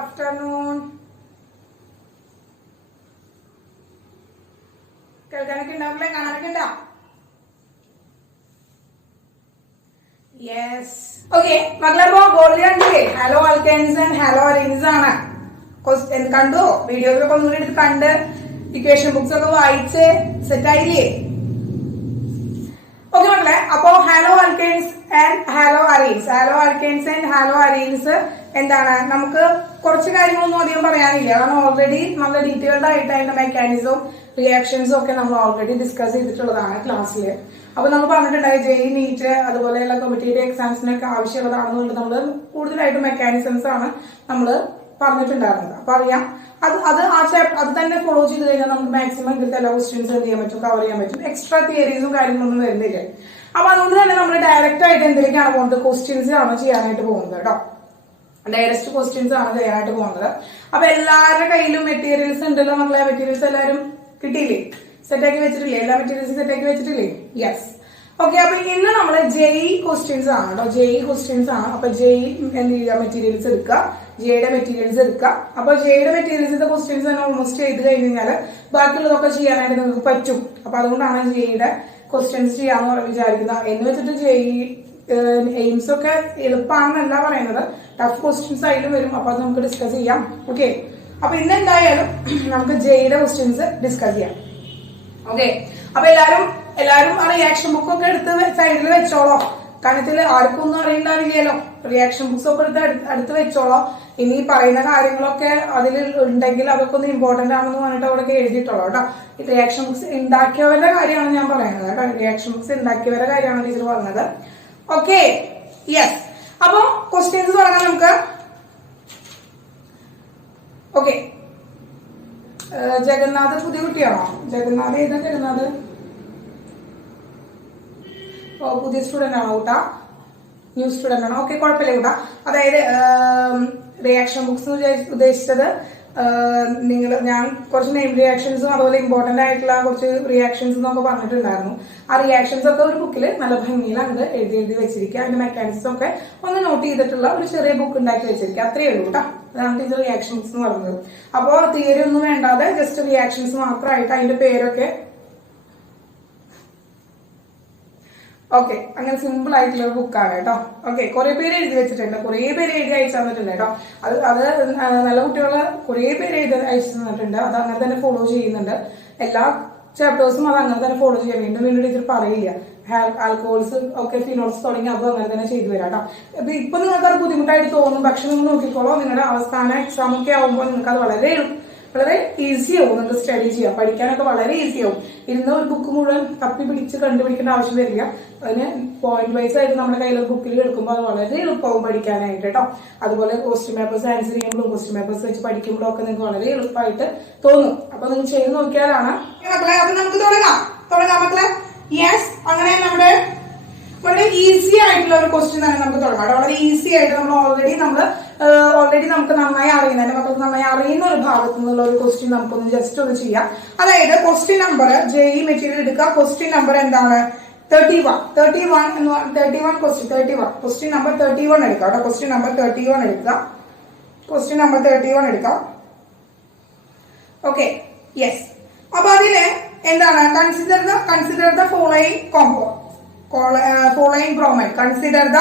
afternoon. കേൾക്കാനൊക്കെ ഉണ്ടാവില്ലേ? കാണാനൊക്കെ ഉണ്ടാ? യെസ്. ഓക്കെ മക്കളപ്പോ ബോർഡിൽ കണ്ടില്ലേ? ഹലോ ആൽക്കൈൻസ് ആൻഡ് ഹലോ അറീൻസ് ആണ്. കണ്ടോ? വീഡിയോസൊക്കെ ഒന്നുകൂടി എടുത്ത് കണ്ട് ഇക്വേഷൻ ബുക്സ് ഒക്കെ വായിച്ച് സെറ്റ് ആയില്ലേ? ഓക്കെ മക്കളെ, അപ്പോ ഹലോ ആൽക്കൈൻസ് ആൻഡ് ഹലോ അറീൻസ്, എന്താണ്? നമുക്ക് കുറച്ച് കാര്യങ്ങളൊന്നും അധികം പറയാനില്ല. കാരണം ഓൾറെഡി നല്ല ഡീറ്റെയിൽഡ് ആയിട്ട് അതിന്റെ മെക്കാനിസവും റിയാക്ഷൻസും ഒക്കെ നമ്മൾ ഓൾറെഡി ഡിസ്കസ് ചെയ്തിട്ടുള്ളതാണ് ക്ലാസ്സിൽ. അപ്പൊ നമ്മൾ പറഞ്ഞിട്ടുണ്ടായി ജെഇ നീറ്റ് അതുപോലെയുള്ള കോമ്പറ്റേറ്റീവ് എക്സാംസിനൊക്കെ ആവശ്യമുള്ളതാണെന്നുള്ളത് നമ്മൾ കൂടുതലായിട്ടും മെക്കാനിസംസ് ആണ് നമ്മൾ പറഞ്ഞിട്ടുണ്ടായിരുന്നത്. അപ്പൊ അറിയാം അത് തന്നെ ഫോളോ ചെയ്ത് കഴിഞ്ഞാൽ നമുക്ക് മാക്സിമം ഇതിലത്തെ എല്ലാ ക്വസ്റ്റ്യൻസ് എന്ത് ചെയ്യാൻ പറ്റും, കവർ ചെയ്യാൻ പറ്റും. എക്സ്ട്രാ തിയറീസും കാര്യങ്ങളൊന്നും വരുന്നില്ല. അപ്പൊ അതുകൊണ്ട് തന്നെ നമ്മൾ ഡയറക്റ്റ് ആയിട്ട് എന്തിലേക്കാണ് പോകുന്നത്? ക്വസ്റ്റ്യൻസ് ആണ് ചെയ്യാനായിട്ട് പോകുന്നത് കേട്ടോ. ഡയറക്റ്റ് ക്വസ്റ്റ്യൻസ് ആണ് ചെയ്യാനായിട്ട് പോകുന്നത്. അപ്പൊ എല്ലാവരുടെ കയ്യിലും മെറ്റീരിയൽസ് ഉണ്ടല്ലോ നമ്മളെ. മെറ്റീരിയൽസ് എല്ലാവരും കിട്ടിയില്ലേ? സെറ്റാക്കി വെച്ചിട്ടില്ലേ? എല്ലാ മെറ്റീരിയൽസും സെറ്റാക്കി വെച്ചിട്ടില്ലേ? യെസ്. ഓക്കെ, അപ്പൊ ഇന്ന് നമ്മള് ജെഇ ക്വസ്റ്റ്യൻസ് ആണ് കേട്ടോ. ജെഇ ക്വസ്റ്റ്യൻസ് ആണ്. അപ്പൊ ജെഇ എന്ത് ചെയ്യുക? മെറ്റീരിയൽസ് എടുക്കുക, ജെയുടെ മെറ്റീരിയൽസ് എടുക്കുക. അപ്പൊ ജെയുടെ മെറ്റീരിയൽസിന്റെ ക്വസ്റ്റ്യൻസ് തന്നെ ഓൾമോസ്റ്റ് ചെയ്ത് കഴിഞ്ഞാൽ ബാക്കിയുള്ളതൊക്കെ ചെയ്യാനായിട്ട് നിങ്ങൾക്ക് പറ്റും. അപ്പൊ അതുകൊണ്ടാണ് ജെയുടെ ക്വസ്റ്റ്യൻസ് ചെയ്യാന്ന് വിചാരിക്കുന്നത്. എന്ന് വെച്ചിട്ട് ജെഇ എയിംസ് ഒക്കെ എളുപ്പമാണെന്നല്ല പറയുന്നത്, ടഫ് ക്വസ്റ്റ്യൻസ് ആയിട്ട് വരും. അപ്പൊ അത് നമുക്ക് ഡിസ്കസ് ചെയ്യാം. ഓക്കെ, അപ്പൊ ഇന്ന് എന്തായാലും നമുക്ക് ജെയുടെ ക്വസ്റ്റ്യൻസ് ഡിസ്കസ് ചെയ്യാം. ഓക്കെ, അപ്പൊ എല്ലാരും ആ റിയാക്ഷൻ ബുക്ക് ഒക്കെ എടുത്ത് സൈഡിൽ വെച്ചോളോ. കണത്തിൽ ആർക്കും ഒന്നും അറിയണ്ടാവില്ലല്ലോ. റിയാക്ഷൻ ബുക്സ് ഒക്കെ അടുത്ത് വെച്ചോളോ. ഇനി പറയുന്ന കാര്യങ്ങളൊക്കെ അതിൽ ഉണ്ടെങ്കിൽ അതൊക്കെ ഒന്ന് ഇമ്പോർട്ടന്റ് ആണെന്ന് പറഞ്ഞിട്ട് അവിടെ എഴുതിയിട്ടുള്ളൂ കേട്ടോ. ഈ റിയാക്ഷൻ ബുക്സ് ഉണ്ടാക്കിയവരുടെ കാര്യമാണ് ഞാൻ പറയുന്നത് കേട്ടോ. റിയാക്ഷൻ ബുക്സ് ഉണ്ടാക്കിയവരുടെ കാര്യമാണ് ടീച്ചർ പറഞ്ഞത്. Okay, yes. അപ്പൊ ക്വസ്റ്റ്യൻസ് തുടങ്ങാം നമുക്ക്. ഓക്കെ, ജഗന്നാഥ് പുതിയ കുട്ടിയാണോ? ജഗന്നാഥ് ഏതാ? ജഗന്നാഥ് പുതിയ സ്റ്റുഡന്റ് ആണോ കൂട്ടാ? ന്യൂ സ്റ്റുഡന്റ് ആണോ? ഓക്കെ, കുഴപ്പമില്ല കൂട്ടാ. അതായത് റിയാക്ഷൻ ബുക്സ് ഉദ്ദേശിച്ചത് ഞാൻ കുറച്ച് നെയിം റിയാക്ഷൻസും അതുപോലെ ഇമ്പോർട്ടന്റ് ആയിട്ടുള്ള കുറച്ച് റിയാക്ഷൻസ് എന്നൊക്കെ പറഞ്ഞിട്ടുണ്ടായിരുന്നു. ആ റിയാക്ഷൻസ് ഒക്കെ ഒരു ബുക്കിൽ നല്ല ഭംഗിയിൽ അങ്ങ് എഴുതി വെച്ചിരിക്കുക. അതിന്റെ മെക്കാനിസം ഒക്കെ ഒന്ന് നോട്ട് ചെയ്തിട്ടുള്ള ഒരു ചെറിയ ബുക്ക് ഉണ്ടാക്കി വെച്ചിരിക്കുക. അത്രയേ ഉള്ളൂ കേട്ടോ. അതാണ് ഇത് റിയാക്ഷൻ ബുക്സ് എന്ന് പറയുന്നത്. അപ്പോ തിയറി ഒന്നും വേണ്ടാതെ ജസ്റ്റ് റിയാക്ഷൻസ് മാത്രമായിട്ട് അതിന്റെ പേരൊക്കെ ഓക്കെ അങ്ങനെ സിമ്പിൾ ആയിട്ടുള്ള ഒരു ബുക്കാണ് കേട്ടോ. ഓക്കെ, കുറെ പേര് എഴുതി വെച്ചിട്ടുണ്ട്, കുറെ പേര് എഴുതി അയച്ചു തന്നിട്ടുണ്ട് കേട്ടോ. അത് നല്ല കുട്ടികള് കുറെ പേര് എഴുതി അയച്ചു തന്നിട്ടുണ്ട്. അത് അങ്ങനെ തന്നെ ഫോളോ ചെയ്യുന്നുണ്ട്. എല്ലാ ചാപ്റ്റേഴ്സും അത് അങ്ങനെ തന്നെ ഫോളോ ചെയ്യാൻ വീണ്ടും ടീച്ചർ പറയില്ല. ആൽക്കഹോൾസ് ഒക്കെ ഫിനോൾസ് തുടങ്ങി അതും അങ്ങനെ തന്നെ ചെയ്തു വരാം കേട്ടോ. ഇപ്പൊ നിങ്ങൾക്ക് അത് ബുദ്ധിമുട്ടായിട്ട് തോന്നും, പക്ഷെ നിങ്ങൾ നോക്കിക്കോളോ, നിങ്ങളുടെ അവസാന എക്സാം ഒക്കെ ആവുമ്പോൾ നിങ്ങൾക്ക് അത് വളരെ ഈസി ആവും. നിങ്ങൾക്ക് സ്റ്റഡി ചെയ്യാം, പഠിക്കാനൊക്കെ വളരെ ഈസി ആവും. ഇരുന്ന ഒരു ബുക്ക് മുഴുവൻ തപ്പി പിടിച്ച് കണ്ടുപിടിക്കേണ്ട ആവശ്യം വരില്ല. അതിന് പോയിന്റ് വൈസ് ആയിട്ട് നമ്മുടെ കയ്യിൽ ബുക്കിൽ എടുക്കുമ്പോൾ അത് വളരെ എളുപ്പമാവും പഠിക്കാനായിട്ട് കേട്ടോ. അതുപോലെ ക്വസ്റ്റ്യൻ പേപ്പേഴ്സ് ആൻസർ ചെയ്യുമ്പോഴും ക്വസ്റ്റ്യൻ പേപ്പേഴ്സ് വെച്ച് പഠിക്കുമ്പോഴും ഒക്കെ നിങ്ങൾക്ക് വളരെ എളുപ്പമായിട്ട് തോന്നും. അപ്പൊ നിങ്ങൾ ചെയ്ത് നോക്കിയാലാണ് മക്കളെ. അപ്പൊ നമുക്ക് തുടങ്ങാം മക്കളെ. യെസ്, അങ്ങനെ നമ്മുടെ വളരെ ഈസി ആയിട്ടുള്ള ഒരു ക്വസ്റ്റ്യൻ തന്നെ നമുക്ക് തുടങ്ങാം. വളരെ ഈസി ആയിട്ട് ഓൾറെഡി നമുക്ക് നന്നായി അറിയുന്ന, എന്റെ മക്കൾക്ക് നന്നായി അറിയുന്ന ഒരു ഭാഗത്തു നിന്നുള്ള ഒരു ക്വസ്റ്റ്യൻ നമുക്കൊന്ന് ജസ്റ്റ് ഒന്ന് ചെയ്യാം. അതായത് ക്വസ്റ്റ്യൻ നമ്പർ ജെഇ മെറ്റീരിയൽ എടുക്കുക. ക്വസ്റ്റ്യൻ നമ്പർ എന്താണ്? 31 ക്വസ്റ്റ്യൻ നമ്പർ 31 എടുക്കാം കേട്ടോ. ക്വസ്റ്റ്യൻ നമ്പർ 31 എടുക്കാം. Okay, yes. അപ്പൊ അതില് എന്താണ്? Consider the following bromide. Consider the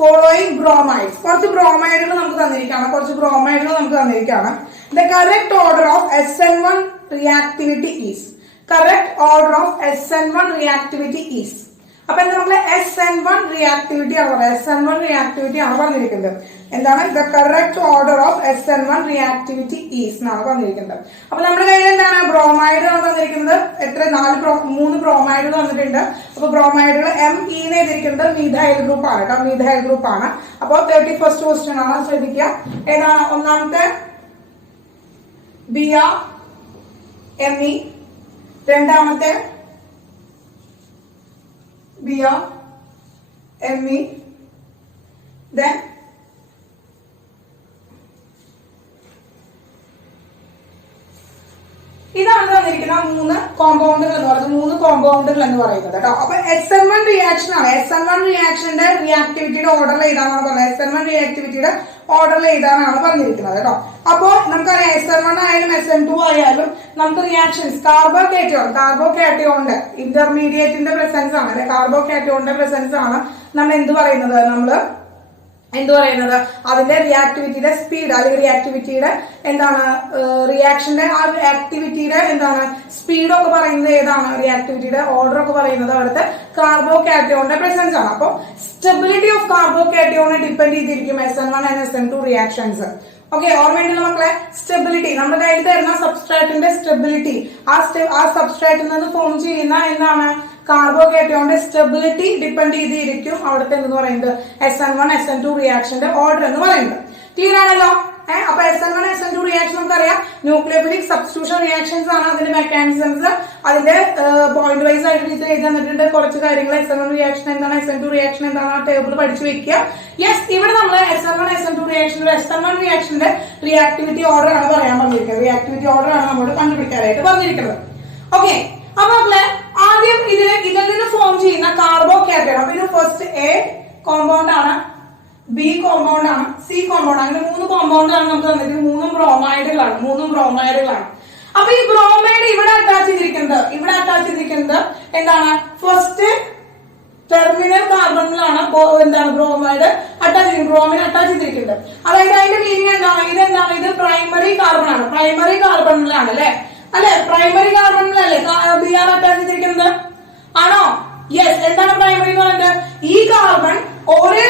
following bromides. കുറച്ച് ബ്രോമൈഡുകൾ നമുക്ക് തന്നിരിക്കുകയാണ്. The correct order of SN1 reactivity is. അപ്പൊ നമ്മള് SN1 റിയാക്ടിവിറ്റി ആണ് പറഞ്ഞിരിക്കുന്നത്. എന്താണ്? The correct order of SN1 reactivity is എന്നാണ് പറഞ്ഞിരിക്കുന്നത്. അപ്പൊ നമ്മുടെ കയ്യിൽ എന്താണ്? ബ്രോമൈഡ് ആണ് തന്നിരിക്കുന്നത്. എത്ര? 3 ബ്രോമൈഡുകൾ തന്നിട്ടുണ്ട്. അപ്പൊ ബ്രോമൈഡുകൾ ME എന്ന് എഴുതിയിരിക്കുന്നത് മീഥൈൽ ഗ്രൂപ്പ് ആണ് കേട്ടോ. മീഥൈൽ ഗ്രൂപ്പ് ആണ്. അപ്പൊ 31st ക്വസ്റ്റ്യൻ ആണ്, ശ്രദ്ധിക്കുക. ഏതാണ്? ഒന്നാമത്തെ BR-ME, രണ്ടാമത്തെ BR-ME, then ഇതാണ് തന്നിരിക്കുന്ന 3 കോമ്പൗണ്ടുകൾ എന്ന് പറയുന്നത് 3 കോമ്പൗണ്ടുകൾ എന്ന് പറയുന്നത് കേട്ടോ. അപ്പൊ SN1 റിയാക്ഷൻ ആണ്. SN1 റിയാക്ഷന്റെ റിയാക്ടിവിറ്റിയുടെ ഓർഡർ ഏതാണെന്ന് പറഞ്ഞത്. SN1 റിയാക്ടിവിറ്റിയുടെ ഓർഡർ ഏതാണെന്നാണ് പറഞ്ഞിരിക്കുന്നത് കേട്ടോ. അപ്പോ നമുക്കറിയാം SN1 ആയാലും SN2 ആയാലും നമുക്ക് റിയാക്ഷൻസ് കാർബോകാറ്റയോണിന്റെ ഇന്റർമീഡിയറ്റിന്റെ പ്രസൻസ് ആണ് അല്ലെ, കാർബോകാറ്റയോണിന്റെ പ്രസൻസ് ആണ് നമ്മൾ എന്ത് പറയുന്നത്, അതിന്റെ റിയാക്ടിവിറ്റിയുടെ സ്പീഡ് അല്ലെങ്കിൽ റിയാക്ടിവിറ്റിയുടെ എന്താണ്, റിയാക്ഷന്റെ ആ ആക്ടിവിറ്റിയുടെ എന്താണ് സ്പീഡ് ഒക്കെ പറയുന്നത് ഏതാണ്, റിയാക്ടിവിറ്റിയുടെ ഓർഡർ ഒക്കെ പറയുന്നത് അവിടുത്തെ കാർബോകാറ്റയോണിന്റെ പ്രസൻസ് ആണ്. അപ്പൊ സ്റ്റെബിലിറ്റി ഓഫ് കാർബോകാറ്റയോണെ ഡിപ്പെൻഡ് ചെയ്തിരിക്കും SN1 and SN2 reactions. Okay, ഓർമ്മയുണ്ടല്ലോ മക്കളെ. സ്റ്റെബിലിറ്റി നമ്മുടെ കയ്യിൽ തരുന്ന സബ്സ്ട്രാറ്റിന്റെ സ്റ്റെബിലിറ്റി, ആ സബ്സ്ട്രാറ്റിൽ നിന്ന് ഫോം ചെയ്യുന്ന എന്താണ് കാർബോകാറ്റയോണിന്റെ സ്റ്റെബിലിറ്റി ഡിപ്പെൻഡ് ചെയ്തിരിക്കും അവിടുത്തെ എന്ന് പറയുന്നത് SN1 SN2 റിയാക്ഷന്റെ ഓർഡർ എന്ന് പറയുന്നത്. ക്ലിയർ ആണല്ലോ. അപ്പൊ SN1 SN2 റിയാക്ഷൻ നമുക്കറിയാം ന്യൂക്ലിയോഫിലിക് സബ്സ്റ്റിറ്റ്യൂഷൻ റിയാക്ഷൻസ് ആണ്. അതിന്റെ മെക്കാനിസംസ് അതിന്റെ പോയിന്റ് വൈസ് ആയിട്ട് ടീച്ചർ എഴുതി തന്നിട്ടുണ്ട്. കുറച്ച് കാര്യങ്ങൾ SN1 റിയാക്ഷൻ എന്താണ്, SN2 റിയാക്ഷൻ എന്താണ്, ആ ടേബിൾ പഠിച്ചു വെക്കുക. യെസ്, ഇവിടെ നമ്മൾ SN1 SN2 റിയാക്ഷനിലെ SN1 റിയാക്ഷന്റെ reactivity order ആണ് പറയാൻ പറഞ്ഞിരിക്കുന്നത്. റിയാക്ടിവിറ്റി ഓർഡർ ആണ് നമ്മൾ കണ്ടുപിടിക്കാനായിട്ട് പറഞ്ഞിരിക്കുന്നത്. ഓക്കെ, അപ്പൊ നമ്മള് ആദ്യം ഇതിൽ നിന്ന് ഫോം ചെയ്യുന്ന കാർബോകാറ്റയോൺ, അപ്പൊ ഇത് ഫസ്റ്റ് A കോമ്പൗണ്ട് ആണ്, B കോമ്പൗണ്ട് ആണ്, C കോമ്പൗണ്ട്, അങ്ങനെ 3 കോമ്പൗണ്ടാണ് നമുക്ക് തന്നിരിക്കുന്നത്. 3 ബ്രോമൈഡുകളാണ്. അപ്പൊ ഈ ബ്രോമൈഡ് ഇവിടെ അറ്റാച്ച് ചെയ്തിരിക്കുന്നത് എന്താണ്, ഫസ്റ്റ് ടെർമിനൽ കാർബണിലാണ് എന്താണ് ബ്രോമൈഡ് അറ്റാച്ച് ചെയ്തിരിക്കുന്നത്. അതായത് അതിന്റെ മീനിങ് എന്താണ്, ഇത് പ്രൈമറി കാർബൺ ആണ്, പ്രൈമറി കാർബണിലാണ് അല്ലെ, പ്രൈമറി കാർബണിലല്ലേ Br അറ്റാച്ച് ചെയ്തിരിക്കുന്നത് ആണോ? യെസ്. എന്താണ് പ്രൈമറി എന്ന് പറയുന്നത്, ഈ കാർബൺ ഒരേ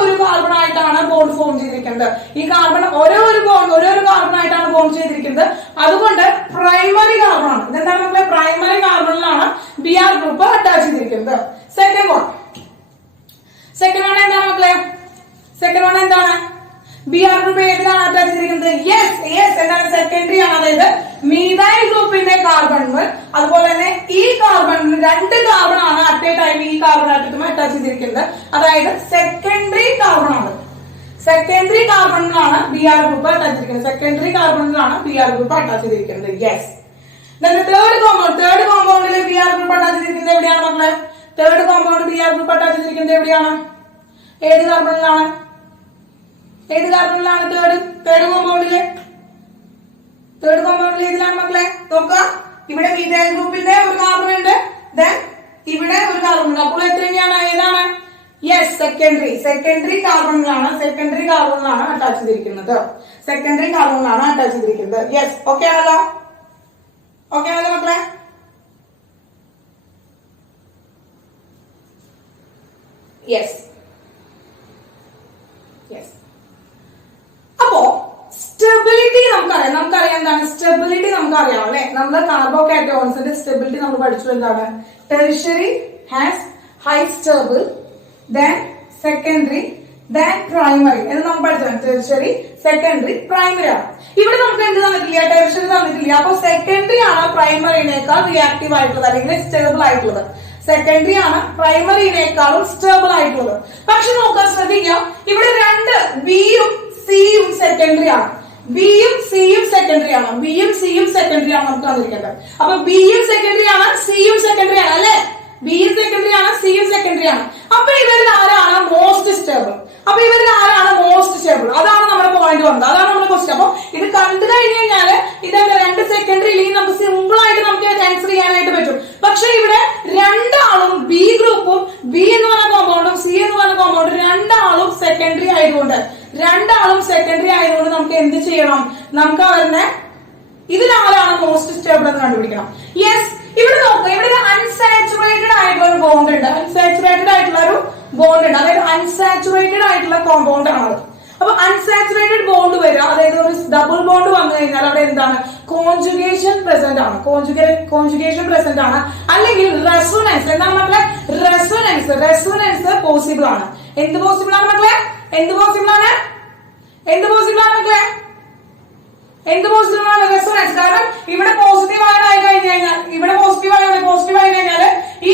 ഒരു കാർബൺ ആയിട്ടാണ് ബോണ്ട് ഫോം ചെയ്തിരിക്കുന്നത്. ഈ കാർബൺ ഒരേ ഒരു കാർബൺ ആയിട്ടാണ് ഫോം ചെയ്തിരിക്കുന്നത്. അതുകൊണ്ട് പ്രൈമറി കാർബൺ ആണ്. ഇതെന്താണ് മക്കളെ, പ്രൈമറി കാർബണിലാണ് Br ഗ്രൂപ്പ് അറ്റാച്ച് ചെയ്തിരിക്കുന്നത്. സെക്കൻഡ് വൺ എന്താണ് മക്കളെ, എന്താണ് Br ഗ്രൂപ്പ് ഏതിലാണ് അറ്റാച്ച് ചെയ്തിരിക്കുന്നത്? യെസ് എന്താണ്, സെക്കൻഡറി ആണ്. അതായത് മീഥൈൽ ഗ്രൂപ്പിന്റെ കാർബണിൽ അതുപോലെ തന്നെ ഈ കാർബണിൽ 2 കാർബൺ ആണ് അറ്റ് എ ടൈം ഈ കാർബൺ ആറ്റം അറ്റാച്ച് ചെയ്തിരിക്കുന്നത്. അതായത് സെക്കൻഡറി കാർബൺ ആണ്. സെക്കൻഡറി കാർബണിലാണ് Br ഗ്രൂപ്പ് അറ്റാച്ച് ചെയ്തിരിക്കുന്നത്. യെസ്. തേർഡ് കോമ്പൗണ്ടിൽ Br ഗ്രൂപ്പ് അറ്റാച്ച് ചെയ്തിരിക്കുന്നത് എവിടെയാണ് മക്കളെ? Third compound Br group attach ചെയ്തിരിക്കുന്നത് എവിടെയാണ്? ഏത് കാർബണിലാണ്? തേർഡ് കോമ്പൗണ്ടിൽ ഏതിലാണ് മക്കളെ? നോക്കുക, ഇവിടെ മീഥൈൽ ഗ്രൂപ്പിന്റെ ഒരു കാർബൺ ഉണ്ട്, ദെൻ ഇവിടെ ഒരു കാർബൺ ഉണ്ട്. അപ്പോൾ എത്രയാണ്, ഏതാണ്? യെസ്, സെക്കൻഡറി കാർബണിലാണ് അറ്റാച്ച് ചെയ്തിരിക്കുന്നത്. യെസ്. ഓക്കെ ആണല്ലോ മക്കളെ? യെസ്. അപ്പോ സ്റ്റെബിലിറ്റി നമുക്കറിയാം എന്താണ് സ്റ്റെബിലിറ്റി, നമുക്കറിയാം അല്ലെ. നമ്മൾ കാർബോകാറ്റയോൺസിന്റെ സ്റ്റെബിലിറ്റി നമ്മൾ പഠിച്ചു. എന്താണ്? Tertiary has high stable, then secondary, then primary എന്ന് നമ്മൾ പഠിച്ചതാണ്. ടെറിഷറി, സെക്കൻഡറി, പ്രൈമറി ആണ്. ഇവിടെ നമുക്ക് എന്ത് തന്നിട്ടില്ല, ടെറിഷറി തന്നിട്ടില്ല. അപ്പൊ സെക്കൻഡറി ആണ് പ്രൈമറിനേക്കാൾ റിയാക്റ്റീവ് ആയിട്ടുള്ളത് അല്ലെങ്കിൽ സ്റ്റേബിൾ ആയിട്ടുള്ളത്. സെക്കൻഡറി ആണ് പ്രൈമറിനേക്കാളും സ്റ്റേബിൾ ആയിട്ടുള്ളത്. പക്ഷെ നോക്കാൻ ശ്രദ്ധിക്കുക, ഇവിടെ 2 ബിയും സിയും സെക്കൻഡറി ആണ്. ബിയും സിയും സെക്കൻഡറി ആണ് നമുക്ക് തന്നിരിക്കേണ്ടത്. അപ്പൊ ബിയും സെക്കൻഡറി ആണ്, സിയും സെക്കൻഡറി ആണ് അല്ലെ. ബിയും സെക്കൻഡറി ആണ്, സിയും സെക്കൻഡറി ആണ്. അപ്പൊ ഇവരിൽ ആരാണ് മോസ്റ്റ് സ്റ്റേബിൾ? അതാണ് നമ്മുടെ പോയിന്റ് വന്നത്, അതാണ് നമ്മുടെ ക്വസ്റ്റ്യൻ. അപ്പൊ ഇത് കണ്ടു കഴിഞ്ഞു കഴിഞ്ഞാല് ഇതെന്താ, 2 സെക്കൻഡറി ഇല്ലെങ്കിൽ നമുക്ക് സിമ്പിൾ ആയിട്ട് നമുക്ക് ആൻസർ ചെയ്യാനായിട്ട് പറ്റും. പക്ഷെ ഇവിടെ രണ്ടാളും ബി ഗ്രൂപ്പും ബി എന്ന് പറഞ്ഞ കോമ്പൗണ്ടും സി എന്ന് പറഞ്ഞ കോമ്പൗണ്ടും രണ്ടാളും സെക്കൻഡറി ആയതുകൊണ്ട് നമുക്ക് എന്ത് ചെയ്യണം, നമുക്ക് അവരുടെ ഇതിലാരാണ് മോസ്റ്റ് സ്റ്റേബിൾ എന്ന് കണ്ടുപിടിക്കണം. യെസ്. ഇവിടെ നോക്കുക, ഇവിടെ അൺസാച്ചുറേറ്റഡ് ആയിട്ടുള്ള ഒരു ബോണ്ട് ഉണ്ട്. അതായത് അൺസാച്ചുറേറ്റഡ് ആയിട്ടുള്ള കോമ്പൗണ്ട് ആണ്. അപ്പൊ അൺസാച്ചുറേറ്റഡ് ബോണ്ട് വരിക, അതായത് ഒരു ഡബിൾ ബോണ്ട് വന്നു കഴിഞ്ഞാൽ അവിടെ എന്താണ്, കോൺജുഗേഷൻ പ്രസന്റ് ആണ്. അല്ലെങ്കിൽ റെസൊനൻസ്. എന്താണ് മക്കളെ? റെസൊനൻസ് പോസിബിൾ ആണ്. എന്ത് പോസിബിൾ ആണ് മക്കളെ? റെസൊനൻസ്. കാരണം ഇവിടെ പോസിറ്റീവ് ആയി കഴിഞ്ഞാൽ ഈ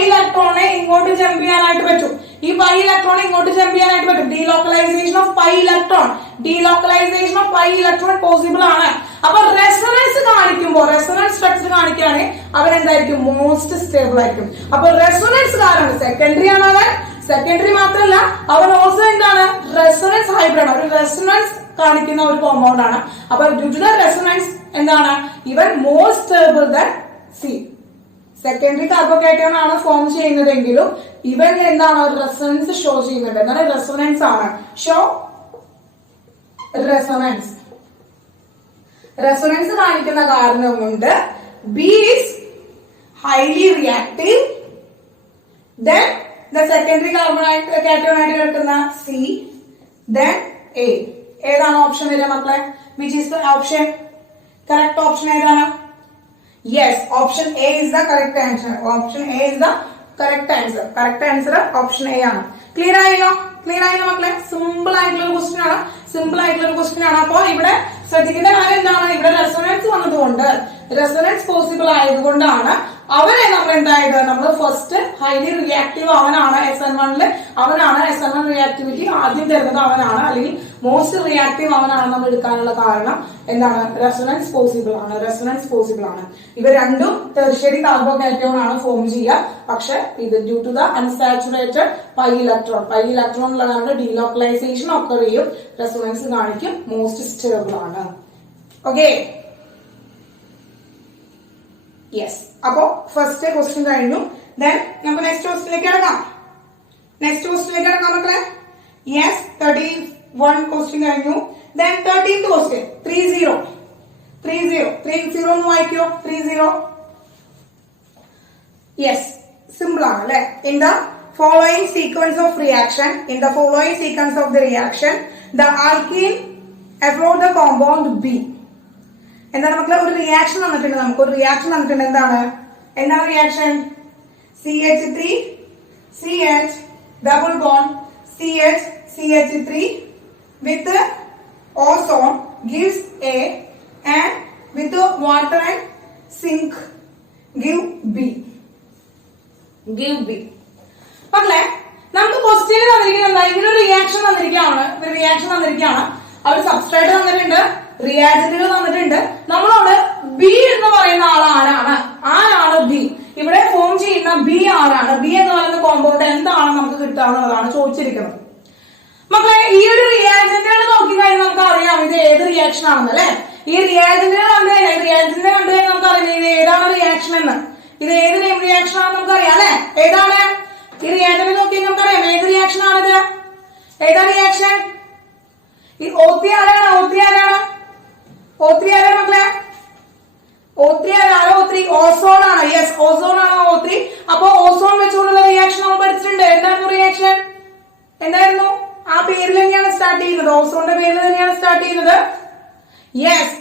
ഇലക്ട്രോണെ ഇങ്ങോട്ട് ജമ്പ് ചെയ്യാനായിട്ട് പറ്റും. ഈ പൈ ഇലക്ട്രോൺ ഇങ്ങോട്ട് ജമ്പ് ചെയ്യാനായിട്ട് പറ്റും. Delocalisation of pi electron, delocalisation of pi electron possible ആണ്. അപ്പൊ റെസൊണൻസ് കാണിക്കുമ്പോൾ, റെസൊണൻസ് സ്ട്രക്ചർ കാണിക്കുകയാണെങ്കിൽ അവൻ എന്തായിരിക്കും? മോസ്റ്റ് സ്റ്റേബിൾ ആയിരിക്കും. അപ്പൊ റെസൊണൻസ് കാരണം സെക്കൻഡറി ആണ് അവൻ. സെക്കൻഡറി മാത്രമല്ല, അവൻ ഓൾസോ എന്താണ്? റെസൊണൻസ് ഹൈബ്രിഡ് ആണ്. ഒരു റെസൊണൻസ് കാണിക്കുന്ന ഒരു കോമ്പൗണ്ട് ആണ്. അപ്പൊ ഡ്യൂ ടു ദ റെസൊണൻസ് എന്താണ്? ഇവൻ more stable than C. Secondary carbocation ആണ് ഫോം ചെയ്യുന്നതെങ്കിലും ഇവൻ എന്താണ്? റെസൊണൻസ് ഷോ ചെയ്യുന്നുണ്ട്. എന്താണ്? റെസൊണൻസ് ആണ്. Show resonance. റെസൊണൻസ് കാണിക്കുന്ന കാരണം കൊണ്ട് B is highly reactive. Then the secondary carbocation ആയിട്ട് കിടക്കുന്ന സി, ദെൻ എ. ഏതാണ് ഓപ്ഷൻ വരിക മക്കളെ? Which is the option? Correct option ഏതാണ്? Yes, option A is the correct answer. Option A is the correct answer. Correct answer option A ആണ്. Clear ആയല്ലോ? Clear ആയല്ലോ മക്കളെ? സിമ്പിൾ ആയിട്ടുള്ള ഒരു ക്വസ്റ്റ്യൻ ആണ്. സിമ്പിൾ ആയിട്ടുള്ള ഒരു ക്വസ്റ്റ്യൻ ആണ്. അപ്പൊ ഇവിടെ ശ്രദ്ധിക്കേണ്ട കാര്യം എന്താണ്? ഇവിടെ റെസൊണൻസ് വന്നതുകൊണ്ട്, റെസൊണൻസ് പോസിബിൾ ആയതുകൊണ്ടാണ് അവനെ നമ്മൾ എന്തായത്? നമ്മൾ ഫസ്റ്റ് ഹൈലി റിയാക്റ്റീവ് അവനാണ്. SN1 അവനാണ്. SN1 റിയാക്ടിവിറ്റി ആദ്യം തരുന്നത് അവനാണ്, അല്ലെങ്കിൽ മോസ്റ്റ് റിയാക്റ്റീവ് അവനാണ് നമ്മൾ എടുക്കാനുള്ള കാരണം എന്താണ്? റെസൊണൻസ് പോസിബിൾ ആണ്. റെസൊണൻസ് പോസിബിൾ ആണ്. ഇവ രണ്ടും ടെർഷ്യറി കാർബോകാറ്റയോൺ ആണ് ഫോം ചെയ്യുക. പക്ഷെ ഇത് due to the unsaturated pi electron, pi electron ഉള്ള കാരണം ഡീലോക്കലൈസേഷൻ ഒക്കെ ചെയ്യും, റെസൊണൻസ് കാണിക്കും, മോസ്റ്റ് സ്റ്റേബിൾ ആണ്. Okay, yes. അപ്പോ ഫസ്റ്റ് ക്വസ്റ്റ്യൻ കഴിഞ്ഞു. ദെൻ നമുക്ക് നെക്സ്റ്റ് ക്വസ്റ്റ്യനിലേക്ക് ഇറങ്ങാം. നെക്സ്റ്റ് ക്വസ്റ്റ്യനിലേക്ക് ഇറങ്ങാം മക്കളെ. യെസ്, 31 ക്വസ്റ്റ്യൻ കഴിഞ്ഞു. ദെൻ 13th ക്വസ്റ്റ്യൻ 30 ഒന്ന് വായിക്കോ. 30. യെസ്, സിമ്പിൾ ആണ് അല്ലെ? In the following sequence of reaction, in the following sequence of the reaction the alkene abroad the compound B. എന്താണ് മക്കളെ? ഒരു റിയാക്ഷൻ വന്നിട്ടുണ്ട്. നമുക്ക് ഒരു റിയാക്ഷൻ വന്നിട്ടുണ്ട്. എന്താണ് reaction? CH3 CH double bond CH3 with ozone gives A and with water and zinc give B. മക്കളെ, നമുക്ക് ക്വസ്റ്റ്യൻ തന്നിരിക്കുന്നത് ഇങ്ങനെ ഒരു റിയാക്ഷൻ വന്നിരിക്കുകയാണ്. അവർ സബ്സ്ട്രേറ്റ് തന്നിട്ടുണ്ട്, റിയാജന്റുകൾ തന്നിട്ടുണ്ട്. നമ്മളോട് ബി എന്ന് പറയുന്ന ആൾ ആരാണ് ബി? ഇവിടെ ഫോം ചെയ്യുന്ന ബി ആരാണ്? ബി എന്ന് പറയുന്ന കോമ്പൗണ്ട് എന്താണ് നമുക്ക് കിട്ടാന്നുള്ളതാണ് ചോദിച്ചിരിക്കുന്നത്. മക്കളെ, ഈ ഒരു റിയാജന്റുകൾ നോക്കിക്കഴിഞ്ഞാൽ നമുക്ക് അറിയാം ഇത് ഏത് റിയാക്ഷൻ ആണെന്ന് അല്ലെ? ഈ റിയാജന്റിനെ കണ്ടു കഴിഞ്ഞാൽ നമുക്ക് അറിയാം ഇത് ഏതാണ് റിയാക്ഷൻ എന്ന്. ഇത് ഏത് റിയാക്ഷൻ ആണെന്ന് നമുക്ക് അറിയാം അല്ലെ? ഏതാണ് ഈ റിയാജന്റ് നോക്കിയാൽ നമുക്കറിയാം ഏത് റിയാക്ഷൻ ആണിത്. ഏതാ റിയാക്ഷൻ? ഈ O3 ആരാണ്? O3 ആരാണ് മക്കളെ? O3 ആരാണ്? O3 ഓസോൺ ആണ്. യെസ്, ഓസോൺ ആണ് O3. അപ്പൊ ഓസോൺ വെച്ചുകൊണ്ടുള്ള റിയാക്ഷൻ നമ്മൾ പഠിച്ചിട്ടുണ്ട്. എന്തായിരുന്നു റിയാക്ഷൻ? എന്തായിരുന്നു? ആ പേരിൽ തന്നെയാണ് സ്റ്റാർട്ട് ചെയ്യുന്നത്. ഓസോണിന്റെ പേരിൽ തന്നെയാണ് സ്റ്റാർട്ട് ചെയ്യുന്നത്. യെസ്,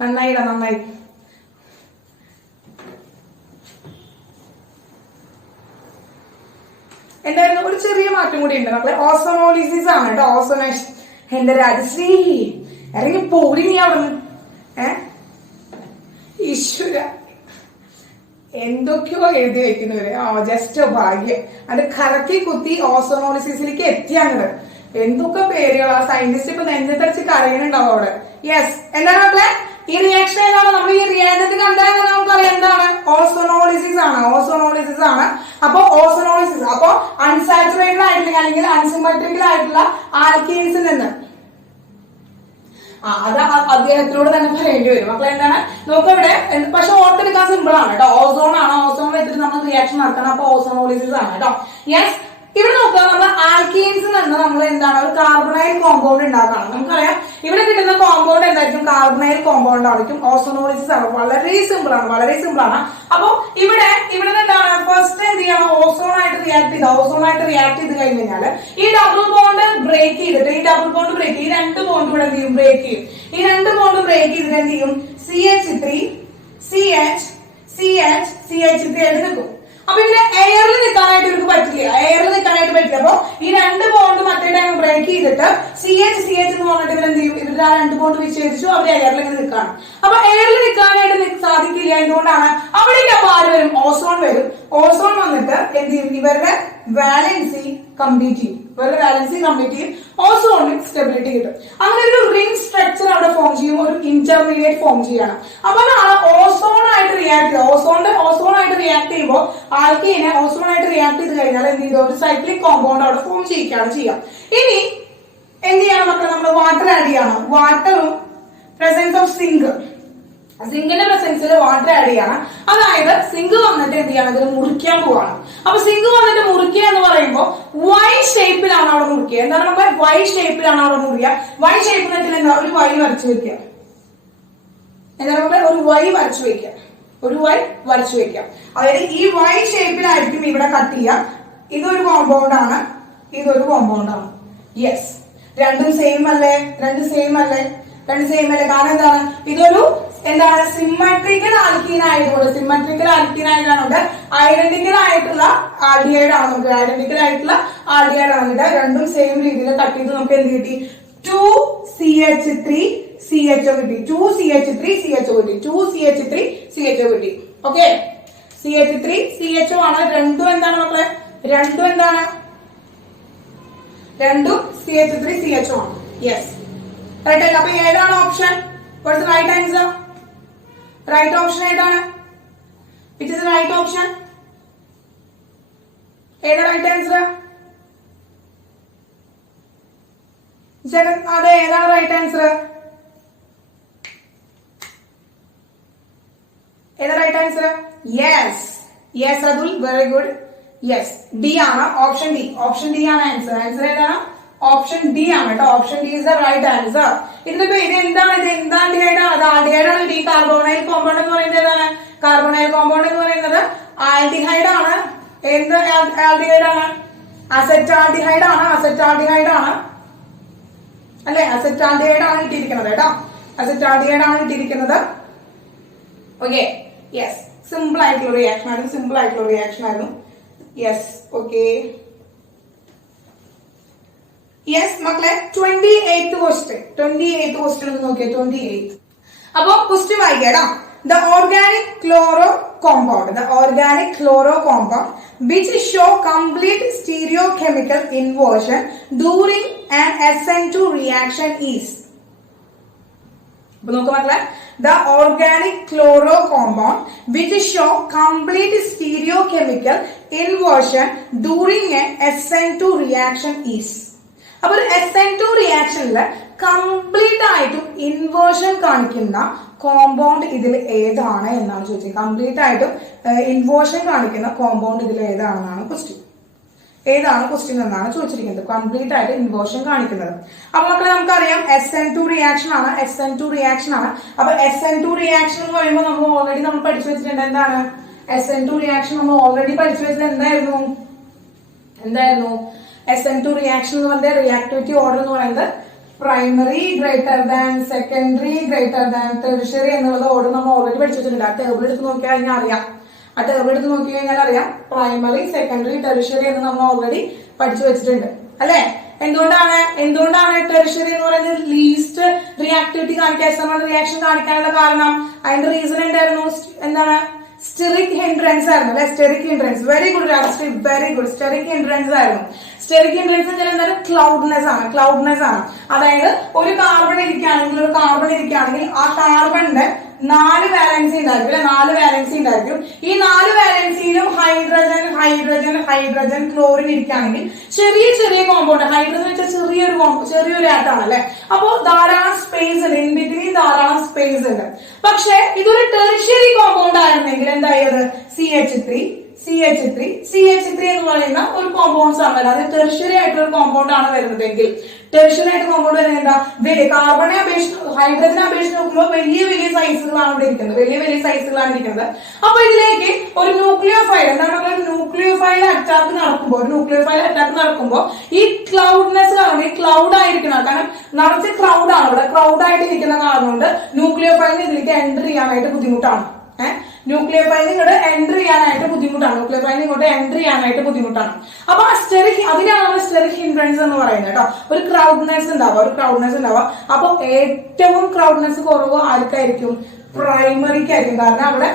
നന്നായി. എന്തായിരുന്നു? ഒരു ചെറിയ മാറ്റം കൂടി ഉണ്ട് മക്കളെ. ഓസോണോളിസിസ് ആണ് കേട്ടോ. ഓസോണേഷൻ. എന്റെ രാജശ്രീ ഇറങ്ങി പോരി നീ അവിടുന്ന്. ഈശ്വര, എന്തൊക്കെയോ എഴുതി വെക്കുന്നവര്. ജസ്റ്റ് ഭാഗ്യം. അത് കറക്കി കുത്തി ഓസോണോളിസിസിലേക്ക് എത്തിയാണത്. എന്തൊക്കെ പേരുകളാ. സയന്റിസ്റ്റ് ഇപ്പൊ നെഞ്ചത്തടിച്ച് കരയുന്നുണ്ടാവും അവിടെ. യെസ്, എന്താണ് മക്കളെ? ഈ റിയാക്ഷൻ ഏതാണ്? നമ്മൾ ഈ റിയാക്ടന്റ് കണ്ടാൽ നമുക്കറിയാം എന്താണ്? ഓസോണോളിസിസ് ആണ്. അപ്പൊ ഓസോണോളിസിസ് അപ്പൊ അൺസാച്ചുറേറ്റഡ് ആയിട്ടുള്ള അല്ലെങ്കിൽ അൺസിമെട്രിക്കൽ ആയിട്ടുള്ള ആൽക്കീൻസിൽ നിന്ന് അത് അദ്ദേഹത്തിനോട് തന്നെ പറയേണ്ടി വരും. മക്കളെ, എന്താണ് നോക്കിവിടെ? പക്ഷെ ഓർത്തെടുക്കാൻ സിമ്പിൾ ആണ് കേട്ടോ. ഓസോൺ വെച്ചിട്ട് നമ്മൾ റിയാക്ഷൻ നടത്തണം. അപ്പൊ ഓസോണോളിസിസ് ആണ് കേട്ടോ. യെസ്, ഇവിടെ നോക്കുക, നമ്മൾ ആൽക്കീൻസിൽ നിന്ന് നമ്മൾ എന്താണ് ഒരു കാർബണൈൽ കോമ്പൗണ്ട് ഉണ്ടാക്കണം. നമുക്കറിയാം ഇവിടെ കിട്ടുന്ന കോമ്പൗണ്ട് എന്തായിരിക്കും? കാർബണൈൽ കോമ്പൗണ്ട് ആയിരിക്കും. ഓസോണോളിസിസ് ആണ്. വളരെ സിമ്പിൾ ആണ്. അപ്പൊ ഇവിടെ എന്താണ് ഫസ്റ്റ് എന്ത് ചെയ്യണം? ഓസോൺ ആയിട്ട് റിയാക്ട് ചെയ്ത് കഴിഞ്ഞ് കഴിഞ്ഞാല് ഈ ഡബിൾ ബോണ്ട് ബ്രേക്ക് ചെയ്തിട്ട് ഈ രണ്ട് ബോണ്ട് ഇവിടെ എന്ത് ചെയ്യും? ബ്രേക്ക് ചെയ്യും. ഈ രണ്ട് ബോണ്ട് ബ്രേക്ക് ചെയ്തിട്ട് എന്ത് ചെയ്യും? CH3 CH3 ആയിട്ട് നിൽക്കും. അപ്പൊ ഇവിടെ എയറിൽ നിൽക്കാനായിട്ട് ഇവർക്ക് പറ്റില്ല. അപ്പൊ ഈ രണ്ട് ബോണ്ട് മറ്റേ ടൈം ബ്രേക്ക് ചെയ്തിട്ട് CH എന്ന് പറഞ്ഞിട്ട് ഇവരെന്ത് ചെയ്യും? ഇവരുടെ ആ രണ്ട് ബോണ്ട് വിച്ഛേദിച്ചു അവർ എയറിൽ ഇങ്ങനെ നിൽക്കാണ്. അപ്പൊ എയറിൽ നിൽക്കാനായിട്ട് സാധിക്കില്ല. എന്തുകൊണ്ടാണ്? അവിടേക്ക് അപ്പൊ ആര് വരും? ഓസോൺ വരും. ഓസോൺ വന്നിട്ട് എന്ത് ചെയ്യും? ഇവരുടെ വാലൻസി കംപ്ലീറ്റ് ചെയ്യും. ഇവരുടെ വാലൻസി കംപ്ലീറ്റ് ചെയ്യും. ഓസോണിൽ സ്റ്റെബിലിറ്റി കിട്ടും. അങ്ങനെ ഒരു റിംഗ് സ്ട്രക്ചർ അവിടെ ഫോം ചെയ്യും. ഒരു ഇന്റർമീഡിയറ്റ് ഫോം ചെയ്യണം. അപ്പൊ അതാണ് ഓസോണായിട്ട് റിയാക്ട് ചെയ്യുക. ഓസോണായിട്ട് റിയാക്ട് ചെയ്യുമ്പോൾ ആൽക്കീനെ ഓസോണായിട്ട് റിയാക്ട് ചെയ്ത് കഴിഞ്ഞാൽ എന്ത് ചെയ്തു, ഒരു സൈക്ലിക് കോമ്പൗണ്ട് അവിടെ ഫോം ചെയ്യിക്കുകയാണ് ചെയ്യാം. ഇനി എന്ത് ചെയ്യണം മക്കളെ, നമ്മൾ വാട്ടർ ആഡ് ചെയ്യണം. വാട്ടറും പ്രസൻസ് ഓഫ് സിങ്ക്, സിങ്കിന്റെ പ്രസൻസിൽ വാട്ടർ ആഡ് ചെയ്യണം. അതായത് സിങ്ക് വന്നിട്ട് എന്ത് ചെയ്യണം, ഇതിൽ മുറിക്കാൻ പോവാണ്. അപ്പൊ സിങ്ക് വന്നിട്ട് മുറിക്കുക എന്ന് പറയുമ്പോൾ വൈ ഷേപ്പിലാണ് അവിടെ മുറിക്കുക. എന്താണ് നമ്മളെ വൈ ഷേപ്പിലാണ് അവിടെ മുറിക്കുക. വൈ ഷേപ്പിൽ വെച്ചാൽ എന്താ, ഒരു വൈ വരച്ചു വെക്കുക. എന്താണ് നമ്മളെ ഒരു വൈ വരച്ചു വെക്കുക. ഒരു വൈ വരച്ചു വെക്കുക. അതായത് ഈ വൈ ഷേപ്പിലായിരിക്കും ഇവിടെ കട്ട് ചെയ്യുക. ഇതൊരു കോമ്പൗണ്ട് ആണ്, ഇതൊരു കോമ്പൗണ്ട് ആണ്. യെസ്, രണ്ടും സെയിം അല്ലേ? രണ്ടും സെയിം അല്ലേ? രണ്ടും സെയിം അല്ലേ? കാരണം എന്താണ്, ഇതൊരു എന്താണ് സിമ്മട്രിക്കൽ ആൽക്കീൻ ആയതുകൊണ്ട്, സിമ്മട്രിക്കൽ ആൽക്കീൻ ആയതുകൊണ്ട് ഐഡന്റിക്കൽ ആയിട്ടുള്ള ആൽഡിഹൈഡ് ആണ്. നമുക്ക് ഐഡന്റിക്കൽ ആയിട്ടുള്ള ആൽഡിഹൈഡ് ആണ്. രണ്ടും സെയിം രീതിയിൽ കട്ട് ചെയ്ത് നമുക്ക് എന്ത് കിട്ടി, 2CH3CHO കിട്ടി. 2CH3CHO കിട്ടി. 2CH3CHO കിട്ടി. ഓക്കെ, CH3CHO ആണ്. രണ്ടും എന്താണ് മക്കളെ, രണ്ടും എന്താണ്, രണ്ടും CH3CHO ആണ്. Yes, right. അപ്പൊ ഏതാണ് option? What's the right answer? Right option ഏതാണ്? Which is the right option? ഏതാ റൈറ്റ് ആൻസർ? അതെ, ഏതാണ് റൈറ്റ് ആൻസർ? ഏതാ right answer? Yes, yes Atul, very good. Yes, D ആണ്. ഓപ്ഷൻ ഡി, ഓപ്ഷൻ ഡി ആണ് ആൻസർ. ആൻസർ ഏതാണ്? ഓപ്ഷൻ ഡി ആണ് കേട്ടോ. Option D is the right answer. ഇതിപ്പോ ഇത് എന്താണ്, ഇത് എന്താ ആൽഡിഹൈഡ് ആണ്? അത് ആൽഡിഹൈഡ് ആണ്. ഈ കാർബോണൈൽ കോമ്പൗണ്ട് എന്ന് പറയുന്നത് ഏതാണ്? കാർബോണൈൽ കോമ്പൗണ്ട് എന്ന് പറയുന്നത് ആൽഡിഹൈഡ് ആണ്. എന്ത് ആൽഡിഹൈഡ് ആണ്? അസെറ്റാൽഡിഹൈഡ് ആണ്. അസെറ്റാൽഡിഹൈഡ് ആണ് അല്ലെ? അസെറ്റാൽഡിഹൈഡ് ആണ് കിട്ടിയിരിക്കുന്നത് കേട്ടോ. അസെറ്റാൽഡിഹൈഡ് ആണ് കിട്ടിയിരിക്കുന്നത്. ഓക്കെ, യെസ്, സിമ്പിൾ ആയിട്ടുള്ള റിയാക്ഷൻ ആയിരുന്നു. സിമ്പിൾ ആയിട്ടുള്ള റിയാക്ഷൻ ആയിരുന്നു. Yes, okay. യെസ് മക്കളെ, 28th ക്വസ്റ്റ്യൻ. 28th ക്വസ്റ്റ്യൻ ഒന്ന് നോക്കിയേ. 28. അപ്പൊ ക്വസ്റ്റ്യൻ വായിക്കാം. The organic chloro compound which show complete stereochemical inversion during an SN2 reaction is. അപ്പൊ നോക്കൂ മക്കളെ, the organic chloro compound which show complete stereochemical inversion during a SN2 reaction is. അപ്പൊ ഒരു SN2 റിയാക്ഷനില് complete ആയിട്ടും inversion കാണിക്കുന്ന compound ഇതിൽ ഏതാണ് എന്നാണ് ചോദിച്ചത്. കംപ്ലീറ്റ് ആയിട്ടും ഇൻവേർഷൻ കാണിക്കുന്ന കോമ്പൗണ്ട് ഇതിൽ ഏതാണെന്നാണ് ക്വസ്റ്റ്യൻ. ഏതാണ് ക്വസ്റ്റ്യൻ എന്നാണ് ചോദിച്ചിരിക്കുന്നത്. കംപ്ലീറ്റ് ആയിട്ട് ഇൻവേർഷൻ കാണിക്കുന്നത്. അപ്പൊ മക്കളെ നമുക്കറിയാം SN2 റിയാക്ഷൻ ആണ്. SN2 റിയാക്ഷൻ ആണ്. അപ്പൊ SN2 റിയാക്ഷൻ എന്ന് പറയുമ്പോൾ നമ്മൾ ഓൾറെഡി പഠിച്ചു വെച്ചിട്ടുണ്ട്. എന്താണ് SN2 റിയാക്ഷൻ? നമ്മൾ ഓൾറെഡി പഠിച്ചു വെച്ചത് എന്തായിരുന്നു? SN2 റിയാക്ഷൻ എന്ന് പറഞ്ഞ റിയാക്ടിവിറ്റി ഓർഡർ എന്ന് പറയുന്നത് primary greater than secondary greater than tertiary എന്നുള്ള ഓർഡർ നമ്മൾ ഓൾറെഡി പഠിച്ചു വെച്ചിട്ടുണ്ട്. ആ ടേബിൾ എടുത്ത് നോക്കിയാൽ കഴിഞ്ഞാൽ അറിയാം. ആ ടേബിൾ എടുത്ത് നോക്കി കഴിഞ്ഞാൽ അറിയാം പ്രൈമറി, സെക്കൻഡറി, ടെർഷ്യറി എന്ന് നമ്മൾ ഓൾറെഡി പഠിച്ചു വെച്ചിട്ടുണ്ട് അല്ലെ? എന്തുകൊണ്ടാണ് ടെർഷ്യറി എന്ന് പറയുന്നത് ലീസ്റ്റ് റിയാക്ടിവിറ്റി കാണിക്കാൻ, SN1 റിയാക്ഷൻ കാണിക്കാനുള്ള കാരണം? അതിന്റെ റീസൺ എന്തായിരുന്നു? എന്താണ്? സ്റ്റെറിക് ഹിൻഡ്രൻസ് ആയിരുന്നു അല്ലെ? Steric hindrance. Very good Rajashree, very good. Steric hindrance ആയിരുന്നു. സ്റ്റെറിക് ഹിൻഡ്രൻസ് എന്ന് വെച്ചാൽ ക്ലൗഡ്നെസ് ആണ്. ക്ലൗഡ്നെസ് ആണ്. അതായത് ഒരു കാർബൺ ഇരിക്കുകയാണെങ്കിൽ ആ കാർബണിന്റെ 4 വാലൻസി ഉണ്ടായിരിക്കും അല്ലെ? 4 വാലൻസി ഉണ്ടായിരിക്കും. ഈ 4 വാലൻസിയിലും ഹൈഡ്രജൻ ക്ലോറിൻ ഇരിക്കുകയാണെങ്കിൽ ചെറിയ കോമ്പൗണ്ട്. ഹൈഡ്രജൻ വെച്ചാൽ ചെറിയൊരു ആറ്റാണ് അല്ലെ? അപ്പോ ധാരാളം സ്പേസ് ഉണ്ട്, ഇൻ ബിറ്റ്വീൻ ധാരാളം സ്പേസ് ഉണ്ട്. പക്ഷെ ഇതൊരു ടെർഷ്യറി കോമ്പൗണ്ട് ആയിരുന്നെങ്കിൽ എന്തായത്? CH3 എന്ന് പറയുന്ന ഒരു കോമ്പൗണ്ട്സ് ആണ്. അതായത് ടെർഷ്യറി ആയിട്ടുള്ള കോമ്പൗണ്ട് ആണ് വരുന്നതെങ്കിൽ, ടെർഷ്യറി ആയിട്ട് കോമ്പൗണ്ട് വരുന്നത് എന്താ? കാർബണെ അപേക്ഷിച്ച് ഹൈഡ്രജനെ അപേക്ഷിച്ച് നോക്കുമ്പോൾ വലിയ സൈസുകളാണ് ഇവിടെ ഇരിക്കുന്നത്. വലിയ സൈസുകളാണ് ഇരിക്കുന്നത്. അപ്പൊ ഇതിലേക്ക് ഒരു ന്യൂക്ലിയോഫൈൽ, എന്താണ് ഒരു ന്യൂക്ലിയോഫൈൽ അറ്റാക്ക് നടക്കുമ്പോൾ ഈ ക്ലൗഡ്നെസ് കാരണം, ഈ ക്ലൗഡ് ആയിരിക്കണം. കാരണം നിറച്ച് ക്രൗഡാണ് ഇവിടെ. ക്രൗഡ് ആയിട്ട് ഇരിക്കുന്ന കാരണം കൊണ്ട് ന്യൂക്ലിയോഫൈലിന് ഇതിലേക്ക് എൻറ്റർ ചെയ്യാനായിട്ട് ബുദ്ധിമുട്ടാണ്. ന്യൂക്ലിയോഫൈലിന് ഇങ്ങോട്ട് എൻട്രി ചെയ്യാനായിട്ട് ബുദ്ധിമുട്ടാണ്. അപ്പൊ അതിനാണ് നമ്മൾ സ്റ്റെറിക് ഹിൻഡ്രൻസ് എന്ന് പറയുന്നത് കേട്ടോ. ഒരു ക്രൗഡ്നെസ് ഉണ്ടാവുക. അപ്പൊ ഏറ്റവും ക്രൗഡ്നെസ് കുറവ് ആർക്കായിരിക്കും? പ്രൈമറിക്കായിരിക്കും. കാരണം അവിടെ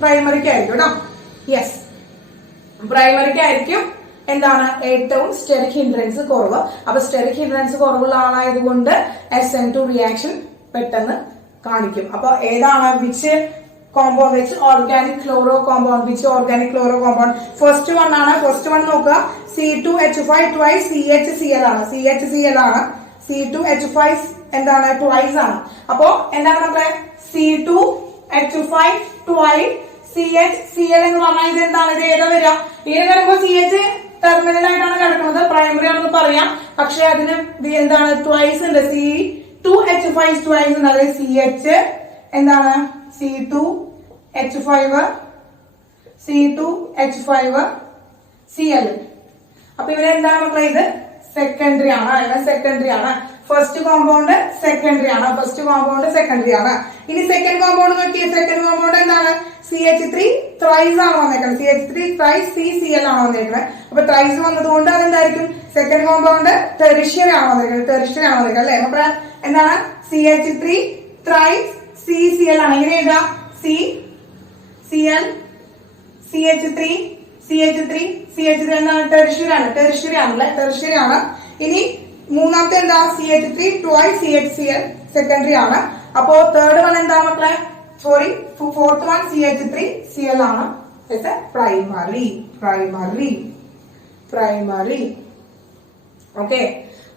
പ്രൈമറിക്കായിരിക്കും കേട്ടോ. യെസ്, പ്രൈമറിക്കായിരിക്കും എന്താണ് ഏറ്റവും സ്റ്റെറിക് ഹിൻഡ്രൻസ് കുറവ്. അപ്പൊ സ്റ്റെറിക് ഹിൻഡ്രൻസ് കുറവുള്ള ആളായതുകൊണ്ട് SN2 റിയാക്ഷൻ പെട്ടെന്ന് കാണിക്കും. അപ്പൊ ഏതാണ് which compound which organic chloro compound which organic chloro compound first one ആണ്. ഫസ്റ്റ് വൺ നോക്കുക C2H5 twice CHCl ആണ്. CHCl ആണ്. C2H5 എന്താണ് ട്വൈസ് ആണ്. അപ്പോ എന്താണ് നമ്മുടെ C2H5 twice CHCl എന്ന് പറഞ്ഞാൽ ഇത് എന്താണ്? ഇത് ഏതാ വരിക? ഏത് വരുമ്പോ CH ടെർമിനൽ ആയിട്ടാണ് കിടക്കുന്നത്, പ്രൈമറി ആണെന്ന് പറയാം. പക്ഷെ അതിന് എന്താണ് ട്വൈസ് ഉണ്ട്. C2H5 ട്വൈസ് ഉണ്ട്. അതായത് CH എന്താണ് C2H5Cl. അപ്പൊ ഇവിടെ എന്താണ് മക്കളെ? ഇത് സെക്കൻഡറി ആണ്. സെക്കൻഡറി ആണ്. ഫസ്റ്റ് കോമ്പൗണ്ട് സെക്കൻഡറി ആണ്. ഫസ്റ്റ് കോമ്പൗണ്ട് സെക്കൻഡറി ആണ്. ഇനി സെക്കൻഡ് കോമ്പൗണ്ട് നോക്കിയേ. സെക്കൻഡ് കോമ്പൗണ്ട് എന്താണ്? CH3 ത്രൈസ് ആണ് വന്നേക്കുന്നത്. CH3 ത്രൈസ് CCl ആണ് വന്നേക്കുന്നത്. അപ്പൊ ത്രൈസ് വന്നതുകൊണ്ട് അതെന്തായിരിക്കും? സെക്കൻഡ് കോമ്പൗണ്ട് ടെറിഷ്യറി ആണ് വന്നേക്കുന്നത്. ടെറിഷ്യറി ആണ് വന്നേക്കുന്നത് അല്ലെ? അപ്പൊ എന്താണ്? CH3 ത്രൈസ് CCl ആണ്. എങ്ങനെ എഴുതാം? CCl CH3 എന്താണ്? ടെറിഷ്യറി ആണ്. ടെറിഷ്യറി ആണല്ലേ? ടെറിഷ്യറി ആണ്. ഇനി മൂന്നാമത്തെ എന്താ? CH3 twice CHCl സെക്കൻഡറി ആണ്. അപ്പോ തേർഡ് വൺ എന്താ മക്കളെ? സോറി, ഫോർത്ത് വൺ CH3Cl ആണ്. പ്രൈമറി. ഓക്കെ.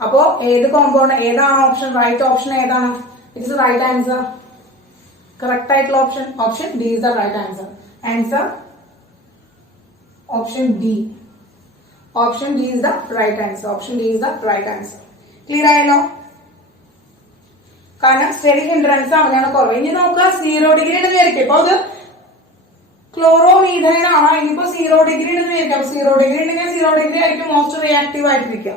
അപ്പോ ഏത് കോമ്പൗണ്ട് ഏതാണ് ഓപ്ഷൻ? റൈറ്റ് ഓപ്ഷൻ ഏതാണ്? It's right answer. കറക്റ്റ് ആയിട്ടുള്ള option D is the right answer. Option D. Option D is the right answer. Clear ആയല്ലോ? കാരണം സ്റ്റെറിക് ഹിൻഡ്രൻസ് അങ്ങനെയാണ് കുറവ്. ഇനി നോക്കുക 0 ഡിഗ്രി ഉണ്ടെന്ന് വിചാരിക്കും. ഇപ്പൊ അത് ക്ലോറോമീഥൈൻ ആണ്. ഇനിയിപ്പോ 0 ഡിഗ്രി ഉണ്ടെന്ന് വിചാരിക്കാം. 0 ഡിഗ്രി ഉണ്ടെങ്കിൽ 0 ഡിഗ്രി ആയിരിക്കും മോസ്റ്റ് റിയാക്റ്റീവ് ആയിട്ടിരിക്കുക.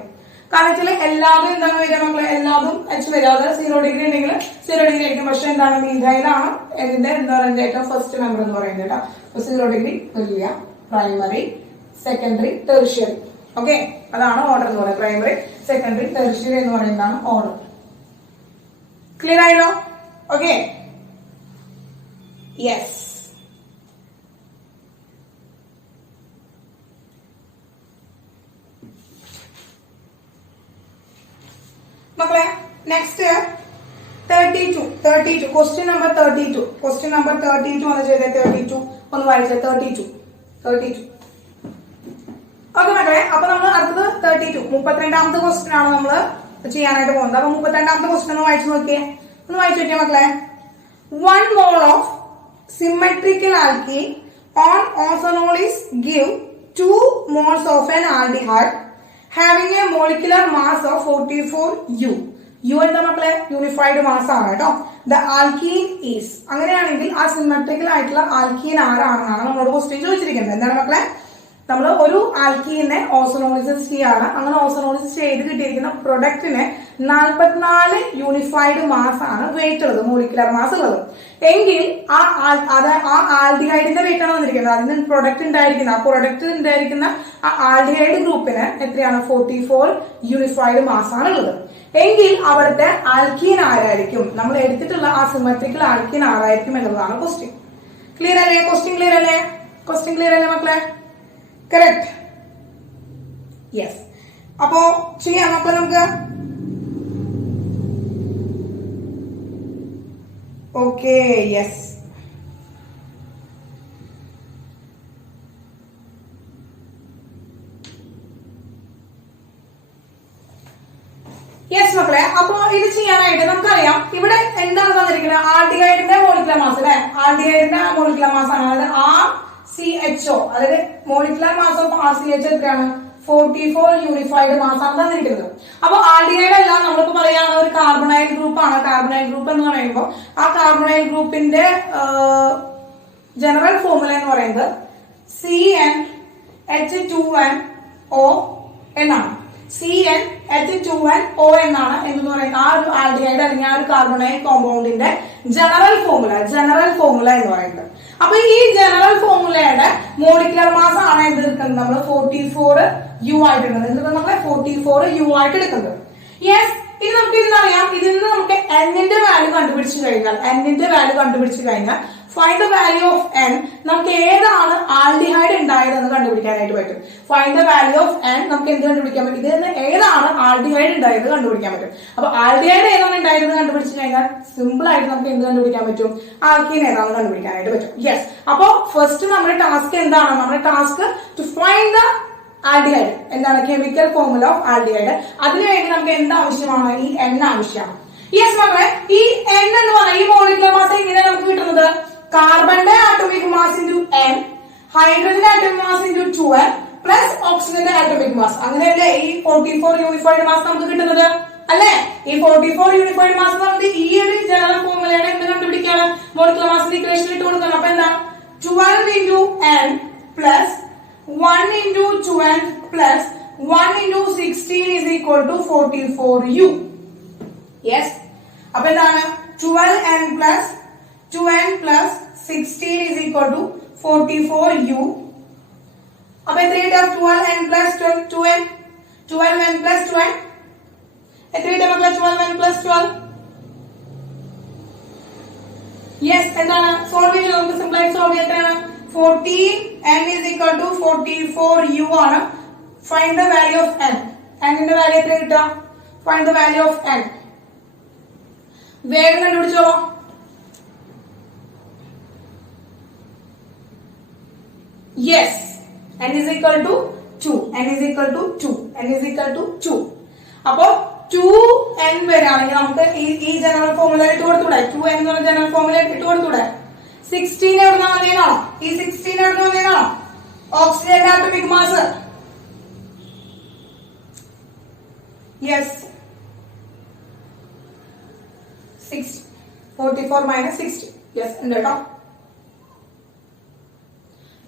കാരണം വെച്ചാൽ എല്ലാതും എന്താണ് വരിക മക്കളെ? എല്ലാതും H വരിക. അത് 0 ഡിഗ്രി ഉണ്ടെങ്കിൽ 0 ഡിഗ്രി ആയിരിക്കും. പക്ഷെ എന്താണ്? മീഥൈലാണ് ഇതിന്റെ എന്താ പറയുക ഏറ്റവും ഫസ്റ്റ് മെമ്പർ എന്ന് പറയുന്നത് കേട്ടോ. അപ്പൊ 0 ഡിഗ്രി വരില്ല. Primary, secondary, tertiary. ഓക്കെ, അതാണ് ഓർഡർ എന്ന് പറയുന്നത്. പ്രൈമറി, സെക്കൻഡറി, ടെറിഷ്യറി എന്ന് പറയുന്നതാണ് ഓർഡർ. ക്ലിയർ ആയല്ലോ? ഓക്കെ. യെസ്. മക്കളെ നെക്സ്റ്റ് 32 ക്വസ്റ്റ്യൻ നമ്പർ 32 ഒന്ന് ചെയ്തേ. 32 ഒന്ന് വായിച്ചേ. 32 ഓക്കെ മക്കളെ. അപ്പൊ നമ്മൾ അടുത്തത് 32 ക്വസ്റ്റ്യൻ ആണ് നമ്മള് ചെയ്യാനായിട്ട് പോകുന്നത്. അപ്പൊ 32 ക്വസ്റ്റ്യൻ ഒന്ന് വായിച്ചു നോക്കിയേ. മക്കളെ. 1 mole of symmetrical alkene on ozonolis give 2 moles of an aldehyde having a molecular mass of 44 U. U എന്താ മക്കളെ? യൂണിഫൈഡ് മാസ് ആണ് കേട്ടോ. The alkene is. അങ്ങനെയാണെങ്കിൽ ആ സിമെട്രിക്കൽ ആയിട്ടുള്ള ആൽക്കീൻ ആരാണെന്നാണ് നമ്മളോട് ക്വസ്റ്റ്യൻ ചോദിച്ചിരിക്കുന്നത്. എന്താണ് മക്കളെ? നമ്മൾ ഒരു ആൽക്കീനെ ഓസോണോളിസിസ് ചെയ്യാണ്. അങ്ങനെ ഓസോണോളിസിസ് ചെയ്ത് കിട്ടിയിരിക്കുന്ന പ്രൊഡക്റ്റിന് 44 യൂണിഫൈഡ് മാസ് ആണ് വെയിറ്റ് ഉള്ളത്, മോളിക്കുലർ മാസ് ഉള്ളത്. എങ്കിൽ ആ ആൽഡിഹൈഡിന്റെ വെയിറ്റ് ആണ് വന്നിരിക്കുന്നത്. അതിന് പ്രൊഡക്റ്റ് ഉണ്ടായിരിക്കുന്ന ആ ആൽഡിഹൈഡ് ഗ്രൂപ്പിന് എത്രയാണ്? 44 യൂണിഫൈഡ് മാസ് ആണ് ഉള്ളത്. എങ്കിൽ അവിടുത്തെ ആൽക്കീൻ ആരായിരിക്കും? നമ്മൾ എടുത്തിട്ടുള്ള ആ സിമെട്രിക്കൽ ആൽക്കീൻ ആരായിരിക്കും എന്നുള്ളതാണ് ക്വസ്റ്റ്യൻ. ക്ലിയർ അല്ലേ? ക്വസ്റ്റ്യൻ ക്ലിയർ അല്ലേ മക്കളെ? കറക്റ്റ്. യെസ്. അപ്പോ ചെയ്യാം മക്കളെ നമുക്ക്. ഓക്കെ. യെസ്. യെസ് മക്കളെ. അപ്പൊ ഇത് ചെയ്യാനായിട്ട് നമുക്കറിയാം ഇവിടെ എന്താണ് തന്നിരിക്കുന്നത്? ആൽഡിഹൈഡിന്റെ മോളിക്കുലർ മാസ് അല്ലെ? ആൽഡിഹൈഡിന്റെ മോളിക്കുലർ മാസ് ആണ്. അതായത് RCHO, അതായത് മോളിക്കുലർ മാസ് ഓഫ് RCHO എത്രയാണ്? 44 യൂണിഫൈഡ് മാസ് ആണ് തന്നിരിക്കുന്നത്. അപ്പൊ ആൽഡിഹൈഡ് എല്ലാം നമ്മളിപ്പോ പറയുകയാണ് ഒരു കാർബണൈൽ ഗ്രൂപ്പ് ആണ്. കാർബണൈൽ ഗ്രൂപ്പ് എന്ന് പറയുമ്പോൾ ആ കാർബണൈൽ ഗ്രൂപ്പിന്റെ ജനറൽ ഫോർമുല എന്ന് പറയുന്നത് CnH2nO എന്നാണ്. CnH2nO എന്നാണ് എന്ന് പറയുന്നത് ആ ഒരു ആൽഡിഹൈഡ് അല്ലെങ്കിൽ ആ ഒരു കാർബണൈൽ കോമ്പൗണ്ടിന്റെ ജനറൽ ഫോർമുല എന്ന് പറയുന്നത്. അപ്പൊ ഈ ജനറൽ ഫോർമുലയുടെ മോളിക്കുലർ മാസ് ആണ് എന്ത് എടുക്കുന്നത്? നമ്മൾ 44 U ആയിട്ട് എടുക്കുന്നത്. എന്നിട്ട് നമ്മളെ 44 U ആയിട്ട് എടുക്കുന്നത്. യെസ്. ഇനി നമുക്ക് ഇന്നറിയാം. ഇതിൽ നിന്ന് നമുക്ക് N ന്റെ വാല്യൂ കണ്ടുപിടിച്ചു കഴിഞ്ഞാൽ find the value of n, നമുക്ക് ഏതാണ് ആൽഡിഹൈഡ് ഉണ്ടായതെന്ന് കണ്ടുപിടിക്കാനായിട്ട് പറ്റും. Find the value of n, നമുക്ക് എന്ത് കണ്ടുപിടിക്കാൻ പറ്റും? ഇതിൽ നിന്ന് ഏതാണ് ആൽഡിഹൈഡ് ഉണ്ടായത് കണ്ടുപിടിക്കാൻ പറ്റും. അപ്പൊ ആൽഡിഹൈഡ് ഏതാണ് ഉണ്ടായതെന്ന് കണ്ടുപിടിച്ചു കഴിഞ്ഞാൽ സിമ്പിൾ ആയിട്ട് നമുക്ക് എന്ത് കണ്ടുപിടിക്കാൻ പറ്റും? ആൽക്കീൻ ഏതാണെന്ന് കണ്ടുപിടിക്കാനായിട്ട് പറ്റും. യെസ്, അപ്പൊ ഫസ്റ്റ് നമ്മുടെ ടാസ്ക് എന്താണ്? നമ്മുടെ task to find the aldehyde. എന്താണ്? Chemical formula of aldehyde. അതിനുവേണ്ടി നമുക്ക് എന്ത് ആവശ്യമാണ്? ഈ n ആവശ്യമാണ്. യെസ് മക്കളെ, ഈ n എന്ന് പറഞ്ഞാൽ ഈ മോളിക്കുലർ മാസ് എങ്ങനെ നമുക്ക് കിട്ടുന്നത്? കാർബണിന്റെ ആറ്റോമിക് മാസ് ഇൻറ്റു n, ഹൈഡ്രജന്റെ ആറ്റോമിക് മാസ് ഇൻറ്റു 12 പ്ലസ് ഓക്സിജന്റെ ആറ്റോമിക് മാസ്. അങ്ങനെയല്ലേ ഈ 44 യൂണിഫൈഡ് മാസ് നമുക്ക് കിട്ടുന്നത്? അല്ലെ? ഈ 44 യൂണിഫൈഡ് മാസ് നമുക്ക് ഈ ഒരു ജനറൽ ഫോർമുലയുടെ എന്ത് കണ്ടുപിടിക്കാണ്? മോളിക്കുലർ മാസിന്റെ ഇക്വേഷൻ ഇട്ട് കൊടുക്കണം. അപ്പൊ എന്താ? 12 into n plus 1 into 12 plus 1 into 16 is equal to 44u. Yes. അപ്പൊ എന്താണ്? 12n plus 2n plus 16 is equal to 44u. അപ്പൊ എത്ര കിട്ടും? 12n plus 2n, 12n plus 2n എത്ര കിട്ടും മക്കളെ? 12n plus 12. യെസ്, എന്താണ്? സോൾവ് ചെയ്ത് നമുക്ക് സിമ്പിൾ ആയിട്ട് സോൾവ് ചെയ്തിട്ടാണ് 14n is equal to 44u ആണ്. Find the value of n. n ന്റെ വാല്യൂ എത്ര കിട്ടുക? Find the value of n. വേഗം കണ്ടുപിടിച്ചോ. Yes, n is equal to 2. n is equal to 2. n is equal to 2. അപ്പോ 2n വരാണെങ്കിൽ നമുക്ക് ഈ general formula ഇട്ട് കൊടുത്തൂടെ? 2n എന്ന് പറഞ്ഞ ജനറൽ ഫോർമുല ഇട്ട് കൊടുത്തൂടെ? 16 എവിടുന്ന വന്നേനാണോ? ഈ 16 എവിടുന്ന വന്നേനാണോ? ഓക്സിജന്റെ atomic mass. Yes, 44 minus 60. Yes ഉണ്ട് കേട്ടോ.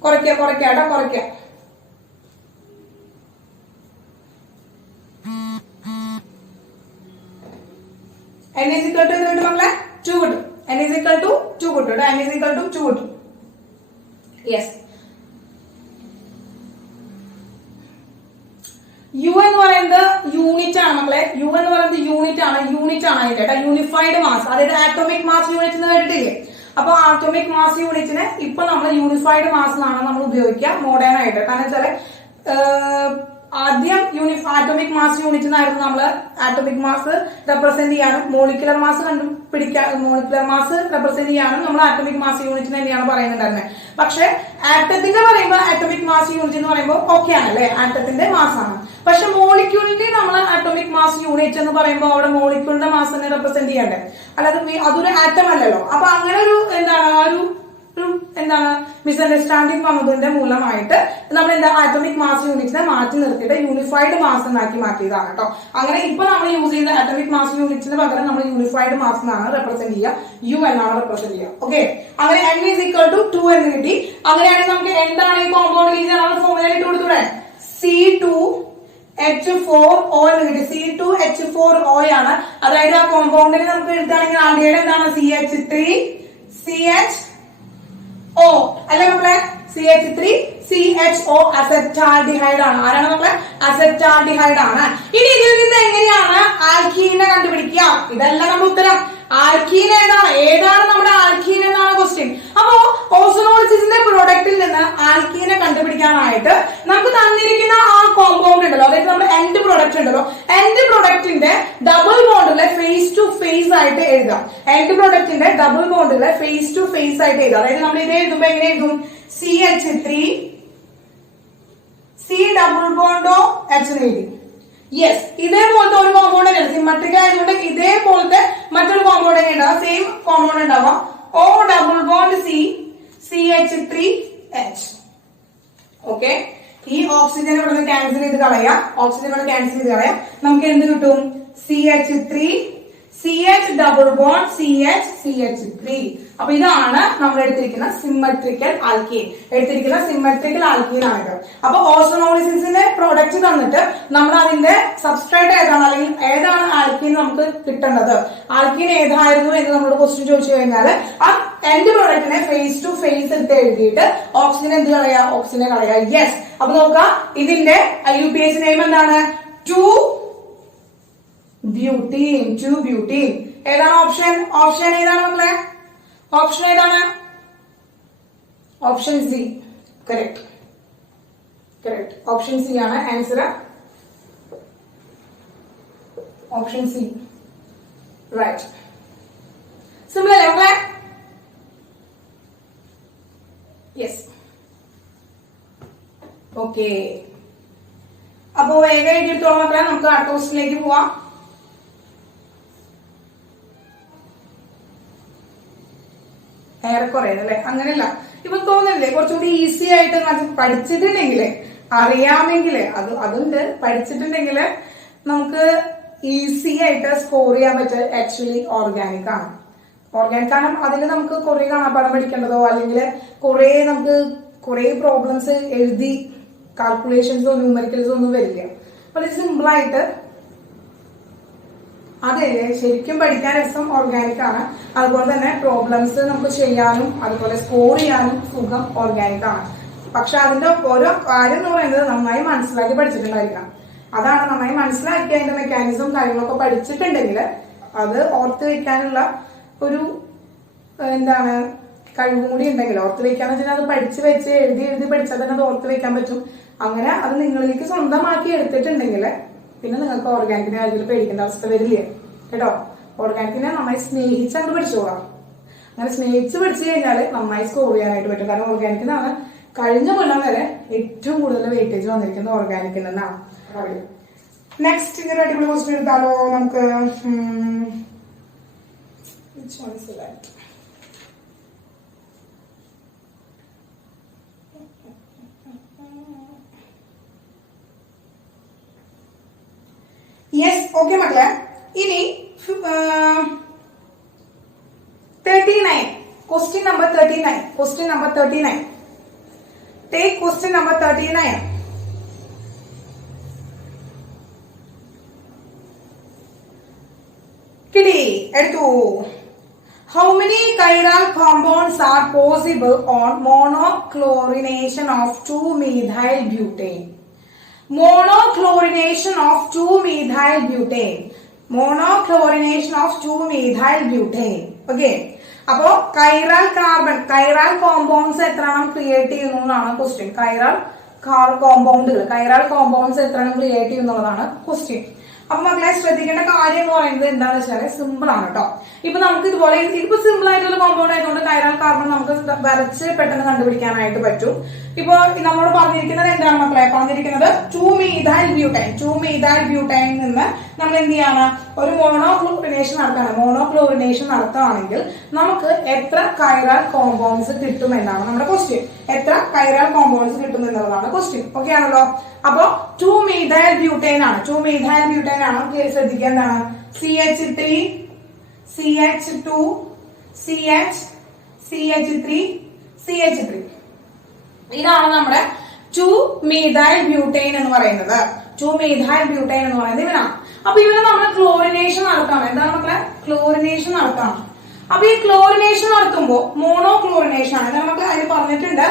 കുറയ്ക്കാട്ടോ കുറയ്ക്ക. n is equal to എന്ത് കിട്ടും മക്കളെ? 2 കിട്ടും. n is equal to 2 കിട്ടും. n is equal to 2 കിട്ടും. യെസ്, u എന്ന് പറയുന്നത് യൂണിറ്റ് ആണ് മക്കളെ. u എന്ന് പറയുന്നത് യൂണിറ്റ് ആണ് അതിന്റെ കേട്ടോ. യൂണിഫൈഡ് മാസ്, അതായത് ആറ്റോമിക് മാസ് യൂണിറ്റ് എന്ന് കേട്ടിട്ടില്ലേ? അപ്പൊ ആറ്റോമിക് മാസ് യൂണിറ്റിന് ഇപ്പൊ നമ്മൾ യൂണിഫൈഡ് മാസ് എന്നാണ് നമ്മൾ ഉപയോഗിക്കുക മോഡേൺ ആയിട്ട്. കാരണം വെച്ചാല് ആദ്യം ആറ്റോമിക് മാസ് യൂണിറ്റ് എന്നായിരുന്നു നമ്മൾ ആറ്റോമിക് മാസ് റെപ്രസെന്റ് ചെയ്യാനും molecular mass molecular mass represent ചെയ്യാനും നമ്മൾ ആറ്റോമിക് മാസ് യൂണിറ്റ് തന്നെയാണ് പറയുന്നുണ്ടായിരുന്നത്. പക്ഷെ ആറ്റത്തിന്റെ പറയുമ്പോൾ ആറ്റോമിക് മാസ് യൂണിറ്റ് എന്ന് പറയുമ്പോൾ ഓക്കെ ആണല്ലേ, ആറ്റത്തിന്റെ മാസ് ആണ്. പക്ഷെ മോളിക്യൂളിന്റെ നമ്മൾ ആറ്റോമിക് മാസ് യൂണിറ്റ് എന്ന് പറയുമ്പോൾ അവിടെ മോളിക്യൂളിന്റെ മാസ് തന്നെ റെപ്രസെന്റ് ചെയ്യണ്ടേ, അല്ലാതെ അതൊരു ആറ്റം അല്ലല്ലോ. അപ്പൊ അങ്ങനെ ഒരു എന്താണ് മിസ്അണ്ടർസ്റ്റാൻഡിങ് വന്നതിന്റെ മൂലമായിട്ട് നമ്മൾ എന്താ ആറ്റോമിക് മാസ് യൂണിറ്റിനെ മാറ്റി നിർത്തിയിട്ട് യൂണിഫൈഡ് മാസ് എന്നാക്കി മാറ്റിയതാണ് കേട്ടോ. അങ്ങനെ ഇപ്പൊ നമ്മൾ യൂസ് ചെയ്യുന്ന ആറ്റോമിക് മാസ് യൂണിറ്റിന് പകരം നമ്മൾ യൂണിഫൈഡ് മാസ് എന്നാണ് റെപ്രസെന്റ് ചെയ്യുക, യു എന്നാണ് റെപ്രസെന്റ് ചെയ്യുക. ഓക്കെ, അങ്ങനെ n is equal to 2 എന്ന് കിട്ടി. അങ്ങനെയാണെങ്കിൽ നമുക്ക് എന്താണ് ഈ കോമ്പൗണ്ടിൽ നമ്മൾ ഫോർമുല ഇട്ട് കൊടുത്തൂടെ? C2H4O എന്ന് കിട്ടി. C2H4O ആണ്. അതായത് ആ കോമ്പൗണ്ടിന് നമുക്ക് എഴുതുകയാണെങ്കിൽ ആദ്യയുടെ എന്താണ്? CH3CH O അല്ലെ മക്കളെ? CH3CHO അസെറ്റാൽഡിഹൈഡ് ആണ്. ആരാണ് മക്കളെ? അസെറ്റാൽഡിഹൈഡ് ആണ്. ഇനി ഇതിൽ നിന്ന് എങ്ങനെയാണ് ആൽക്കീനെ കണ്ടുപിടിക്കുക? ഇതല്ല നമ്മുടെ ഉത്തരം. ആൽക്കീൻ ഏതാണ് നമ്മുടെ ആൽക്കീൻ എന്നാണ് ക്വസ്റ്റ്യൻ. അപ്പോ ഓസോണോളിസിസിന്റെ പ്രൊഡക്റ്റിൽ നിന്ന് ആൽക്കീനെ കണ്ടുപിടിക്കാനായിട്ട് നമുക്ക് തന്നിരിക്കുന്ന ആ കോമ്പൗണ്ട് ഉണ്ടല്ലോ, അതായത് നമ്മുടെ എൻഡ് പ്രൊഡക്റ്റ് ഉണ്ടല്ലോ, എൻഡ് പ്രൊഡക്റ്റിന്റെ ഡബിൾ ബോണ്ടിലെ ഫേസ് ടു ഫേസ് ആയിട്ട് എഴുതാം. എൻഡ് പ്രൊഡക്റ്റിന്റെ ഡബിൾ ബോണ്ടിലെ ഫേസ് ടു ഫേസ് ആയിട്ട് എഴുതാം. അതായത് നമ്മൾ ഇത് എഴുതുമ്പോ എങ്ങനെ എഴുതും? CH3C ഡബിൾ ബോണ്ടോ H എഴുതി. യെസ്, ഇതേപോലത്തെ ഒരു കോമ്പൗണ്ട് തന്നെയാണ്. സിമെട്രിക് ആയതുകൊണ്ട് ഇതേപോലത്തെ മറ്റൊരു കോമ്പൗണ്ട് തന്നെ ഉണ്ടാവാം, സെയിം കോമ്പൗണ്ട് ഉണ്ടാവാം. O double bond CH3H. Okay, ഈ ഓക്സിജൻ ഇവിടെ ക്യാൻസൽ ചെയ്ത് കളയാം. നമുക്ക് എന്ത് കിട്ടും? CH3CH double bond CH3. അപ്പൊ ഇതാണ് നമ്മൾ എടുത്തിരിക്കുന്ന സിമെട്രിക്കൽ ആൽക്കീൻ. ആണ്. അപ്പൊ ഓസോണോളിസിസിന്റെ പ്രോഡക്റ്റ് തന്നിട്ട് നമ്മൾ അതിന്റെ സബ്സ്ട്രേറ്റ് ഏതാണ് അല്ലെങ്കിൽ ഏതാണ് ആൽക്കീൻ നമുക്ക് കിട്ടേണ്ടത്, ആൽക്കീൻ ഏതായിരുന്നു എന്ന് നമ്മളോട് ക്വസ്റ്റ്യൻ ചോദിച്ചു കഴിഞ്ഞാൽ ആ എൻഡ് പ്രോഡക്റ്റിനെ ഫേസ് ടു ഫേസ് എടുത്ത് എഴുതിയിട്ട് ഓക്സിജൻ എന്ത് കളയാ? ഓക്സിജനെ കളയാ. യെസ്, അപ്പൊ നോക്കാം ഇതിന്റെ IUPAC നെയിം എന്താണ്? 2-butene. ഏതാണ് ഓപ്ഷൻ? ഏതാണ് മക്കളെ? ഓപ്ഷൻ ഏതാണ്? Option C correct. Correct. Option C ആണ് answer. Option C right. Simple അല്ലേ മക്കളെ? യെസ്. ഓക്കെ, അപ്പോ വേഗം എഴുതിയെടുത്തോളം മക്കളെ, നമുക്ക് അടുത്ത ക്വസ്റ്റിലേക്ക് പോവാം. ഏറെക്കുറെ അല്ലേ? അങ്ങനെയല്ല, ഇപ്പൊ തോന്നില്ലേ കുറച്ചുകൂടി ഈസി ആയിട്ട് പഠിച്ചിട്ടുണ്ടെങ്കില്, അറിയാമെങ്കില്, അതുണ്ട്, പഠിച്ചിട്ടുണ്ടെങ്കില് നമുക്ക് ഈസി ആയിട്ട് സ്കോർ ചെയ്യാൻ പറ്റുക ആക്ച്വലി ഓർഗാനിക് ആണ്. ഓർഗാനിക് ആണ്. അതിന് നമുക്ക് കുറെ കാണാപ്പാഠം പഠിക്കേണ്ടതോ അല്ലെങ്കിൽ നമുക്ക് കുറെ പ്രോബ്ലംസ് എഴുതി കാൽക്കുലേഷൻസോ ന്യൂമറിക്കൽസോ ഒന്നും വരില്ല. വളരെ സിമ്പിൾ ആയിട്ട്, അതെ, ശരിക്കും പഠിക്കാൻ രസം ഓർഗാനിക് ആണ്. അതുപോലെ തന്നെ പ്രോബ്ലംസ് നമുക്ക് ചെയ്യാനും അതുപോലെ സ്കോർ ചെയ്യാനും സുഖം ഓർഗാനിക് ആണ്. പക്ഷെ അതിന്റെ ഓരോ കാര്യം എന്ന് പറയുന്നത് നന്നായി മനസ്സിലാക്കി പഠിച്ചിട്ടുണ്ടായിരിക്കണം. അതാണ്, നന്നായി മനസ്സിലാക്കി അതിന്റെ മെക്കാനിസം കാര്യങ്ങളൊക്കെ പഠിച്ചിട്ടുണ്ടെങ്കിൽ അത് ഓർത്ത് വെക്കാനുള്ള ഒരു കഴിവും കൂടി ഉണ്ടെങ്കിൽ, ഓർത്ത് വെക്കാന്ന് വെച്ചാൽ അത് പഠിച്ച് വെച്ച് എഴുതി പഠിച്ചാൽ തന്നെ അത് ഓർത്ത് വെക്കാൻ പറ്റും. അങ്ങനെ അത് നിങ്ങളിലേക്ക് സ്വന്തമാക്കി എടുത്തിട്ടുണ്ടെങ്കിൽ പിന്നെ നിങ്ങൾക്ക് ഓർഗാനിക്കിന്റെ കാര്യത്തിൽ പേടിക്കേണ്ട അവസ്ഥ വരില്ല കേട്ടോ. ഓർഗാനിക്കിനെ നന്നായി സ്നേഹിച്ചങ്ങ് പഠിച്ചോളാം. അങ്ങനെ സ്നേഹിച്ച് പഠിച്ചു കഴിഞ്ഞാൽ നന്നായി സ്കോർ ചെയ്യാനായിട്ട് പറ്റും. കാരണം ഓർഗാനിക്കിനാണ് കഴിഞ്ഞ കൊല്ലം വരെ ഏറ്റവും കൂടുതൽ വെയിറ്റേജ് വന്നിരിക്കുന്നത് ഓർഗാനിക്കിൽ നിന്നാണ്. നെക്സ്റ്റ് ഇങ്ങനെ അടിപൊളി ക്വസ്റ്റ്യൻ എടുത്താലോ നമുക്ക്? യെസ്, ഓക്കെ മക്കളെ. ഇനി 39, question number 39. Question number 39. Take question number 39. കിടി എടുത്തു. How many chiral compounds are possible on monochlorination of 2-methyl butane? Monochlorination of 2-methyl butane. Monochlorination of 2-methyl butane. Okay. അപ്പോ കൈറാൽ compounds എത്രണ്ണം create ചെയ്യുന്നു എന്നാണ് question. കൈറാൽ compounds എത്രണ്ണം create ചെയ്യുന്നതാണ് question. അപ്പൊ മക്കളെ ശ്രദ്ധിക്കേണ്ട കാര്യം എന്ന് പറയുന്നത് എന്താണെന്ന് വെച്ചാൽ സിമ്പിൾ ആണ് കേട്ടോ. ഇപ്പൊ നമുക്ക് ഇതുപോലെ ഇതിപ്പോ സിമ്പിൾ ആയിട്ടുള്ള കോമ്പൗണ്ട് ആയതുകൊണ്ട് കൈറാൽ കാർബൺ നമുക്ക് വരച്ച് പെട്ടെന്ന് കണ്ടുപിടിക്കാനായിട്ട് പറ്റും. ഇപ്പൊ നമ്മളോട് പറഞ്ഞിരിക്കുന്നത് എന്താണ് മക്കളെ? പറഞ്ഞിരിക്കുന്നത് 2-methyl butane. 2-methyl butane നിന്ന് നമ്മൾ എന്ത് ചെയ്യാണ്? ഒരു മോണോക്ലോറിനേഷൻ നടത്തുകയാണെങ്കിൽ നമുക്ക് എത്ര കൈറാൽ കോമ്പൗണ്ട്സ് കിട്ടും എന്നാണ് നമ്മുടെ ക്വസ്റ്റ്യൻ. എത്ര കൈറാൽ കോമ്പൗണ്ട്സ് കിട്ടും എന്നുള്ളതാണ് ക്വസ്റ്റ്യൻ. ഓക്കെ ആണല്ലോ? അപ്പൊ 2-methyl butane ആണ്. 2-methyl butane ആണ്. ശ്രദ്ധിക്കുക എന്താണ്? CH3 CH2 CH CH3 CH3 ഇതാണ് നമ്മുടെ 2-methyl butane എന്ന് പറയുന്നത്. 2-methyl butane എന്ന് പറയുന്നത് ഇവനാണ്. അപ്പൊ ഇവനെ നമ്മൾ ക്ലോറിനേഷൻ നടത്തണം. എന്താണ് മക്കളെ? ക്ലോറിനേഷൻ നടത്തണം. അപ്പൊ ഈ ക്ലോറിനേഷൻ നടത്തുമ്പോ മോണോക്ലോറിനേഷൻ ആണ്. നമുക്ക് അതിന് പറഞ്ഞിട്ടുണ്ട്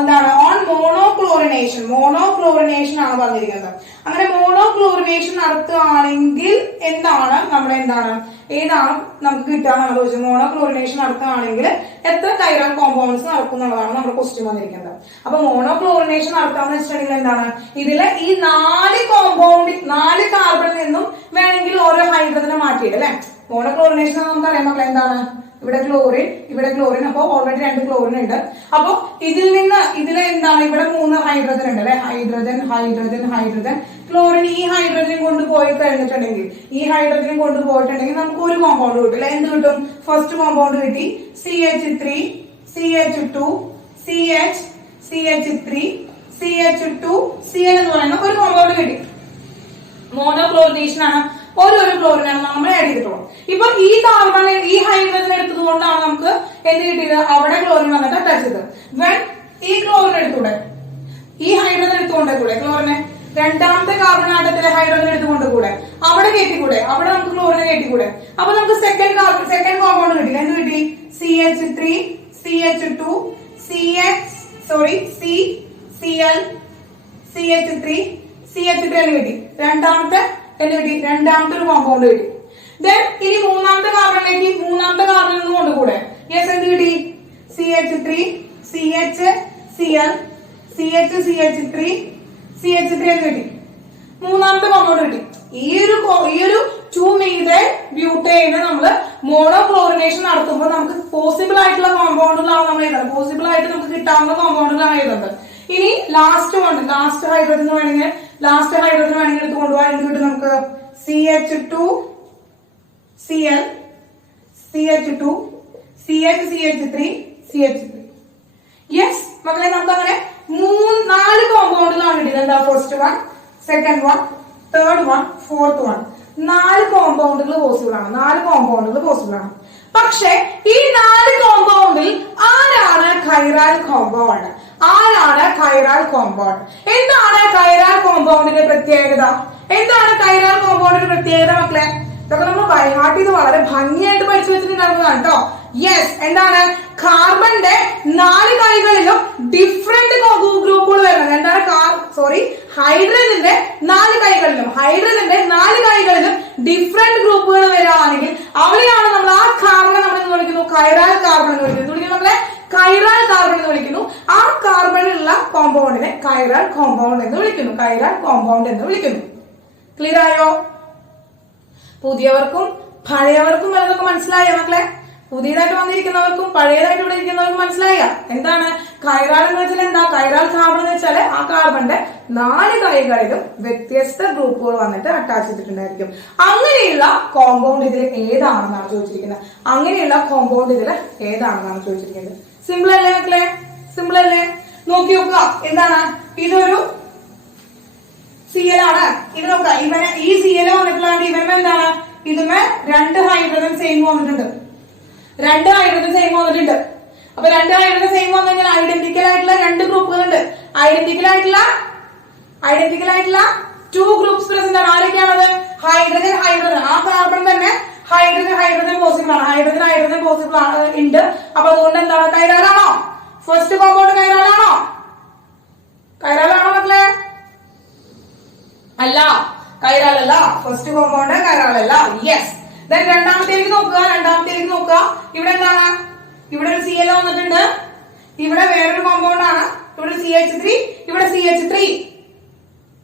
എന്താണ്? ഓൺ മോണോക്ലോറിനേഷൻ ആണ് പറഞ്ഞിരിക്കുന്നത്. അങ്ങനെ മോണോക്ലോറിനേഷൻ നടത്തുകയാണെങ്കിൽ ഏതാണ് നമുക്ക് കിട്ടാന്നാണ് ചോദിച്ചത്. മോണോക്ലോറിനേഷൻ നടത്തുകയാണെങ്കിൽ എത്ര കൈറാൽ കോമ്പൗണ്ട്സ് നടക്കും എന്നുള്ളതാണ് നമ്മുടെ ക്വസ്റ്റ്യൻ വന്നിരിക്കുന്നത്. അപ്പൊ മോണോക്ലോറിനേഷൻ നടത്താന്ന് വെച്ചിട്ടുണ്ടെങ്കിൽ എന്താണ്? ഇതില് ഈ 4 കാർബണിൽ നിന്നും വേണമെങ്കിൽ ഓരോ ഹൈഡ്രജനെ മാറ്റിയിട്ട് അല്ലെ. മോണോക്ലോറിനേഷൻ നമുക്കറിയാം മക്കളെ എന്താണ്? ഇവിടെ ക്ലോറിൻ. അപ്പൊ ഓൾറെഡി 2 ക്ലോറിൻ ഉണ്ട്. അപ്പൊ ഇതിലെ എന്താണ്? ഇവിടെ 3 ഹൈഡ്രജൻ ഉണ്ട് അല്ലെ. Hydrogen chlorine. ഈ ഹൈഡ്രജൻ കൊണ്ടുപോയി കഴിഞ്ഞിട്ടുണ്ടെങ്കിൽ നമുക്ക് ഒരു കോമ്പൗണ്ട് കിട്ടും അല്ലെ. എന്ത് കിട്ടും? ഫസ്റ്റ് കോമ്പൗണ്ട് കിട്ടി CH3 CH2 CH3 CH2 Cl എന്ന് പറയുന്ന ഒരു കോമ്പൗണ്ട് കിട്ടി. മോണോക്ലോറിനേഷൻ ആണ്. ഓരോരോ ക്ലോറിനാണ് നമ്മൾ ആഡ് ചെയ്തിട്ടുള്ളൂ. ഇപ്പൊ ഈ കാർബൺ ഈ ഹൈഡ്രജൻ എടുത്തത് കൊണ്ടാണ് നമുക്ക് എന്ത് കിട്ടിയത്? അവിടെ ക്ലോറിൻ വന്നിട്ട് അറ്റാച്ച് ചെയ്തത്. ഈ ക്ലോറിൻ എടുത്തൂടെ? ഈ ഹൈഡ്രജൻ എടുത്തുകൊണ്ട് കൂടെ ക്ലോറിനെ രണ്ടാമത്തെ കാർബൺ ആറ്റത്തിലെ ഹൈഡ്രജൻ എടുത്തുകൊണ്ട് കൂടെ അവിടെ കയറ്റിക്കൂടെ? അവിടെ നമുക്ക് ക്ലോറിനെ കയറ്റിക്കൂടെ? അപ്പൊ നമുക്ക് സെക്കൻഡ് കോമ്പൗണ്ട് കിട്ടില്ല. എന്ത് കിട്ടി? CH3 CH2 Cl CH3 എന്ന് കിട്ടി. രണ്ടാമത്തെ ഒരു കോമ്പൗണ്ട് കിട്ടി. ദെൻ ഇനി മൂന്നാമത്തെ കാർബണിൽ നിന്ന് കൊണ്ടുകൂടെ? യെസ്, എന്ത് കിട്ടി? CH3 CH Cl CH3 CH3 എന്ന് കിട്ടി. മൂന്നാമത്തെ കോമ്പൗണ്ട് കിട്ടി. ഈ ഒരു 2-methyl ബ്യൂട്ടൈന് നമ്മള് മോണോക്ലോറിനേഷൻ നടത്തുമ്പോൾ നമുക്ക് പോസിബിൾ ആയിട്ടുള്ള കോമ്പൗണ്ടുകളാണ് നമ്മൾ എഴുതുന്നത്. പോസിബിൾ ആയിട്ട് നമുക്ക് കിട്ടാവുന്ന കോമ്പൗണ്ടുകളാണ് എഴുതുന്നത്. ഇനി ലാസ്റ്റ് ഹൈഡ്രജൻ വേണമെങ്കിൽ എടുത്ത് കൊണ്ടുപോകാൻ എന്ത് കിട്ടും നമുക്ക്? CH2 Cl CH2 CH3 CH3. Yes മക്കളെ, നമുക്ക് അങ്ങനെ 4 കോമ്പൗണ്ടുകളാണ് കിട്ടിയത്. എന്താ? First one, second one, third one, fourth one. 4 കോമ്പൗണ്ടുകൾ പോസിബിൾ ആണ്. പക്ഷെ ഈ 4 കോമ്പൗണ്ടിൽ ആരാണ് കൈറാൽ കോമ്പൗണ്ട്? എന്താണ് കൈറാൽ കോമ്പൗണ്ടിന്റെ പ്രത്യേകത? മക്കളെ? ഇതൊക്കെ നമ്മൾ ബൈഹാർട്ട് ചെയ്ത് വളരെ ഭംഗിയായിട്ട് പഠിച്ചു വെച്ചിട്ടുണ്ടായിരുന്നതാണ് കേട്ടോ. യെസ്, എന്താണ്? കാർബണിന്റെ 4 കൈകളിലും ഡിഫറെന്റ് ഗ്രൂപ്പുകൾ വരുന്നത്. എന്താണ്? ഹൈഡ്രജന്റെ 4 കൈകളിലും ഡിഫറെന്റ് ഗ്രൂപ്പുകൾ വരികയാണെങ്കിൽ അവിടെയാണ് നമ്മൾ ആ കാർബൺ നമ്മൾ എന്ന് വിളിക്കുന്നു കൈറാൽ കാർബൺ എന്ന് വിളിക്കുന്നു. നമ്മളെ കൈറാൽ കാർബൺ എന്ന് വിളിക്കുന്നു. ആ കാർബണിലുള്ള കോമ്പൗണ്ടിനെ കൈറാൽ കോമ്പൗണ്ട് എന്ന് വിളിക്കുന്നു. ക്ലിയർ ആയോ? പുതിയവർക്കും പഴയവർക്കും വല്ലതൊക്കെ മനസ്സിലായോ മക്കളെ? പുതിയതായിട്ട് വന്നിരിക്കുന്നവർക്കും പഴയതായിട്ട് ഇവിടെ ഇരിക്കുന്നവർക്കും മനസ്സിലായ എന്താണ് കൈറാൽ എന്ന് വെച്ചാൽ? എന്താ കൈറാൽ കാർബൺ എന്ന് വെച്ചാൽ? ആ കാർബണിന്റെ 4 കൈകളിലും വ്യത്യസ്ത ഗ്രൂപ്പുകൾ വന്നിട്ട് അറ്റാച്ച് ചെയ്തിട്ടുണ്ടായിരിക്കും. അങ്ങനെയുള്ള കോമ്പൗണ്ട് ഇതിൽ ഏതാണെന്നാണ് ചോദിച്ചിരിക്കുന്നത്. സിമ്പിൾ അല്ലേ മക്കളെ? സിമ്പിൾ അല്ലേ? നോക്കി നോക്കുക. എന്താണ്? ഇതൊരു Cl ആണ്. ഇത് നോക്കുക. ഈ Cl വന്നിട്ടുള്ള ഇവന് എന്താണ്? ഇതിന് 2 ഹൈഡ്രജൻ സെയിം വന്നിട്ടുണ്ട്. അപ്പൊ 2 ഹൈഡ്രജൻ സെയിം വന്നു കഴിഞ്ഞാൽ ഐഡന്റിക്കൽ ആയിട്ടുള്ള 2 ഗ്രൂപ്പുകളുണ്ട്. ഐഡന്റിക്കൽ ആയിട്ടുള്ള 2 ഗ്രൂപ്പ്സ് പ്രസന്റ് ആണ്. ആരൊക്കെയാണത്? ഹൈഡ്രജൻ. ആ കാർബൺ തന്നെ ഹൈഡ്രജൻ പോസിബിൾ ആണ്. ഹൈഡ്രജൻ പോസിബിൾ ഉണ്ട്. അപ്പൊ അതുകൊണ്ട് എന്താണ്? കൈറാലാണോ? ഫസ്റ്റ് കോമ്പൗണ്ട് കൈറാലാണോ മക്കളെ? അല്ല, കൈറാലല്ല. ഫസ്റ്റ് കോമ്പൗണ്ട് കൈറാലല്ല. യെസ്. രണ്ടാമത്തേക്ക് നോക്കുക. ഇവിടെ എന്താണ്? ഇവിടെ ഒരു Cl വന്നിട്ടുണ്ട്. ഇവിടെ വേറൊരു കോമ്പൗണ്ട് ആണ്. ഇവിടെ ഇവിടെ CH3.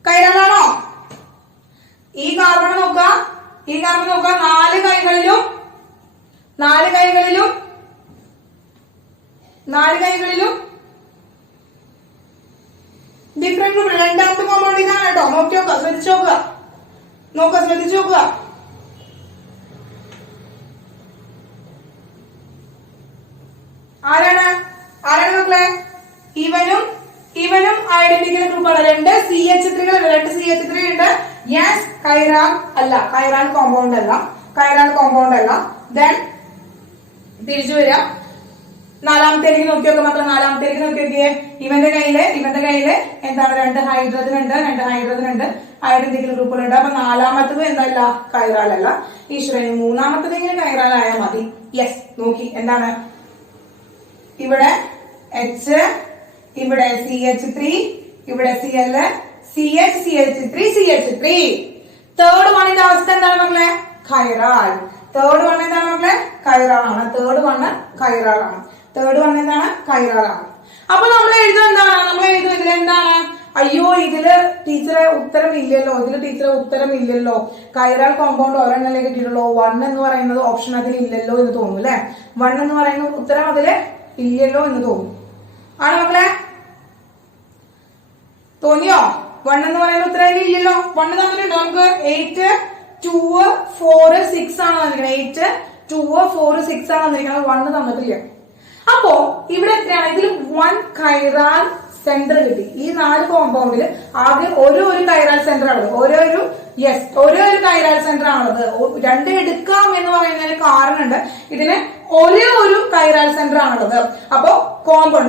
കൈറാലാണോ? ഈ കാർബൺ നോക്കുക. 4 കൈകളിലും ഡിഫറെന്റ് ഗ്രൂപ്പ്. രണ്ടാമത്തെ കോമ്പൗണ്ട് ഇതാണ് കേട്ടോ. ശ്രദ്ധിച്ചു നോക്കുക. ആരാണ് മക്കളെ? ഇവനും ഐഡന്റിക്കൽ ഗ്രൂപ്പാണ്. 2 CH3 ഉണ്ട്. യെസ്, കൈറാൽ കോമ്പൗണ്ട് അല്ല. ദെൻ തിരിച്ചു വരിക. നാലാമത്തേക്ക് നോക്കിയൊക്കെ മക്കളെ. നോക്കിയേ. ഇവന്റെ കയ്യില് എന്താണ്? 2 ഹൈഡ്രജൻ ഉണ്ട്. ഐഡന്റിക്കൽ ഗ്രൂപ്പുകളുണ്ട്. അപ്പൊ നാലാമത്തത് എന്തല്ല? കൈറാലല്ല. ഈശ്വരന് മൂന്നാമത്തത് ഇങ്ങനെ കൈറാലായാൽ മതി. യെസ്, നോക്കി. എന്താണ്? ഇവിടെ H, ഇവിടെ CH3, ഇവിടെ Cl, CH3. തേർഡ് വണ്ണിന്റെ അവസ്ഥ എന്താണ് മക്കളെ? കൈറാൽ. കൈറാലാണ്. അപ്പൊ നമ്മൾ എഴുതും ഇതിലെന്താണ്? അയ്യോ, ഇതില് ടീച്ചറെ ഉത്തരം ഇല്ലല്ലോ. കൈറാൽ കോമ്പൗണ്ട് ഒരെണ്ണല്ലേ കിട്ടിയിട്ടുള്ളൂ. 1 എന്ന് പറയുന്നത് ഓപ്ഷൻ അതിൽ ഇല്ലല്ലോ എന്ന് തോന്നുന്നു അല്ലെ? 1 എന്ന് പറയുന്ന ഉത്തരം അതില് ഇല്ലല്ലോ എന്ന് തോന്നുന്നു. ആണ് മക്കളെ? തോന്നിയോ? 1 എന്ന് പറയുന്ന ഉത്തരം ഇല്ലല്ലോ. 1 തന്നിട്ടുണ്ടോ നമുക്ക്? 8, 2, 4, 6 ആണ് തന്നിരിക്കുന്നത്. 8, 2, 4, 6 ആണ് തന്നിരിക്കുന്നത്. 1 തന്നിട്ടില്ല. അപ്പോ ഇവിടെ എത്രയാണ്? ഇതിൽ 1 കൈറാൽ സെന്റർ കിട്ടി. ഈ 4 കോമ്പൗണ്ടിൽ ആദ്യം ഒരു കൈറാൽ സെന്റർ ആണത്. ഓരോ കൈറാൽ സെന്റർ ആണത്. 2 എടുക്കാം എന്ന് പറയുന്നതിന് കാരണമുണ്ട്. ഇതിന് ഒരു കൈറാൽ സെന്റർ ആണുള്ളത്. അപ്പോ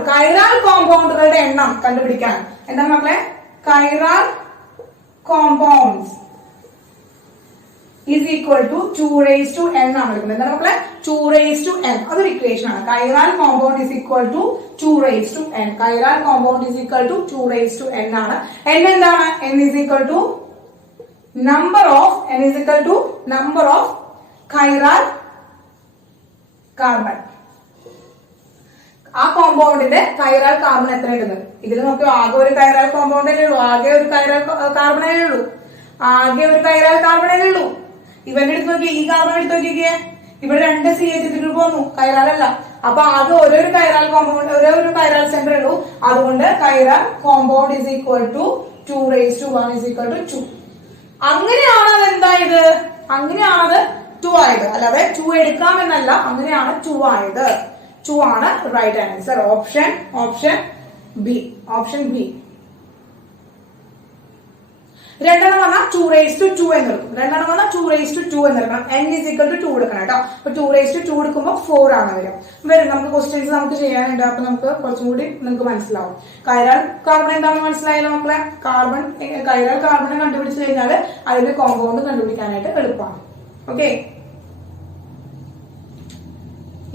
കൈറാൽ കോമ്പൗണ്ടുകളുടെ എണ്ണം കണ്ടുപിടിക്കാൻ എന്താണ് മക്കളെ? കൈറാൽ compounds is equal to 2 raised to n ആണ് എടുക്കുന്നത്. എന്താണ് മക്കളെ? 2 raised to n. അതൊരു ഇക്വേഷൻ ആണ്. കൈറാൽ compound is equal to 2 raised to n. കൈറാൽ compound is equal to 2 raised to n ആണ്. n എന്താണ്? n is equal to number of കൈറാൽ carbon. ആ കോമ്പൗണ്ടിന്റെ chiral carbon എത്ര ഉണ്ടെന്ന്. ഇതിൽ നോക്കിയോ, ആകെ ഒരു കൈറൽ കോമ്പൗണ്ടല്ലേ ഉള്ളൂ, ആകെ ഒരു കൈറൽ കാർബണേ ഉള്ളൂ, ആകെ ഒരു കൈറൽ കാർബണേ ഉള്ളൂ. ഇവന്റെ എടുത്ത് നോക്കിയേ, ഈ കാർബൺ എടുത്ത് നോക്കിയേ, ഇവിടെ 2 CH3 ഗ്രൂപ്പ് വന്നു, കൈറലല്ല. അപ്പൊ ആകെ ഒരു കൈറൽ കോമ്പൗണ്ട്, ഒരു കൈറൽ സെന്റർ ഉള്ളൂ. അതുകൊണ്ട് chiral compound is equal to 2⁻1 is equal to 2. അങ്ങനെയാണ് അത് എന്തായത്, അങ്ങനെയാണത് 2 ആയത്, അല്ലാതെ 2 എടുക്കാമെന്നല്ല, അങ്ങനെയാണ് 2 ആയത്. 2 ആണ് റൈറ്റ് ആൻസർ. Option B. രണ്ടെണ്ണം വന്നാൽ 2⁻2 എന്നെടുക്കും. രണ്ടെണ്ണം വന്നാൽ 2⁻2 എന്നെടുക്കണം. n is equal to 2 എടുക്കണം കേട്ടോ. അപ്പൊ 2⁻2 എടുക്കുമ്പോൾ 4 ആണ് വരും. നമുക്ക് ക്വസ്റ്റ്യൻസ് നമുക്ക് ചെയ്യാനുണ്ട്. അപ്പൊ നമുക്ക് കുറച്ചും കൂടി നിങ്ങൾക്ക് മനസ്സിലാവും. കൈറൽ കാർബൺ എന്താണെന്ന് മനസ്സിലായല്ലോ മക്കളെ. കൈറൽ കാർബൺ കണ്ടുപിടിച്ചു കഴിഞ്ഞാൽ അതിന്റെ കോമ്പൗണ്ട് കണ്ടുപിടിക്കാനായിട്ട് എളുപ്പമാണ്. Okay,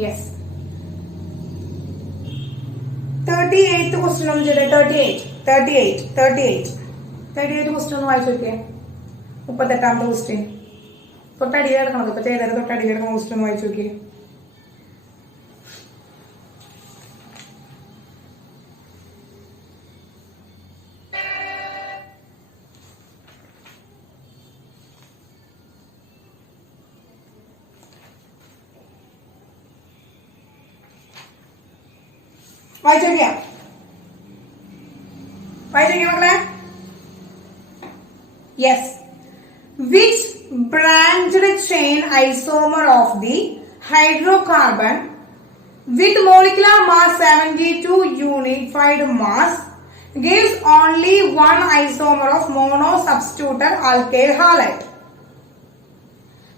yes. 38th ക്വസ്റ്റ്യൻ ഒന്ന് ചെയ്തേ. 38 ക്വസ്റ്റ്യൻ ഒന്ന് വായിച്ചു നോക്കിയേ. 38ാമത്തെ ക്വസ്റ്റ്യൻ തൊട്ടടിയിൽ കിടക്കണം. ഇപ്പൊ ചെയ്തത് തൊട്ടടിയിൽ കിടക്കുന്ന ക്വസ്റ്റ്യൻ ഒന്ന് വായിച്ചു നോക്കിയേ. വായിച്ചോക്കിയാ മക്കളെ. Yes. Which branched chain isomer of the hydrocarbon with molecular mass 72 unified mass gives only one isomer of monosubstituted alkyl halide?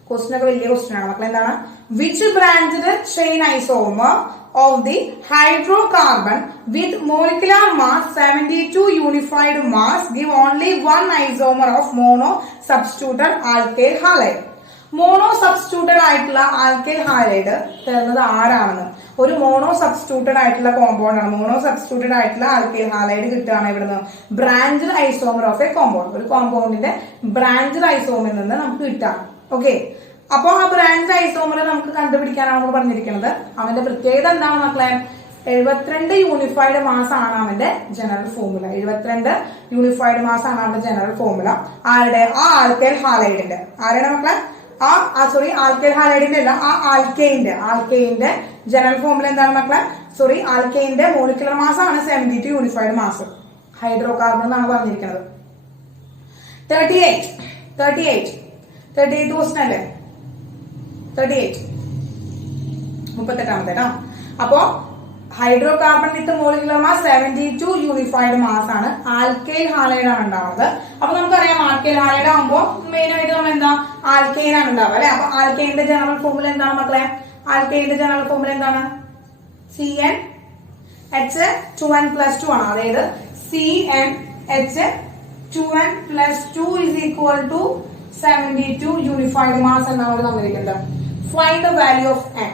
Question ഒക്കെ വലിയ ക്വസ്റ്റ്യൻ ആണ് മക്കളെ. എന്താണ്? Which branched chain isomer of the hydrocarbon with molecular mass 72 unified mass give only one isomer of monosubstituted alkyl halide? Mono substituted ആയിട്ടുള്ള alkyl halide തരുന്നത് ആരാണെന്ന്. ഒരു mono substituted ആയിട്ടുള്ള കോമ്പൗണ്ട് ആണ്. മോണോ സബ്സ്റ്റിറ്റ്യൂട്ടഡ് ആയിട്ടുള്ള ആൽക്കൈൽ ഹാലൈഡ് കിട്ടുകയാണ് ഇവിടുന്ന് branched isomer of A compound. ഒരു കോമ്പൗണ്ടിന്റെ ബ്രാഞ്ചഡ് ഐസോമറിൽ നിന്ന് നമുക്ക് കിട്ടാം. ഓക്കെ, അപ്പൊ ആ ബ്രാഞ്ച് ഐസോമർ നമുക്ക് കണ്ടുപിടിക്കാനാണ് നമ്മൾ പറഞ്ഞിരിക്കുന്നത്. അവന്റെ പ്രത്യേകത എന്താണ് മക്കളെ? 72 യൂണിഫൈഡ് മാസ് ആണ് അവന്റെ ജനറൽ ഫോർമുല. 72 യൂണിഫൈഡ് മാസ് ആണ് അവന്റെ ജനറൽ ഫോർമുല. ആരുടെ? ആ ആൽക്കൈൽ ഹാലൈഡിന്റെ. ആരുടെ മക്കളെ? ആൽക്കൈൽ ഹാലൈഡിന്റെ അല്ല, ആ ആൽക്കൈന്റെ ജനറൽ ഫോർമുല എന്താണ് മക്കളെ? ആൽക്കൈന്റെ മോളിക്കുലർ മാസ് ആണ് 72 യൂണിഫൈഡ് മാസ്. ഹൈഡ്രോ കാർബൺ എന്നാണ് പറഞ്ഞിരിക്കുന്നത്. 38 ക്വസ്റ്റ്യൻ അല്ലേ? 38ാമത്തെ കേട്ടോ. അപ്പോ ഹൈഡ്രോ കാർബൺ വിത്ത് മോളിക്കുലർ മാസ് 72 യൂണിഫൈഡ് മാസ് ആണ്. ആൽക്കൈൽ ഹാലൈഡ് ആണ് ഉണ്ടാവുന്നത്. അപ്പൊ നമുക്കറിയാം ആൽക്കൈൽ ഹാലൈഡ് ആകുമ്പോൾ മെയിൻ ആയിട്ട് നമ്മൾ എന്താ ആൽക്കൈൻ ആണ് ഉണ്ടാവുക അല്ലെ. അപ്പൊ ആൽക്കൈന്റെ ജനറൽ ഫോർമുല എന്താണ് മക്കളെ? ആൽക്കൈന്റെ ജനറൽ ഫോർമുല എന്താണ്? CnH2n+2 ആണ്. അതായത് CnH2n+2 is equal to 72 unified mass എന്നാണ് ഇവിടെ തന്നിരിക്കുന്നത്. Find the value of n.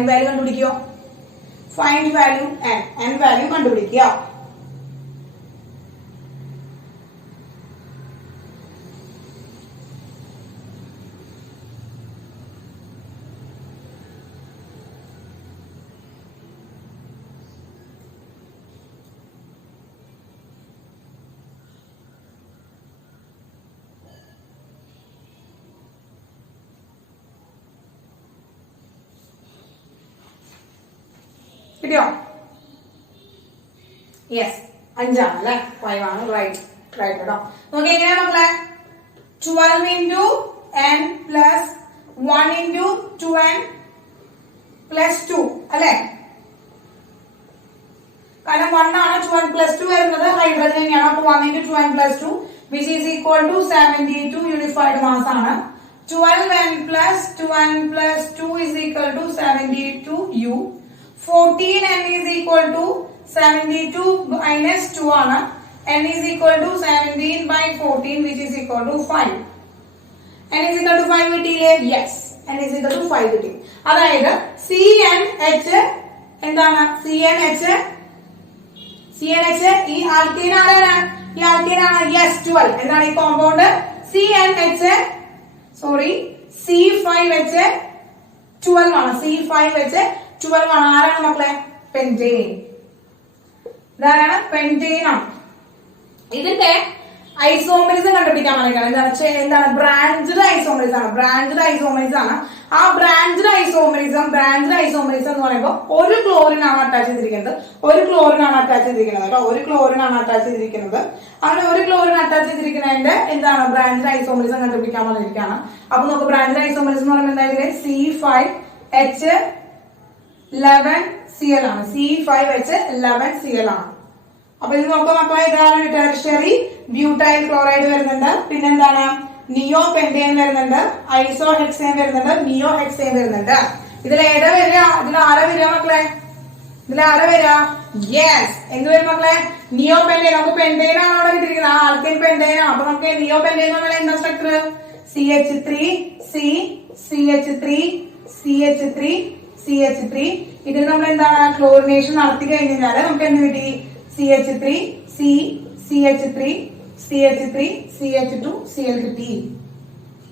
n value കണ്ടുപിടിക്കുക. ഫൈൻഡ് വാല്യൂ n വാല്യൂ കണ്ടുപിടിക്കുക. കിട്ടിയോ? യെസ്, 5 ആണ് അല്ലെ? 5 ആണ്. റൈറ്റ് കേട്ടോ. നോക്കി എങ്ങനെയാ മക്കളെ? 12 into n plus 1 into 2n plus 2 അല്ലെ? കാരണം 1 ആണ് 2n plus 2 വരുന്നത് ഹൈഡ്രജൻ തന്നെയാണ്. അപ്പൊ 1 into 2n plus 2 which is equal to 72 unified mass ആണ്. 12n plus 2n plus 2 is equal to 72u. 14n is equal to 72 minus 2 ആണ്. n is equal to 17 by 14 which is equal to 5. n is equal to 5 കിട്ടിയില്ലേ? Yes, n is equal to 5 കിട്ടി. അതായത് CnH എന്താണ്? CnH ഈ alkyne ആരാണ്? ഈ alkyne ആണ്. Yes, 12 എന്താണ് ഈ കോമ്പൗണ്ട്? C5H12 ആണ്. C5H12 ആണ്. ആരാണ് മക്കളെ? പെന്റെയിൻ. ഇതാണ് പെന്റെയിൻ ആണ്. ഇതിന്റെ ഐസോമറിസം കണ്ടുപിടിക്കാൻ വേണ്ടിയിട്ടാണ്. എന്താണ് ബ്രാഞ്ചഡ് ഐസോമറിസം ആണ്. ബ്രാഞ്ചഡ് ഐസോമറിസം ആണ്. ആ ബ്രാഞ്ചഡ് ഐസോമറിസം എന്ന് പറയുമ്പോൾ ഒരു ക്ലോറിൻ ആണ് അറ്റാച്ച് ചെയ്തിരിക്കുന്നത്. ഒരു ക്ലോറിൻ ആണ് അറ്റാച്ച് ചെയ്തിരിക്കുന്നത് കേട്ടോ. ഒരു ക്ലോറിൻ ആണ് അറ്റാച്ച് ചെയ്തിരിക്കുന്നത്. അങ്ങനെ ഒരു ക്ലോറിൻ അറ്റാച്ച് ചെയ്തിരിക്കുന്നതിന്റെ എന്താണ് ബ്രാഞ്ചഡ് ഐസോമറിസം കണ്ടുപിടിക്കാൻ വേണ്ടിയിട്ടാണ്. അപ്പൊ നമുക്ക് ബ്രാഞ്ചഡ് ഐസോമറിസം എന്ന് പറയുമ്പോൾ എന്തായാലും C5H11Cl ആണ്. C5H11Cl ആണ്. അപ്പൊ ഇത് നോക്കാം മക്കളെ. ഇതാണ് ടെർഷ്യറി ബ്യൂട്ടൈൽ ക്ലോറൈഡ് വരുന്നുണ്ട്. പിന്നെന്താണ് നിയോ പെന്റെയിൻ വരുന്നുണ്ട്, ഐസോ ഹെക്സേൻ വരുന്നുണ്ട്, നിയോ ഹെക്സേൻ വരുന്നുണ്ട്. ഇതിലേതാ വരിക? ഇതിലാരാ വരിക മക്കളെ? ഇതിലാരാ വരിക? യെസ്, എന്ത് വരും മക്കളെ? നിയോ പെന്റെയിൻ. നമുക്ക് പെന്റെയിൻ ആണ് അവിടെ കിട്ടിയിരിക്കുന്നത്. ആ ആൽക്കൈൻ പെന്റെയിൻ ആണ്. അപ്പൊ നമുക്ക് നിയോ പെന്റെയിൻ എന്ന് പറഞ്ഞാൽ എന്താ സ്ട്രക്ചർ? CH3 ഇതിൽ നമ്മൾ എന്താണ് ക്ലോറിനേഷൻ നടത്തി കഴിഞ്ഞാൽ നമുക്ക് എന്ത് കിട്ടി? CH3CH2Cl കിട്ടി.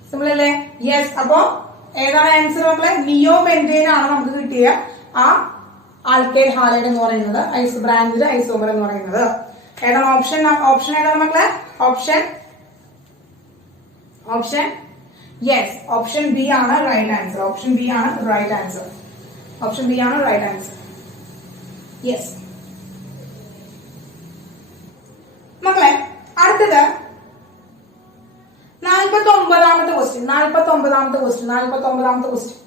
സിമ്പിൾ അല്ലേ? യെസ്. അപ്പൊ ഏതാണ് ആൻസർ മക്കളെ? നിയോ പെന്റെയിൻ ആണ് നമുക്ക് കിട്ടിയ ആ ആൽക്കൈൽ ഹാലൈഡ് എന്ന് പറയുന്നത്, ബ്രാഞ്ചഡ് ഐസോമർ എന്ന് പറയുന്നത്. ഏതാണ് ഓപ്ഷൻ? ഏതാണ് മക്കളെ? ഓപ്ഷൻ യെസ്, ഓപ്ഷൻ ബി ആണ് റൈറ്റ് ആൻസർ. ഓപ്ഷൻ ബി ആണ് റൈറ്റ് ആൻസർ. യെസ് മക്കളെ. അടുത്തത് 49ാമത്തെ ക്വസ്റ്റ്യൻ.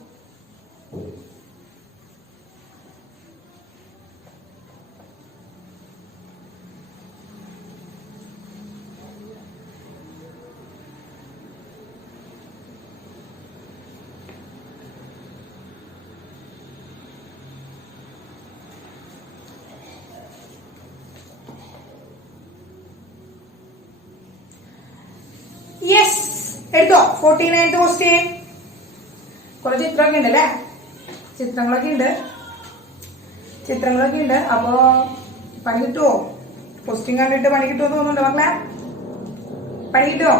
യെസ്, എടുത്തോ. 49th question. കുറെ ചിത്രമൊക്കെ ഉണ്ട് അല്ലേ? ചിത്രങ്ങളൊക്കെ ഉണ്ട്. അപ്പൊ പണി കിട്ടുവോ? ക്വസ്റ്റ്യൻ കണ്ടിട്ട് പണി കിട്ടുമോ തോന്നുന്നുണ്ടോ മക്കളെ? പണി കിട്ടുമോ?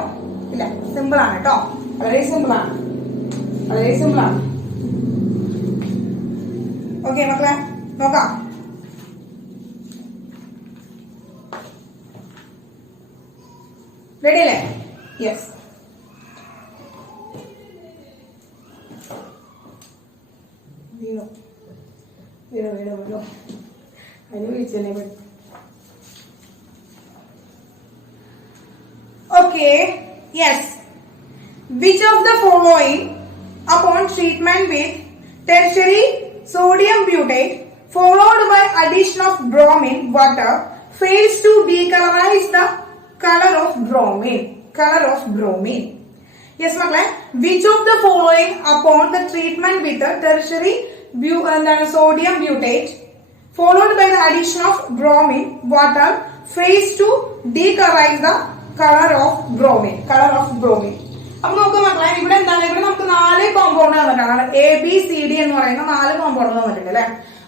ഇല്ല. സിമ്പിൾ ആണ് കേട്ടോ. വളരെ സിമ്പിൾ ആണ്. ഓക്കെ മക്കളെ, നോക്കാം. റെഡി അല്ലേ? യെസ്. വീണു അതിന് വിളിച്ചല്ലേ പറ്റും. Okay, yes. Which of the following upon treatment with tertiary sodium butane followed by addition of bromine water fails to decolorize the color of bromine? Yes മക്കളെ. Which of the following upon the treatment with the tertiary sodium butane followed by the addition of bromine water fails to decolorize the color of bromine? അപ്പൊ നോക്കുക മക്കളെ, ഇവിടെ എന്താണ്? ഇവിടെ നമുക്ക് 4 compound തന്നിട്ടാണ്. ABCD എന്ന് പറയുന്ന 4 കോമ്പൗണ്ട് തന്നിട്ടുണ്ട് അല്ലെ?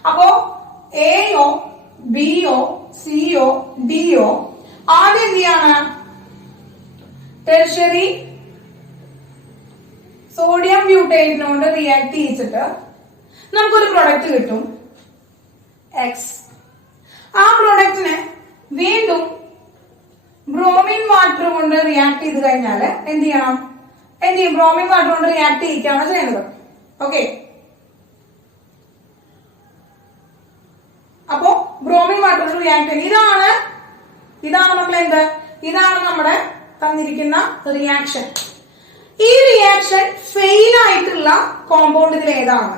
അപ്പോ എയോ ബിയോ സിയോ ഡിയോ ആദ്യം എന്ത് ചെയ്യാണ്? ടെർഷ്യറി സോഡിയം ബ്യൂട്ടേറ്റിനോട് റിയാക്ട് ചെയ്യിച്ചിട്ട് നമുക്കൊരു പ്രൊഡക്റ്റ് കിട്ടും X. ആ പ്രൊഡക്റ്റിനെ വീണ്ടും ബ്രോമിൻ വാട്ടർ കൊണ്ട് റിയാക്ട് ചെയ്ത് കഴിഞ്ഞാൽ എന്ത് ചെയ്യും? ബ്രോമിൻ വാട്ടർ കൊണ്ട് റിയാക്ട് ചെയ്യിക്കുകയാണ് ചെയ്യുന്നത്. ഓക്കെ, അപ്പോ ബ്രോമിൻ വാട്ടർ കൊണ്ട് റിയാക്ട് ചെയ്യും. ഇതാണ് മക്കളെ എന്ത്? ഇതാണ് നമ്മുടെ തന്നിരിക്കുന്ന റിയാക്ഷൻ. ഈ റിയാക്ഷൻ ഫെയിൽ ആയിട്ടുള്ള കോമ്പൗണ്ട് ഇതിൽ ഏതാണ്?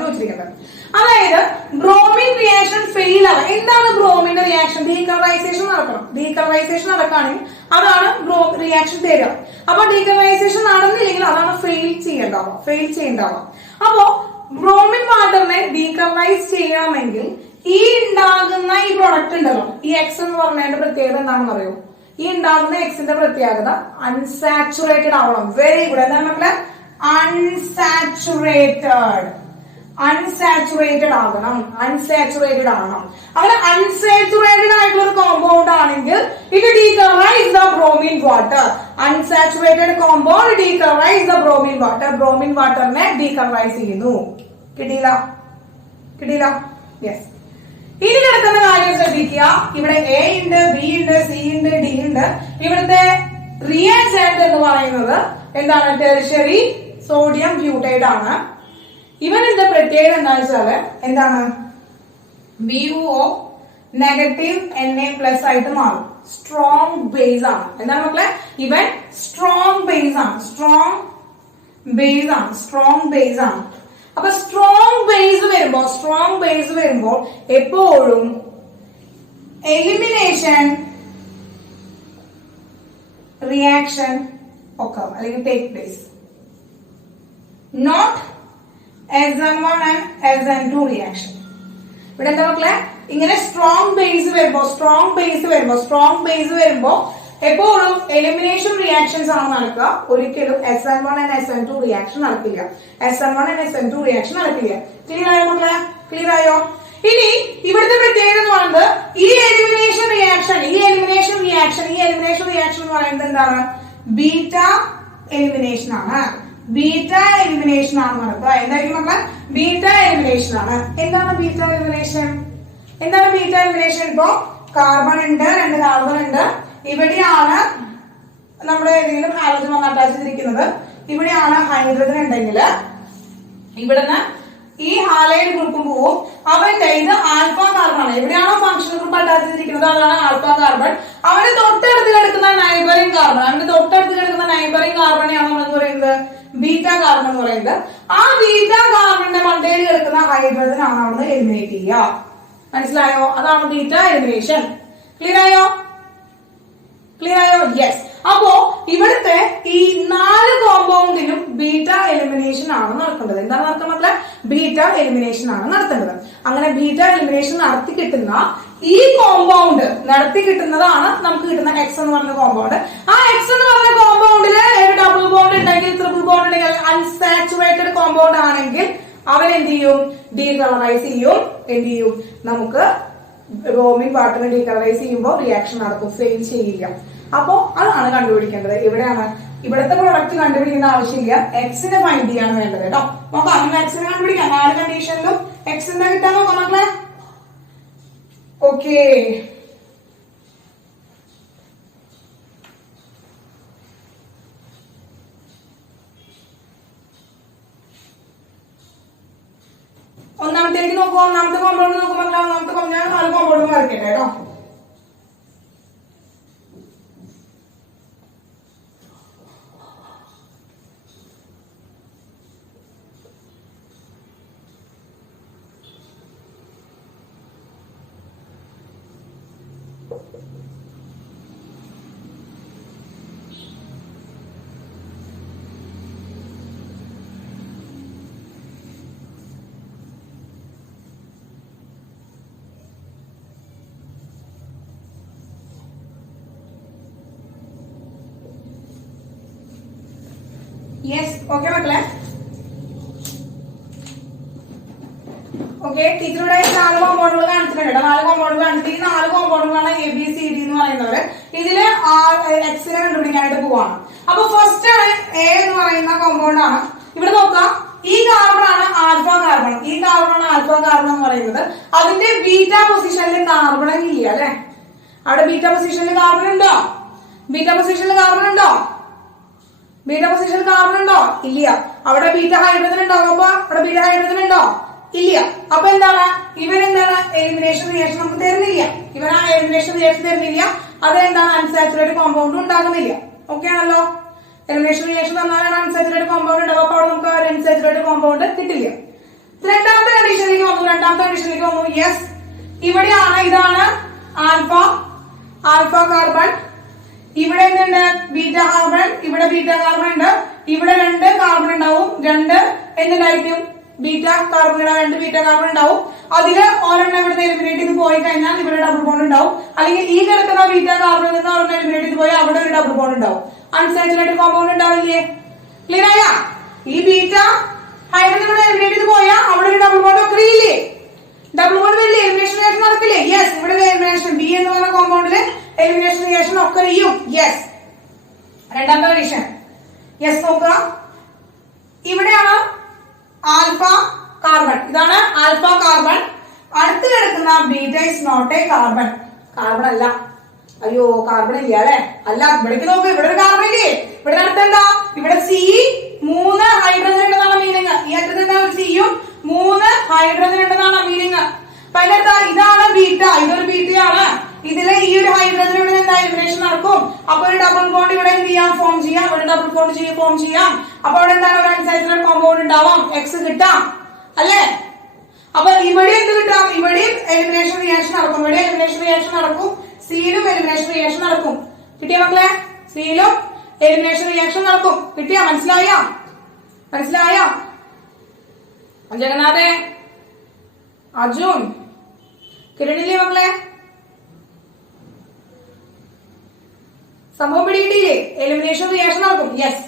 ചോദിച്ചിരിക്കുന്നത്. അതായത് ബ്രോമിൻ റിയാക്ഷൻ ഫെയിൽ ആണ്. എന്താണ് ബ്രോമിന്റെ റിയാക്ഷൻ? ഡീകളറൈസേഷൻ നടക്കണം. ഡീകളറൈസേഷൻ നടക്കുകയാണെങ്കിൽ അതാണ് റിയാക്ഷൻ തരിക. അപ്പൊ ഡീകളറൈസേഷൻ നടന്നില്ലെങ്കിൽ അതാണ് ഫെയിൽ ചെയ്യേണ്ടാവുക. അപ്പോ ബ്രോമിൻ വാട്ടറിനെ ഡീകളറൈസ് ചെയ്യണമെങ്കിൽ ഈ ഉണ്ടാകുന്ന ഈ പ്രൊഡക്റ്റ് ഉണ്ടല്ലോ, ഈ എക്സ് എന്ന് പറഞ്ഞതിന്റെ പ്രത്യേകത എന്താണെന്ന് അറിയോ? ഈ ഉണ്ടാകുന്ന എക്സിന്റെ പ്രത്യേകത അൺസാച്ചുറേറ്റഡ് ആവണം. Very good. എന്താണ് മക്കളെ? അൺസാച്ചുറേറ്റഡ് ആകണം. അങ്ങനെ അൺസാച്ചുറേറ്റഡ് ആയിട്ടുള്ള ഒരു കോമ്പൗണ്ട് ആണെങ്കിൽ ഇത് decolourise the bromine water. Unsaturated compound decolourise the bromine water. Bromine വാട്ടറിനെ ഡീകളറൈസ് ചെയ്യുന്നു. കിട്ടിയില്ല? കിട്ടിയില്ല? യെസ്. ഇനി കിടക്കുന്ന കാര്യം ശ്രദ്ധിക്കുക. ഇവിടെ എ ഉണ്ട്, ബി ഉണ്ട്, സി ഉണ്ട്, ഡി ഉണ്ട്. ഇവിടുത്തെ റിയാക്ടന്റ് എന്ന് പറയുന്നത് എന്താണ്? ടെർഷ്യറി സോഡിയം ബ്യൂട്ടൈഡ് ആണ്. ഇവന്റെ പ്രത്യേകത എന്താ വെച്ചാല് എന്താണ്? BuO നെഗറ്റീവ് Na+ ആയിട്ട് മാറും. സ്ട്രോങ് ബേസ് ആണ്. എന്താണ് മക്കളെ? ഇവൻ സ്ട്രോങ് ബേസ് ആണ്. സ്ട്രോങ് ബേസ് ആണ്. അപ്പൊ സ്ട്രോങ് ബേസ് വരുമ്പോൾ എപ്പോഴും എലിമിനേഷൻ റിയാക്ഷൻ ഒക്കെ അല്ലെങ്കിൽ take place. Not SN1 and SN2 reaction. ഇവിടെ എന്താ മക്കളെ? ഇങ്ങനെ സ്ട്രോങ് ബേസ് വരുമ്പോ എപ്പോഴും എലിമിനേഷൻ റിയാക്ഷൻസ് ആണ് നടക്കുക. ഒരിക്കലും SN1 and SN2 റിയാക്ഷൻ നടക്കില്ല. ക്ലിയർ ആയോ മക്കളെ? ക്ലിയർ ആയോ? ഇനി ഇവിടുത്തെ പ്രത്യേകത എന്ന് പറയുന്നത് ഈ എലിമിനേഷൻ റിയാക്ഷൻ എന്ന് പറയുന്നത് എന്താണ്? ബീറ്റ എലിമിനേഷൻ ആണ്. നടക്കുക. എന്തായിരിക്കും മക്കളെ? ബീറ്റ എലിമിനേഷൻ ആണ്. എന്താണ് ബീറ്റ എലിമിനേഷൻ? ഇപ്പോ കാർബൺ ഉണ്ട്, 2 കാർബൺ ഉണ്ട്. ഇവിടെയാണ് നമ്മുടെ ഏതെങ്കിലും ഹാലോജൻ വന്ന് അറ്റാച്ച് ചെയ്തിരിക്കുന്നത്. ഇവിടെയാണ് ഹൈഡ്രജൻ ഉണ്ടെങ്കിൽ ഇവിടുന്ന് ഈ ഹാലൈഡ് ഗ്രൂപ്പ് പോവും. അവന്റെ ഇത് ആൽഫ കാർബൺ ആണ്. എവിടെയാണോ ഫംഗ്ഷണൽ ഗ്രൂപ്പ് അറ്റാച്ച് ചെയ്തിരിക്കുന്നത് അതാണ് ആൽഫ കാർബൺ. അവന് തൊട്ടടുത്ത് കിടക്കുന്ന നൈബറിംഗ് കാർബണെയാണ് നമ്മൾ എന്ന് പറയുന്നത് ബീറ്റ കാർബൺ എന്ന് പറയുന്നത്. ആ ബീറ്റ കാർബണിന്റെ മണ്ടയിൽ കിടക്കുന്ന ഹൈഡ്രജൻ ആണ് അവിടെ എലിമിനേറ്റ് ചെയ്യുക. മനസ്സിലായോ? അതാണ് ബീറ്റ എലിമിനേഷൻ. ക്ലിയർ ആയോ? യെസ്. അപ്പോ ഇവിടുത്തെ ഈ 4 കോമ്പൗണ്ടിലും ബീറ്റ എലിമിനേഷൻ ആണ് നടക്കേണ്ടത്. എന്താണ് നടക്കുന്നത്? ബീറ്റ എലിമിനേഷൻ ആണ് നടത്തേണ്ടത്. അങ്ങനെ ബീറ്റ എലിമിനേഷൻ നടത്തി കിട്ടുന്ന ഈ കോമ്പൗണ്ട് കിട്ടുന്നതാണ് നമുക്ക് കിട്ടുന്ന എക്സ് എന്ന് പറഞ്ഞ കോമ്പൗണ്ട്. ആ എക്സ് എന്ന് പറഞ്ഞ കോമ്പൗണ്ടില് ഒരു ഡബിൾ ബോണ്ട് ഉണ്ടെങ്കിൽ, ട്രിപ്പിൾ ബോണ്ട് ഉണ്ടെങ്കിൽ, അൺസാച്ചുറേറ്റഡ് കോമ്പൗണ്ട് ആണെങ്കിൽ അവൻ എന്ത് ചെയ്യും? ഡീകളറൈസ് ചെയ്യും. നമുക്ക് ബ്രോമിൻ വാട്ടറിനെ ഡീകളറൈസ് ചെയ്യുമ്പോൾ റിയാക്ഷൻ നടക്കും, ഫെയിൽ ചെയ്യില്ല. അപ്പോ അതാണ് കണ്ടുപിടിക്കേണ്ടത്. ഇവിടുത്തെ പ്രൊഡക്റ്റ് കണ്ടുപിടിക്കേണ്ട ആവശ്യമില്ല. എക്സിനെ ഫൈൻഡ് ചെയ്യാണ് വേണ്ടത് കേട്ടോ. നോക്കാം, എക്സിനെ കണ്ടുപിടിക്കാം. 4 കണ്ടീഷനിലും എക്സിന്റെ കിട്ടാൻ നോക്കാം മക്കളെ. ഓക്കെ, ഒന്നാമത്തേക്ക് നോക്കുക. ഒന്നാമത്തെ കോമ്പൗണ്ട് നോക്കുമ്പോൾ 4 കോമ്പൗണ്ട് വരയ്ക്കട്ടെ കേട്ടോ. യെസ്. ഓക്കെ മക്കളെ. ഓക്കെ, ടീച്ചറുടെ 4 കോമ്പൗണ്ടുകൾ കാണിച്ചിട്ടുണ്ട്. 4 കോമ്പൗണ്ടുകൾ കാണിച്ചിട്ട് ഈ 4 കോമ്പൗണ്ടുകളാണ് ABCD എന്ന് പറയുന്നവര്. ഇതില് എക്സിനെ കണ്ടുപിടിക്കാനായിട്ട് പോവാണ്. അപ്പൊ ഫസ്റ്റ് ആണ് എ എന്ന് പറയുന്ന കോമ്പൗണ്ട് ആണ്. ഇവിടെ നോക്കാം, ഈ കാർബൺ ആണ് ആൽഫ കാർബൺ. എന്ന് പറയുന്നത് അതിന്റെ ബീറ്റ പൊസിഷനിൽ കാർബൺ ഇല്ല അല്ലെ? അവിടെ ബീറ്റ പൊസിഷനിൽ കാർബൺ ഉണ്ടോ? ഇല്ല. അവിടെ ബീറ്റ ഹൈഡ്രജൻ ഉണ്ടോ? അവിടെ ബീറ്റ ഹൈഡ്രജൻ ഉണ്ടോ? ഇല്ല. അപ്പൊ എന്താണ്? ഇവരെന്താണ്? എലിമിനേഷൻ റിയാക്ഷൻ നമുക്ക് തരുന്നില്ല. അതെന്താണ്? അൺസാച്ചുറേറ്റഡ് കോമ്പൗണ്ട് ഉണ്ടാകുന്നില്ല. ഓക്കെ ആണല്ലോ? എലിമിനേഷൻ റിയാക്ഷൻ തന്നാലാണ് അൺസാച്ചുറേറ്റഡ് കോമ്പൗണ്ട് ഉണ്ടാവും. അപ്പൊ അവിടെ നമുക്ക് അൺസാച്ചുറേറ്റഡ് കോമ്പൗണ്ട് കിട്ടില്ല. രണ്ടാമത്തെ കണ്ടീഷനിലേക്ക് വന്നു. യെസ്, ഇവിടെയാണ്, ഇതാണ് ആൽഫ കാർബൺ. ഇവിടെ എന്തുണ്ട്? Beta carbon. ഇവിടെ ബീറ്റ കാർബൺ ഉണ്ട്. ഇവിടെ 2 കാർബൺ ഉണ്ടാവും. 2 എന്തുണ്ടായിരിക്കും? ബീറ്റ കാർബൺ 2 ബീറ്റ കാർബൺ ഉണ്ടാവും. അതില് ഒരെണ്ണം ഇവിടുന്ന് എലിമിനേറ്റ് ചെയ്ത് പോയി കഴിഞ്ഞാൽ ഇവിടെ ഡബിൾ ബോണ്ട് ഉണ്ടാവും. അല്ലെങ്കിൽ ഈ കിടക്കുന്ന ബീറ്റ കാർബണിൽ നിന്ന് ഒരെണ്ണം എലിമിനേറ്റ് ചെയ്ത് പോയാൽ അവിടെ ഒരു ഡബിൾ ബോണ്ട് ഉണ്ടാവും. അൺസാച്ചുറേറ്റഡ് കോമ്പൗണ്ട് ഉണ്ടാവില്ലേ? ക്ലിയർ ആയ? ഈ ബീറ്റ ഹൈഡ്രജൻ ഇവിടെ എലിമിനേറ്റ് ചെയ്ത് പോയാൽ അവിടെ ഒരു ഡബിൾ ബോണ്ട് ഒക്കെ ഇല്ലേ? ഡബിൾ ബോണ്ട് വലിയ എലിമിനേഷൻ റിയാക്ഷൻ നടക്കില്ലേ? യെസ്. ഇവിടെ എലിമിനേഷൻ ബി എന്ന് പറഞ്ഞ കോമ്പൗണ്ടില് എലിമിനേഷൻ റിയാക്ഷൻ ഒക്കെ ചെയ്യും. യെസ്. രണ്ടാമത്തെ കണ്ടീഷൻ. യെസ് നോക്കുക, ഇവിടെയാണ് ആൽഫ കാർബൺ. ഇതാണ് ആൽഫ കാർബൺ. അടുത്ത് കിടക്കുന്ന beta is not a carbon. Carbon അല്ല. അയ്യോ കാർബൺ ഇല്ല അല്ലെ? അല്ല, ഇവിടേക്ക് നോക്ക്, ഇവിടെ ഒരു കാർബൺ ഇല്ലേ? ഇവിടെ അടുത്തെന്താ? ഇവിടെ സി 3 ഹൈഡ്രജൻ ഉണ്ടെന്നാണ് മീനിങ്. ഈ അറ്റത്ത് ഒരു സിയും 3 ഹൈഡ്രജൻ ഉണ്ടെന്നാണ് മീനിങ്. അപ്പൊ അതിനകത്ത് ഇതാണ് ബീറ്റ, ഇതൊരു ബീറ്റയാണ്. ഇതിലെ ഈ ഒരു ഹൈഡ്രജൻ ഇവിടെ എന്താ എലിമിനേഷൻ നടക്കും. അപ്പൊ ഒരു ഡബിൾ ബോണ്ട് ഇവിടെ എന്ത് ചെയ്യാം? ഫോം ചെയ്യാം. ഇവിടെ ഡബിൾ ബോണ്ട് ഫോം ചെയ്യാം. അപ്പൊ അവിടെ എന്താണ്? ഒരു അൺസാച്ചുറേറ്റഡ് കോമ്പൗണ്ട് ഉണ്ടാവാം, എക്സ് കിട്ടാം അല്ലേ? അപ്പൊ ഇവിടെ എന്ത് കിട്ടാം? ഇവിടെയും എലിമിനേഷൻ റിയാക്ഷൻ നടക്കും. ഇവിടെ എലിമിനേഷൻ റിയാക്ഷൻ നടക്കും. സിയിലും എലിമിനേഷൻ റിയാക്ഷൻ നടക്കും. കിട്ടിയ മക്കളെ? സിയിലും എലിമിനേഷൻ റിയാക്ഷൻ നടക്കും. കിട്ടിയ? മനസ്സിലായോ? ജഗന്നാഥേ, അർജുൻ, കിരണില്ലേ മക്കളെ? സംഭവം പിടികിട്ടിയില്ലേ? എലിമിനേഷൻ റിയാക്ഷൻ നടക്കും. യെസ്.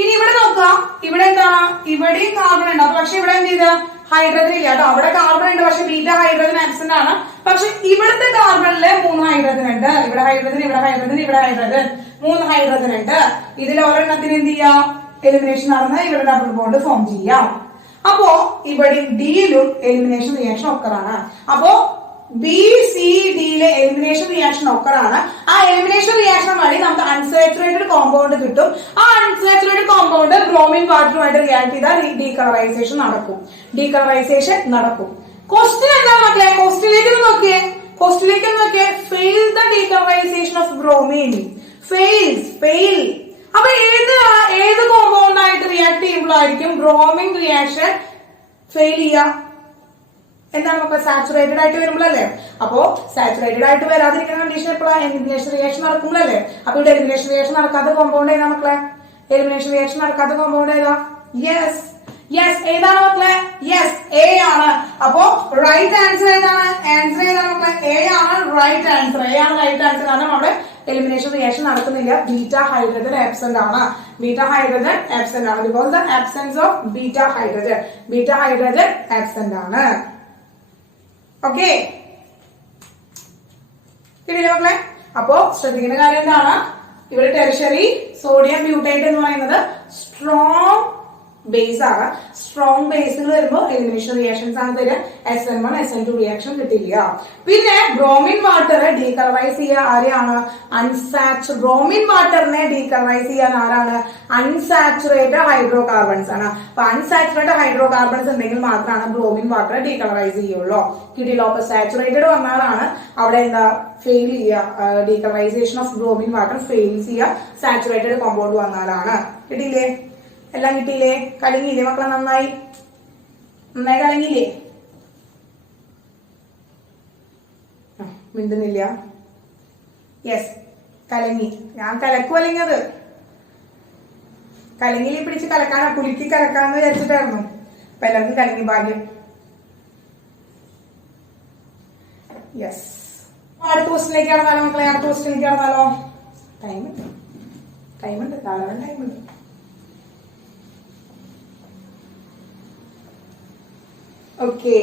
ഇനി ഇവിടെ നോക്കാം. ഇവിടെ എന്താ? ഇവിടെയും കാർബൺ ഉണ്ട്. അപ്പൊ പക്ഷെ ഇവിടെ എന്ത് ചെയ്ത? ഹൈഡ്രജൻ ഇല്ല കേട്ടോ. അവിടെ കാർബൺ ഉണ്ട്, പക്ഷെ ബീറ്റ ഹൈഡ്രജൻ ആബ്സെന്റ് ആണ്. പക്ഷെ ഇവിടുത്തെ കാർബണില് 3 ഹൈഡ്രജൻ ഉണ്ട്. ഇവിടെ ഹൈഡ്രജൻ, ഇവിടെ ഹൈഡ്രജൻ, ഇവിടെ ഹൈഡ്രജൻ, 3 ഹൈഡ്രജൻ ഉണ്ട്. ഇതിൽ ഒരെണ്ണത്തിന് എന്ത് ചെയ്യാം? എലിമിനേഷൻ നടന്ന് ഇവിടെ ഡബിൾ ബോണ്ട് ഫോം ചെയ്യാം. അപ്പോ ഇവിടെ ഡിയിലും എലിമിനേഷൻ റിയാക്ഷൻ ഒക്കറാണ്. അപ്പോ ബി സി ഡിയിലെ എലിമിനേഷൻ റിയാക്ഷൻ ഒക്കറാണ്. ആ എലിമിനേഷൻ റിയാക്ഷൻ വഴി നമുക്ക് അൺസാച്ചുറേറ്റഡ് കോമ്പൗണ്ട് കിട്ടും. ആ അൺസാച്ചുറേറ്റഡ് കോമ്പൗണ്ട് ബ്രോമിൻ വാട്ടറുമായിട്ട് റിയാക്ട് ചെയ്താൽ ഡീകളറൈസേഷൻ നടക്കും. ക്വസ്റ്റ്യൻ എന്താ മക്കളെ? ക്വസ്റ്റ്യനിലേക്ക് നോക്കിയേ. Fail the decolourisation of bromine. Fail. അപ്പൊ ഏത് കോമ്പൗണ്ട് ആയിട്ട് റിയാക്ട് ചെയ്യുമ്പോഴായിരിക്കും ബ്രോമിൻ റിയാക്ഷൻ ഫെയിൽ ചെയ്യാം? എന്താണ് മക്കളെ? സാച്ചുറേറ്റഡ് ആയിട്ട് വരുമ്പോഴല്ലേ. അപ്പോ സാച്ചുറേറ്റഡ് ആയിട്ട് വരാതിരിക്കുന്ന കണ്ടീഷൻ എപ്പോഴാണ്? എലിമിനേഷൻ റിയാക്ഷൻ നടക്കുമ്പോഴല്ലേ. അപ്പൊ ഇവിടെ എലിമിനേഷൻ റിയാക്ഷൻ നടക്കാത്ത കോമ്പൗണ്ട് ഏതാ മക്കളെ? എലിമിനേഷൻ റിയാക്ഷൻ നടക്കാത്ത കോമ്പൗണ്ട് ഏതാ? യെസ്. ഏതാണ് മക്കളെ? യെസ്, എ ആണ്. അപ്പോ റൈറ്റ് ആൻസർ ഏതാണ്? മക്കളെ? എ ആണ് റൈറ്റ് ആൻസർ. കാരണം അവിടെ എലിമിനേഷൻ റിയാക്ഷൻ നടക്കുന്നില്ല. ബീറ്റ ഹൈഡ്രജൻ ആബ്സെന്റ് ആണ്. Because the absence of beta hydrogen absent ആണ്. ഓക്കെ, ശരിയല്ലേ മക്കളെ? അപ്പോ ശ്രദ്ധിക്കുന്ന കാര്യം എന്താണ്? ഇവിടെ ടെറിഷറി സോഡിയം ബ്യൂട്ടേറ്റ് എന്ന് പറയുന്നത് സ്ട്രോങ് ബേസ് ആണ്. സ്ട്രോങ് ബേസിൽ വരുമ്പോൾ എലിമിനേഷൻ റിയാക്ഷൻസ് ആണ് തരിക. SN1 SN2 റിയാക്ഷൻ കിട്ടില്ല. പിന്നെ ബ്രോമിൻ വാട്ടർ ഡീകളറൈസ് ചെയ്യാൻ ആരെയാണ്? ബ്രോമിൻ വാട്ടറിനെ ഡീകളറൈസ് ചെയ്യാൻ ആരാണ്? അൺസാച്ചുറേറ്റഡ് ഹൈഡ്രോ കാർബൺസ് ആണ്. അപ്പൊ അൺസാച്ചുറേറ്റഡ് ഹൈഡ്രോ കാർബൺസ് ഉണ്ടെങ്കിൽ മാത്രമാണ് ബ്രോമിൻ വാട്ടർ ഡീകളറൈസ് ചെയ്യുള്ളൂ. കിട്ടിയില്ല. അപ്പൊ സാച്ചുറേറ്റഡ് വന്നാലാണ് അവിടെ എന്താ ഫെയിൽ ചെയ്യുക? Decolourisation of bromine water fail ചെയ്യുക സാച്ചുറേറ്റഡ് കോമ്പൗണ്ട് വന്നാലാണ്. കിട്ടിയില്ലേ? എല്ലാം കിട്ടിയില്ലേ? കലങ്ങിയില്ലേ മക്കളെ? നന്നായി കലങ്ങിയില്ലേ? മിണ്ടുന്നില്ല. യെസ്, കലങ്ങി. ഞാൻ കലക്കും. അല്ലെങ്കിൽ കലങ്ങിലി പിടിച്ച് കലക്കാനാ, കുലുക്കി കലക്കാന്ന് വിചാരിച്ചിട്ടായിരുന്നു. അപ്പൊ എല്ലാവർക്കും കലങ്ങി. ഭാഗ്യം. യെസ്. അടുത്ത ക്വസ്റ്റിനിലേക്ക് കടന്നാലോ മക്കളെ? ടൈമുണ്ട്, ധാരാളം ടൈമുണ്ട്. ഓക്കെ,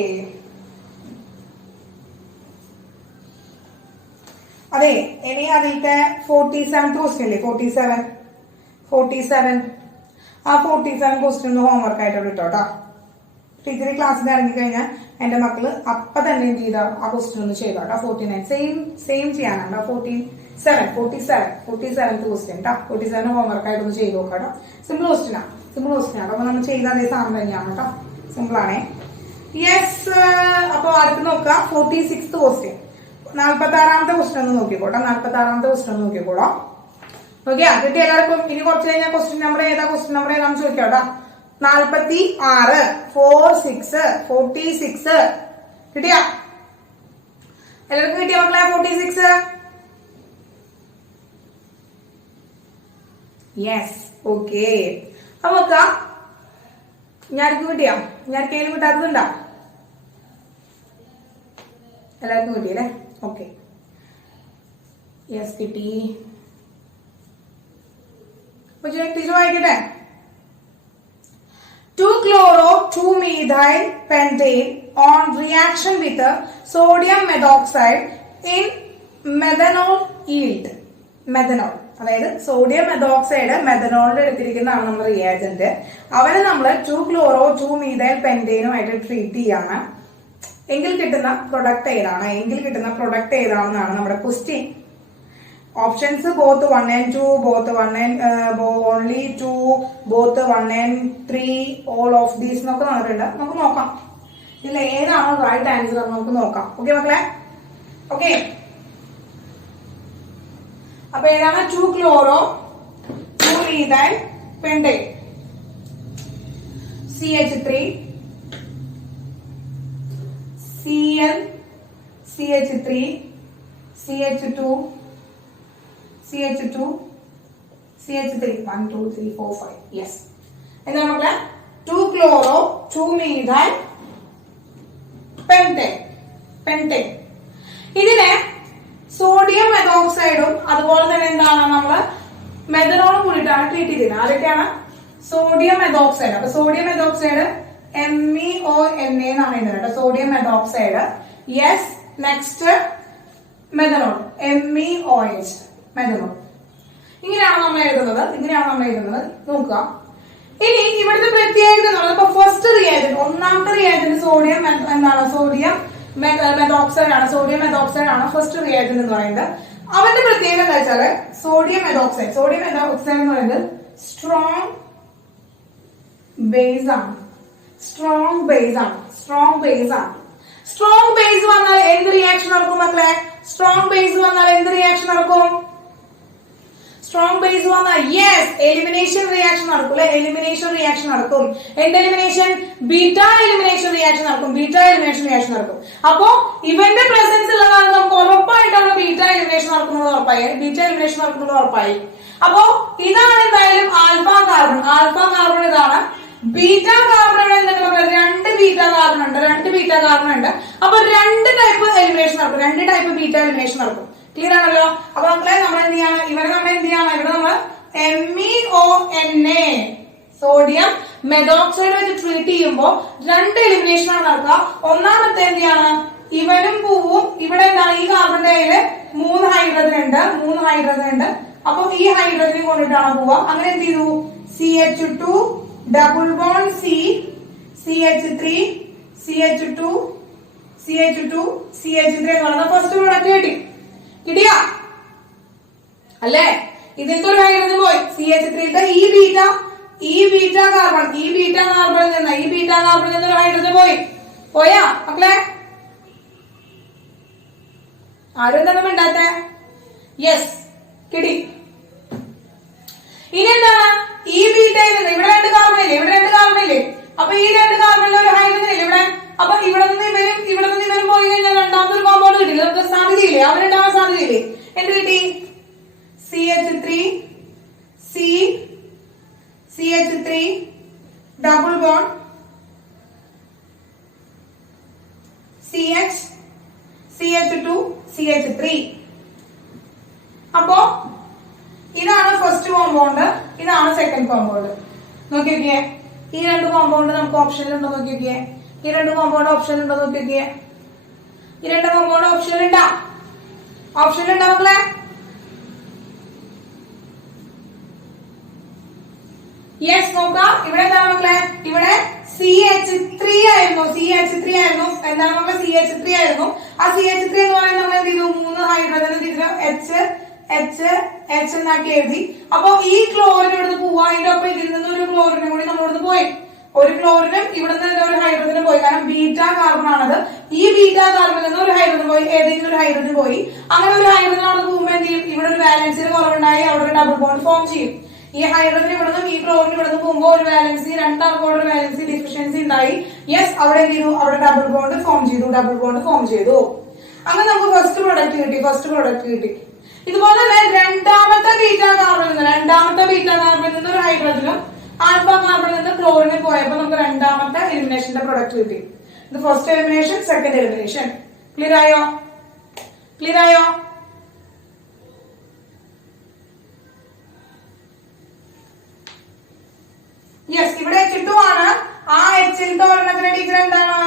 അതെ. ഇനി അതിലത്തെ 47 ക്വസ്റ്റ്യൻ ഇല്ലേ? 47 ആ 47 ക്വസ്റ്റ്യൻ ഒന്ന് ഹോംവർക്ക് ആയിട്ട് ഇട്ടോട്ടോ. ടീച്ചർ ക്ലാസ്സിൽ ഇറങ്ങിക്കഴിഞ്ഞാൽ എന്റെ മക്കള് അപ്പൊ തന്നെ എന്ത് ചെയ്ത ആ ക്വസ്റ്റ്യൻ ഒന്ന് ചെയ്തോട്ടോ. 49 സെയിം ചെയ്യാനുണ്ടോ? 47 ക്വസ്റ്റ്യൻ കേട്ടോ. 47 ഹോംവർക്ക് ആയിട്ട് ഒന്ന് ചെയ്ത് നോക്കാട്ടോ. സിമ്പിൾ ക്വസ്റ്റ്യൻ ആണ്. അപ്പൊ നമ്മൾ ചെയ്ത അതേ സാധനം തന്നെയാണ് കേട്ടോ. സിമ്പിൾ ആണേ. യെസ്. അപ്പൊ അടുത്ത് നോക്കാം. 46th question. 46ാമത്തെ ക്വസ്റ്റ്യൻ ഒന്ന് നോക്കിക്കോട്ടോ. ഓക്കെ, കിട്ടിയ എല്ലാവർക്കും? ഇനി കുറച്ച് കഴിഞ്ഞാൽ ക്വസ്റ്റ്യൻ നമ്പർ ഏതാന്ന് ചോദിക്കോട്ടോ. 46, 46, 46 കിട്ടിയ എല്ലാവർക്കും? കിട്ടിയ മക്കളെ? 46. യെസ്. ഓക്കെ, അപ്പൊ നോക്കാം. ഞാർക്ക് കിട്ടിയോ? ഞാർക്കേലും കിട്ടാത്തതുണ്ടോ? എല്ലാവർക്കും കിട്ടിയല്ലേ? ഓക്കെ, യെസ്, കിട്ടി. ടീച്ചർ വായിക്കട്ടെ. 2-chloro-2-methyl pentane on reaction with sodium methoxide in methanol yield. അതായത് സോഡിയം മെതോക്സൈഡ് മെഥനോളിൽ എടുത്തിരിക്കുന്നതാണ് നമ്മുടെ റിയാജന്റ്. അവനെ നമ്മൾ 2-chloro-2-methyl pentane ട്രീറ്റ് ചെയ്യാണ്. എങ്കിൽ കിട്ടുന്ന പ്രൊഡക്റ്റ് ഏതാണെന്നാണ് നമ്മുടെ question. Options both 1 and 2, both 1 and only 2, both 1 and 3, all of these എന്നൊക്കെ തന്നിട്ടുണ്ട്. നമുക്ക് നോക്കാം ഇതിൽ ഏതാണോ റൈറ്റ് ആൻസർ നമുക്ക് നോക്കാം. ഓക്കെ മക്കളെ, ഓക്കെ. അപ്പൊ ഏതാണ് 2-chloro-2-methyl pentane, CH3 Cl CH3 CH2 CH2 CH3 1 2 3 4 5. Yes, എന്താണ് മക്കളെ? 2-chloro-2-methyl pentane. ഇതിനെ സോഡിയം മെതോക്സൈഡും അതുപോലെ തന്നെ എന്താണ് നമ്മള് മെഥനോളും കൂടിയിട്ടാണ് ട്രീറ്റ് ചെയ്തിരുന്നത്. ആരൊക്കെയാണ്? Sodium methoxide. അപ്പൊ സോഡിയം മെതോക്സൈഡ് MEONA എന്നാണ് എഴുതുന്നത്. Sodium methoxide. Yes, next methanol MEOH methanol. ഇങ്ങനെയാണ് നമ്മൾ എഴുതുന്നത്. നോക്കുക. ഇനി ഇവിടുത്തെ പ്രത്യേകത എന്ന് പറയുന്നത് ഫസ്റ്റ് റിയാജന്റ്, ഒന്നാമത്തെ റിയാജന്റ് സോഡിയം മെതോക്സൈഡ് ആണ് ഫസ്റ്റ് റിയാജന്റ് എന്ന് പറയുന്നത്. അവന്റെ പ്രത്യേകത എന്താ വെച്ചാല് സോഡിയം മെതോക്സൈഡ് എന്ന് പറയുന്നത് സ്ട്രോങ് ബേസ് ആണ്. സ്ട്രോങ് ബേസ് വന്നാൽ എന്ത് റിയാക്ഷൻ നടക്കും മക്കളെ? സ്ട്രോങ് ബേസ് വന്നാൽ യെസ്, എലിമിനേഷൻ റിയാക്ഷൻ നടക്കും. എന്ത് എലിമിനേഷൻ? ബീറ്റ എലിമിനേഷൻ റിയാക്ഷൻ നടക്കും. അപ്പോ ഇവന്റെ പ്രസൻസ് ഉള്ളതാണ് നമുക്ക് ഉറപ്പായിട്ടാണ് ബീറ്റ എലിമിനേഷൻ നടക്കുന്നത് ഉറപ്പായി. അപ്പോ ഇതാണ് എന്തായാലും ആൽഫ കാർബൺ ഇതാണ്. ബീറ്റ കാർബൺ എന്താണ്? 2 ബീറ്റ കാർബൺ ഉണ്ട്. അപ്പൊ 2 ടൈപ്പ് എലിമിനേഷൻ നടക്കും. 2 ടൈപ്പ് ബീറ്റ എലിമിനേഷൻ നടക്കും. ക്ലിയർ ആണല്ലോ? അപ്പൊ മക്കളെ നമ്മൾ എന്ത് ചെയ്യാണ്? ഇവിടെ നമ്മൾ MEONA സോഡിയം മെതോക്സൈഡ് വെച്ച് ട്രീറ്റ് ചെയ്യുമ്പോൾ 2 എലിമിനേഷൻ ആണ് നടക്കുക. ഒന്നാമത്തെ എന്ത് ചെയ്യാണ്? ഇവനും പൂവും ഇവിടെ എന്താണ്? ഈ കാർബണിന്റെ കയ്യില് 3 ഹൈഡ്രജൻ ഉണ്ട്. അപ്പൊ ഈ ഹൈഡ്രജനെ കൊണ്ടിട്ടാണ് പോവുക. അങ്ങനെ എന്ത് ചെയ്തു? CH2 double bond C CH3 CH2 CH3 എന്ന് പറയുന്ന ഫസ്റ്റ് പ്രൊഡക്റ്റ് കിട്ടിയ അല്ലേ? ഇതിന്റെ ഒരു ഹൈഡ്രജൻ പോയി. CH3 ഈ ബീറ്റ കാർബണിൽ നിന്ന് ഒരു ഹൈഡ്രജൻ പോയാ മക്കളെ? ആരും എന്താണ് വേണ്ടാത്ത? യെസ്, കിട്ടി. ഇനി എന്താണ്? ഈ ബീറ്റയിൽ നിന്ന് ഇവിടെ 2 കാർബൺ ഇല്ലേ? അപ്പൊ ഈ 2 കാർബണിൽ ഒരു ഹൈഡ്രജൻ ഇല്ലേ ഇവിടെ? അപ്പൊ ഇവിടെ നിന്ന് ഇവരും പോയി കഴിഞ്ഞാൽ രണ്ടാമത്തെ ഒരു കോമ്പൗണ്ട് കിട്ടില്ല. നമുക്ക് സാധ്യതയില്ലേ? അവരുണ്ടാവാൻ സാധ്യതയില്ലേ? എന്ത് കിട്ടി? CH3 double bond CH2 CH3. അപ്പോ ഇതാണ് ഫസ്റ്റ് കോമ്പൗണ്ട്, ഇതാണ് സെക്കൻഡ് കോമ്പൗണ്ട്. നോക്കിയൊക്കെ ഈ 2 കോമ്പൗണ്ട് നമുക്ക് ഓപ്ഷനിലുണ്ടോ? നോക്കിയൊക്കെ ഈ 2 കോമ്പൗണ്ട് ഓപ്ഷനിലുണ്ടോ? നോക്കിയൊക്കെ ഈ 2 കോമ്പൗണ്ട് ഓപ്ഷനിലുണ്ടാ മക്കളെ? യെസ്, നോക്കാം. ഇവിടെ എന്താണ് മക്കളെ? ഇവിടെ CH3 ആയിരുന്നു. എന്താണ് മക്കളെ? CH3 ആയിരുന്നു. ആ CH3 എന്ന് പറയുന്നത് നമ്മൾ എന്ത് ചെയ്തു? 3 ഹൈഡ്രജൻ H എന്നാക്കി എഴുതി. അപ്പൊ ഈ ക്ലോറിൻ ഇവിടുന്ന് പോവാ. അതിന്റെ ഒപ്പം ഇതിൽ നിന്ന് ഒരു ക്ലോറിനും കൂടി നമ്മൾ ഇവിടുന്ന് പോയി. ഒരു ക്ലോറിനും ഇവിടുന്ന് ഒരു ഹൈഡ്രജനും പോയി. കാരണം ബീറ്റ കാർബൺ ആണത്. ഈ ബീറ്റ കാർബണിൽ നിന്ന് ഒരു ഹൈഡ്രജൻ പോയി. ഏതെങ്കിലും ഒരു ഹൈഡ്രജൻ പോയി. അങ്ങനെ ഒരു ഹൈഡ്രജൻ അവിടെ പോകുമ്പോൾ എന്ത് ചെയ്യും? ഇവിടെ ഒരു വാലൻസിന് കുറവുണ്ടായി അവിടെ ഒരു ഡബിൾ ബോണ്ട് ഫോം ചെയ്യും. ഈ ഹൈഡ്രജൻ ഇവിടുന്ന് ഈ ക്ലോറിൻ ഇവിടുന്ന് പോകുമ്പോൾ ഒരു വാലൻസി, രണ്ടാൾക്കും ഒരു വാലൻസി ഡിഫിഷ്യൻസി ഉണ്ടായി. യെസ്, അവിടെ എന്ത് ചെയ്തു? അവിടെ ഡബിൾ ബോണ്ട് ഫോം ചെയ്തു. അങ്ങനെ നമുക്ക് ഫസ്റ്റ് പ്രൊഡക്റ്റ് കിട്ടി. ഇതുപോലെ തന്നെ രണ്ടാമത്തെ ബീറ്റ കാർബണിൽ നിന്ന് ഒരു ഹൈഡ്രജനും ആൽഫ കാർബണിൽ നിന്ന് ക്ലോറിനും പോയപ്പോൾ നമുക്ക് രണ്ടാമത്തെ എലിമിനേഷന്റെ പ്രൊഡക്റ്റ് കിട്ടി. ഇത് first elimination, second elimination. Clear ആയോ? യെസ്, ഇവിടെ H2 ആണ്. ആ H ന്റെ ഒരെണ്ണത്തിന് ടീച്ചർ എന്താണ്?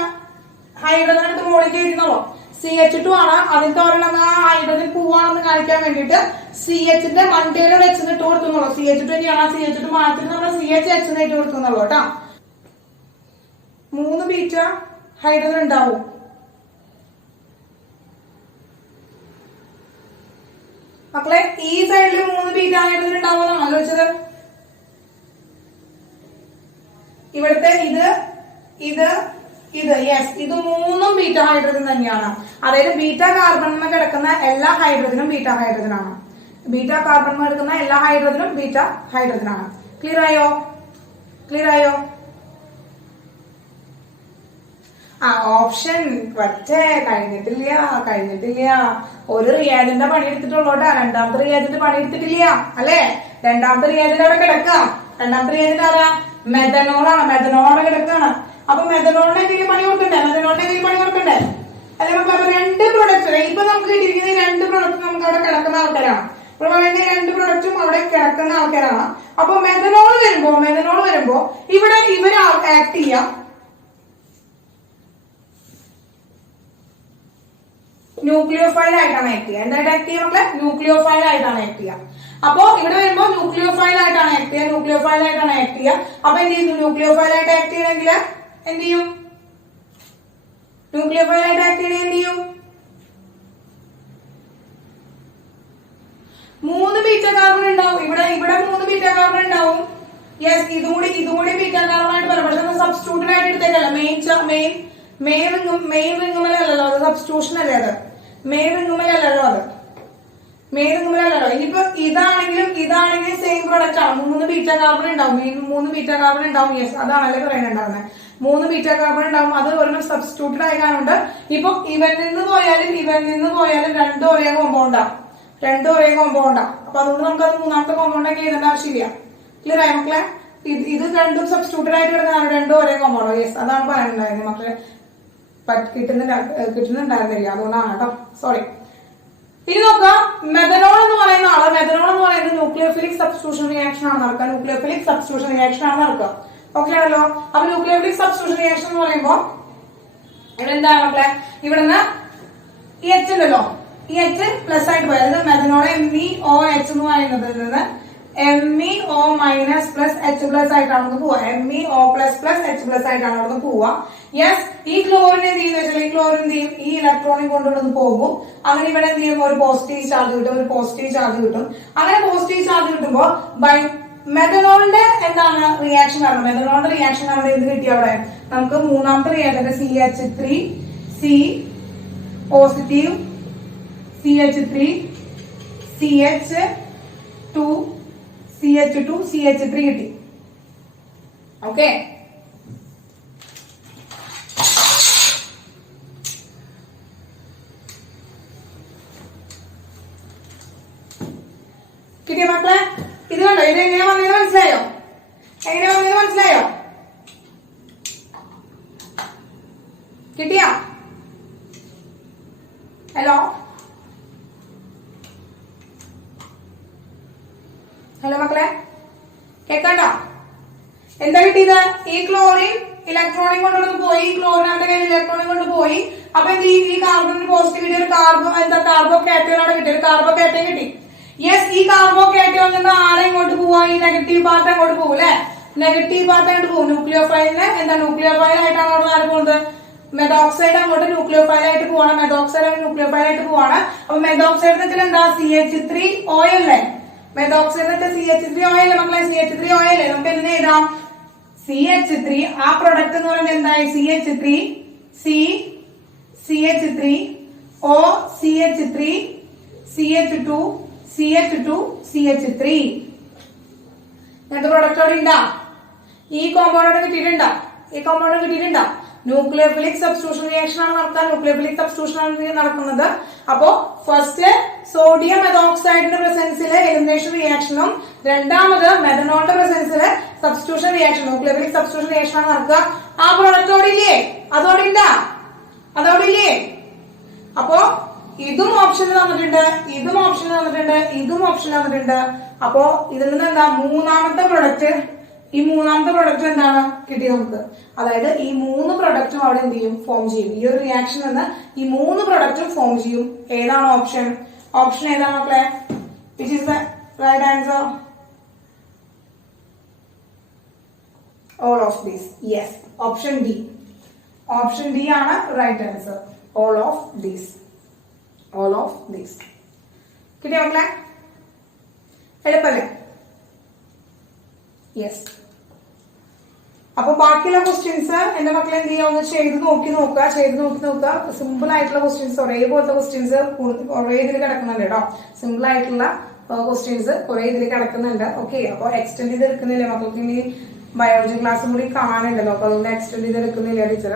ഹൈഡ്രജൻ എടുത്ത് മോളിലേക്ക് എഴുതുന്നല്ലോ. CH2 ആണ്. അതിന്റെ ഒരെണ്ണം ഹൈഡ്രജൻ പോവാണെന്ന് കാണിക്കാൻ വേണ്ടിയിട്ട് CH ന്റെ മണ്ടയില് വെച്ചിട്ട് ഇട്ട് കൊടുക്കുന്നുള്ളൂ. CH2 തന്നെയാണ്. CH2 മാറ്റിട്ട് നമ്മൾ CHH ഇട്ട് കൊടുക്കുന്നുള്ളൂ കേട്ടോ. 3 ബീറ്റ ഹൈഡ്രജൻ ഉണ്ടാവും. മക്കളെ ഈ സൈഡിൽ 3 ബീറ്റ ഹൈഡ്രജൻ ഉണ്ടാവുമെന്നാണ് ആലോചിച്ചത്. ഇവിടുത്തെ ഇത് യെസ്, ഇത് 3 ബീറ്റ ഹൈഡ്രജൻ തന്നെയാണ്. അതായത് ബീറ്റ കാർബണിൽ കിടക്കുന്ന എല്ലാ ഹൈഡ്രജനും ബീറ്റ ഹൈഡ്രജൻ ആണ്. ബീറ്റ കാർബണിൽ കിടക്കുന്ന എല്ലാ ഹൈഡ്രജനും ബീറ്റ ഹൈഡ്രജൻ ആണ്. ക്ലിയർ ആയോ? ഓപ്ഷൻ പറ്റേ കഴിഞ്ഞിട്ടില്ല. ഒരു റിയാജന്റെ പണി എടുത്തിട്ടുള്ളൂട്ടാ. രണ്ടാമത്തെ റിയാജന്റെ പണി എടുത്തിട്ടില്ല അല്ലെ? രണ്ടാമത്തെ റിയാജന്റ് അവിടെ കിടക്കാം. രണ്ടാമത്തെ റിയാജന്റ് ആരാ? മെഥനോളാണ്. മെഥനോളോടെ കിടക്കാണ്. അപ്പൊ മെഥനോളിനെ എന്തെങ്കിലും പണി കൊടുക്കണ്ടേ? അല്ലെ നമുക്ക് 2 പ്രൊഡക്റ്റ് ഇപ്പൊ നമുക്ക് കിട്ടിയിരിക്കുന്ന 2 പ്രൊഡക്റ്റ് നമുക്ക് അവിടെ കിടക്കുന്ന ആൾക്കാരാണ്. ഇവിടെ പറയുന്ന 2 പ്രൊഡക്റ്റും അവിടെ കിടക്കുന്ന ആൾക്കാരാണ്. അപ്പൊ മെഥനോൾ വരുമ്പോ ഇവിടെ ഇവര് ആക്ട് ചെയ്യാം. ന്യൂക്ലിയോഫൈൽ ആയിട്ടാണ് ആക്ട് ചെയ്യുക. എന്തായിട്ട് ആക്ട് ചെയ്യുക മക്കളെ? ന്യൂക്ലിയോഫൈൽ ആയിട്ടാണ് ആക്ട് ചെയ്യുക. അപ്പൊ ഇവിടെ വരുമ്പോ ന്യൂക്ലിയോഫൈൽ ആയിട്ടാണ് ആക്ട് ചെയ്യുക. അപ്പൊ എന്ത് ചെയ്യുന്നു? ന്യൂക്ലിയോഫൈൽ ആയിട്ട് ആക്ട് ചെയ്യണമെങ്കിൽ എന്ത് ചെയ്യും? 3 ബീറ്റ കാർബൺ ഉണ്ടാവും. ഇവിടെ 3 ബീറ്റ കാർബൺ ഉണ്ടാവും. യെസ്, ഇതുകൂടി ബീറ്റ കാർബൺ ആയിട്ട് പറയാം. പക്ഷെ സബ്സ്റ്റിറ്റ്യൂട്ടഡ് ആയിട്ട് എടുത്തേക്കല്ല. മെയിൻ റിങ്ങുമല്ലല്ലോ അത്. സബ്സ്റ്റിറ്റ്യൂഷൻ അല്ലേ അത്? മെയിൻ റിങ്ങുമല്ലല്ലോ അത്. ഇനിയിപ്പോ ഇതാണെങ്കിലും സെയിം പ്രൊഡക്റ്റ് ആണ്. 3 ബീറ്റ കാർബൺ ഉണ്ടാവും. യെസ്, അതാണല്ലേ പറയുന്നുണ്ടാവുന്നത്. 3 ബീറ്റ കാർബൺ ഉണ്ടാവും. അത് ഒരെണ്ണം സബ്സ്റ്റിറ്റ്യൂട്ടഡ് ആയതുകൊണ്ട് ഇപ്പൊ ഇവരിൽ നിന്ന് പോയാലും 2 ഒരേ കോമ്പൗണ്ടാ. അപ്പൊ അതുകൊണ്ട് നമുക്ക് അത് 3ാമത്തെ കോമ്പൗണ്ടൊക്കെ എഴുതേണ്ട ആവശ്യമില്ല. ക്ലിയർ ആയി മക്കളെ? ഇത് രണ്ടും സബ്സ്റ്റിറ്റ്യൂട്ടഡ് ആയിട്ട് കിടക്കുന്നതാണ്. 2 ഒരേ കോമ്പൗണ്ടോ? യെസ്, അതാണ് പറയാനുണ്ടായത് മക്കളെ. കിട്ടുന്നുണ്ടായിരുന്നില്ല, അതുകൊണ്ടാണ് കേട്ടോ. സോറി. ഇനി നോക്കാം, മെഥനോൾ എന്ന് പറയുന്നത് ന്യൂക്ലിയോഫിലിക് സബ്സ്റ്റിറ്റ്യൂഷൻ റിയാക്ഷൻ ആണ് നടക്കുക. ഓക്കെ ആണല്ലോ? അപ്പൊ ന്യൂക്ലിയോഫിലിക് സബ്സ്റ്റിറ്റ്യൂഷൻ റിയാക്ഷൻ എന്ന് പറയുമ്പോ ഇവിടെ എന്താണ് മക്കളെ? ഇവിടുന്ന് ഈ H ഉണ്ടല്ലോ, ഈ H പ്ലസ് ആയിട്ട് പോയത് മെഥനോൾ MEOH എന്ന് പറയുന്നത് MEO minus plus H plus ആയിട്ടാണ് പോവുക. MEO പ്ലസ് H പ്ലസ് ആയിട്ടാണ് അവിടെ പോവുക. യെസ്, ഈ ക്ലോറിൻ എന്ത് ചെയ്യുന്ന വെച്ചാൽ ഈ ഇലക്ട്രോണിൽ കൊണ്ടുവന്ന് പോകും. അങ്ങനെ ഇവിടെ എന്ത് ചെയ്യും? ഒരു പോസിറ്റീവ് ചാർജ് കിട്ടും. അങ്ങനെ പോസിറ്റീവ് ചാർജ് കിട്ടുമ്പോ മെഥനോളിന്റെ എന്താണ് റിയാക്ഷൻ കാരണം? മെഥനോളിന്റെ റിയാക്ഷൻ കാരണം എന്ത് കിട്ടി? അവിടെ നമുക്ക് 3ാമത്തെ reactant CH3 C positive CH3 CH2 കിട്ടി. ഓക്കെ, കിട്ടിയ മക്കളെ? ഇത് കണ്ടോ? ഇത് എങ്ങനെ വന്നത് മനസ്സിലായോ? കിട്ടിയ? ഹലോ മക്കളെ, കേക്കണ്ട? എന്താ കിട്ടിയത്? ഈ ക്ലോറിൻ ഇലക്ട്രോണിക് കൊണ്ടുവന്ന് പോയി. ക്ലോറിനാന്റെ കയ്യിൽ ഇലക്ട്രോണിക് കൊണ്ട് പോയി. അപ്പൊ ഈ കാർബണിന് പോസിറ്റീവ് കിട്ടിയ ഒരു കാർബോ കാറ്റയോൺ ആണ് കിട്ടിയത്. കാർബോ കാറ്റയോൺ കിട്ടി. യെസ്, ഈ കാർബോ കാറ്റയോൺ നിന്ന് ആരെ ഇങ്ങോട്ട് പോവാ? ഈ നെഗറ്റീവ് പാർട്ട് അങ്ങോട്ട് പോകും അല്ലെ? നെഗറ്റീവ് പാർട്ട് അങ്ങോട്ട് പോകും. ന്യൂക്ലിയോഫൈൽ ആയിട്ടാണ് അവിടെ ആര് പോകുന്നത്? മെതോക്സൈഡ് അങ്ങോട്ട് ന്യൂക്ലിയോഫൈൽ ആയിട്ട് പോവാണ്. അപ്പൊ മെതോക്സൈഡ് വെച്ചാൽ എന്താ? CH3O അല്ലേ? മെതോക്സൈഡ് വെച്ചാൽ CH3O അല്ലേ മക്കളെ? CH3O അല്ലേ? നമുക്ക് എന്തിനെ എഴുതാം? CH3 ആ പ്രൊഡക്റ്റ് എന്ന് പറയുന്നത് എന്തായി? CH3 C CH3 O CH3 CH2 CH3 ഇങ്ങനത്തെ പ്രൊഡക്റ്റ് അവിടെ ഉണ്ടാ? ഈ കോമ്പൗണ്ട് കിട്ടിയിട്ടുണ്ടാ? ന്യൂക്ലിയോഫിലിക് സബ്സ്റ്റിറ്റ്യൂഷൻ റിയാക്ഷൻ ആണ് നടക്കുന്നത്. അപ്പോ ഫസ്റ്റ് സോഡിയം മെതോക്സൈഡിന്റെ പ്രസൻസിലെ എലിമിനേഷൻ റിയാക്ഷനും രണ്ടാമത് മെഥനോളിന്റെ പ്രസൻസിലെ substitution reaction nucleophilic substitution reaction ആണ് നടക്കുക. ആ പ്രൊഡക്റ്റ് അതോടെ ഇല്ലേ? അപ്പോ ഇതും ഓപ്ഷൻ തന്നിട്ടുണ്ട്. അപ്പോ ഇതിൽ നിന്ന് എന്താ? മൂന്നാമത്തെ പ്രൊഡക്റ്റ് ഈ മൂന്നാമത്തെ പ്രൊഡക്റ്റ് എന്താണ് കിട്ടി നമുക്ക്. അതായത് ഈ 3 പ്രൊഡക്റ്റും അവിടെ എന്ത് ചെയ്യും, ഫോം ചെയ്യും. ഈ ഒരു റിയാക്ഷൻ നിന്ന് ഈ 3 പ്രൊഡക്റ്റും ഫോം ചെയ്യും. ഏതാണ് ഓപ്ഷൻ? ഓപ്ഷൻ ഏതാണ് മക്കളെ? Which is the right answer? All of these. Yes, option D. Option D ആണ് right answer. All of these. All of these. കിട്ടിയോ മക്കളെ? എളുപ്പല്ലേ? യെസ്. അപ്പൊ ബാക്കിയുള്ള ക്വസ്റ്റ്യൻസ് എന്റെ മക്കളെ എന്ത് ചെയ്യുക, ഒന്ന് ചെയ്ത് നോക്കി നോക്കുക. സിമ്പിൾ ആയിട്ടുള്ള ക്വസ്റ്റ്യൻസ്, ഒരേപോലത്തെ ക്വസ്റ്റ്യൻസ് കുറെ ഇതിൽ കിടക്കുന്നുണ്ട് കേട്ടോ. സിമ്പിൾ ആയിട്ടുള്ള ക്വസ്റ്റ്യൻസ് കുറെ ഇതിൽ കിടക്കുന്നുണ്ട്. ഓക്കെ, അപ്പൊ എക്സ്റ്റെൻഡ് ചെയ്ത് എടുക്കുന്നില്ല മക്കൾക്ക്. ഇനി ബയോളജി ക്ലാസ്സും കൂടി കാണാനുണ്ടല്ലോ, അപ്പൊ അതുകൊണ്ട് എക്സ്റ്റെൻഡ് ചെയ്ത് എടുക്കുന്നില്ല ടീച്ചർ.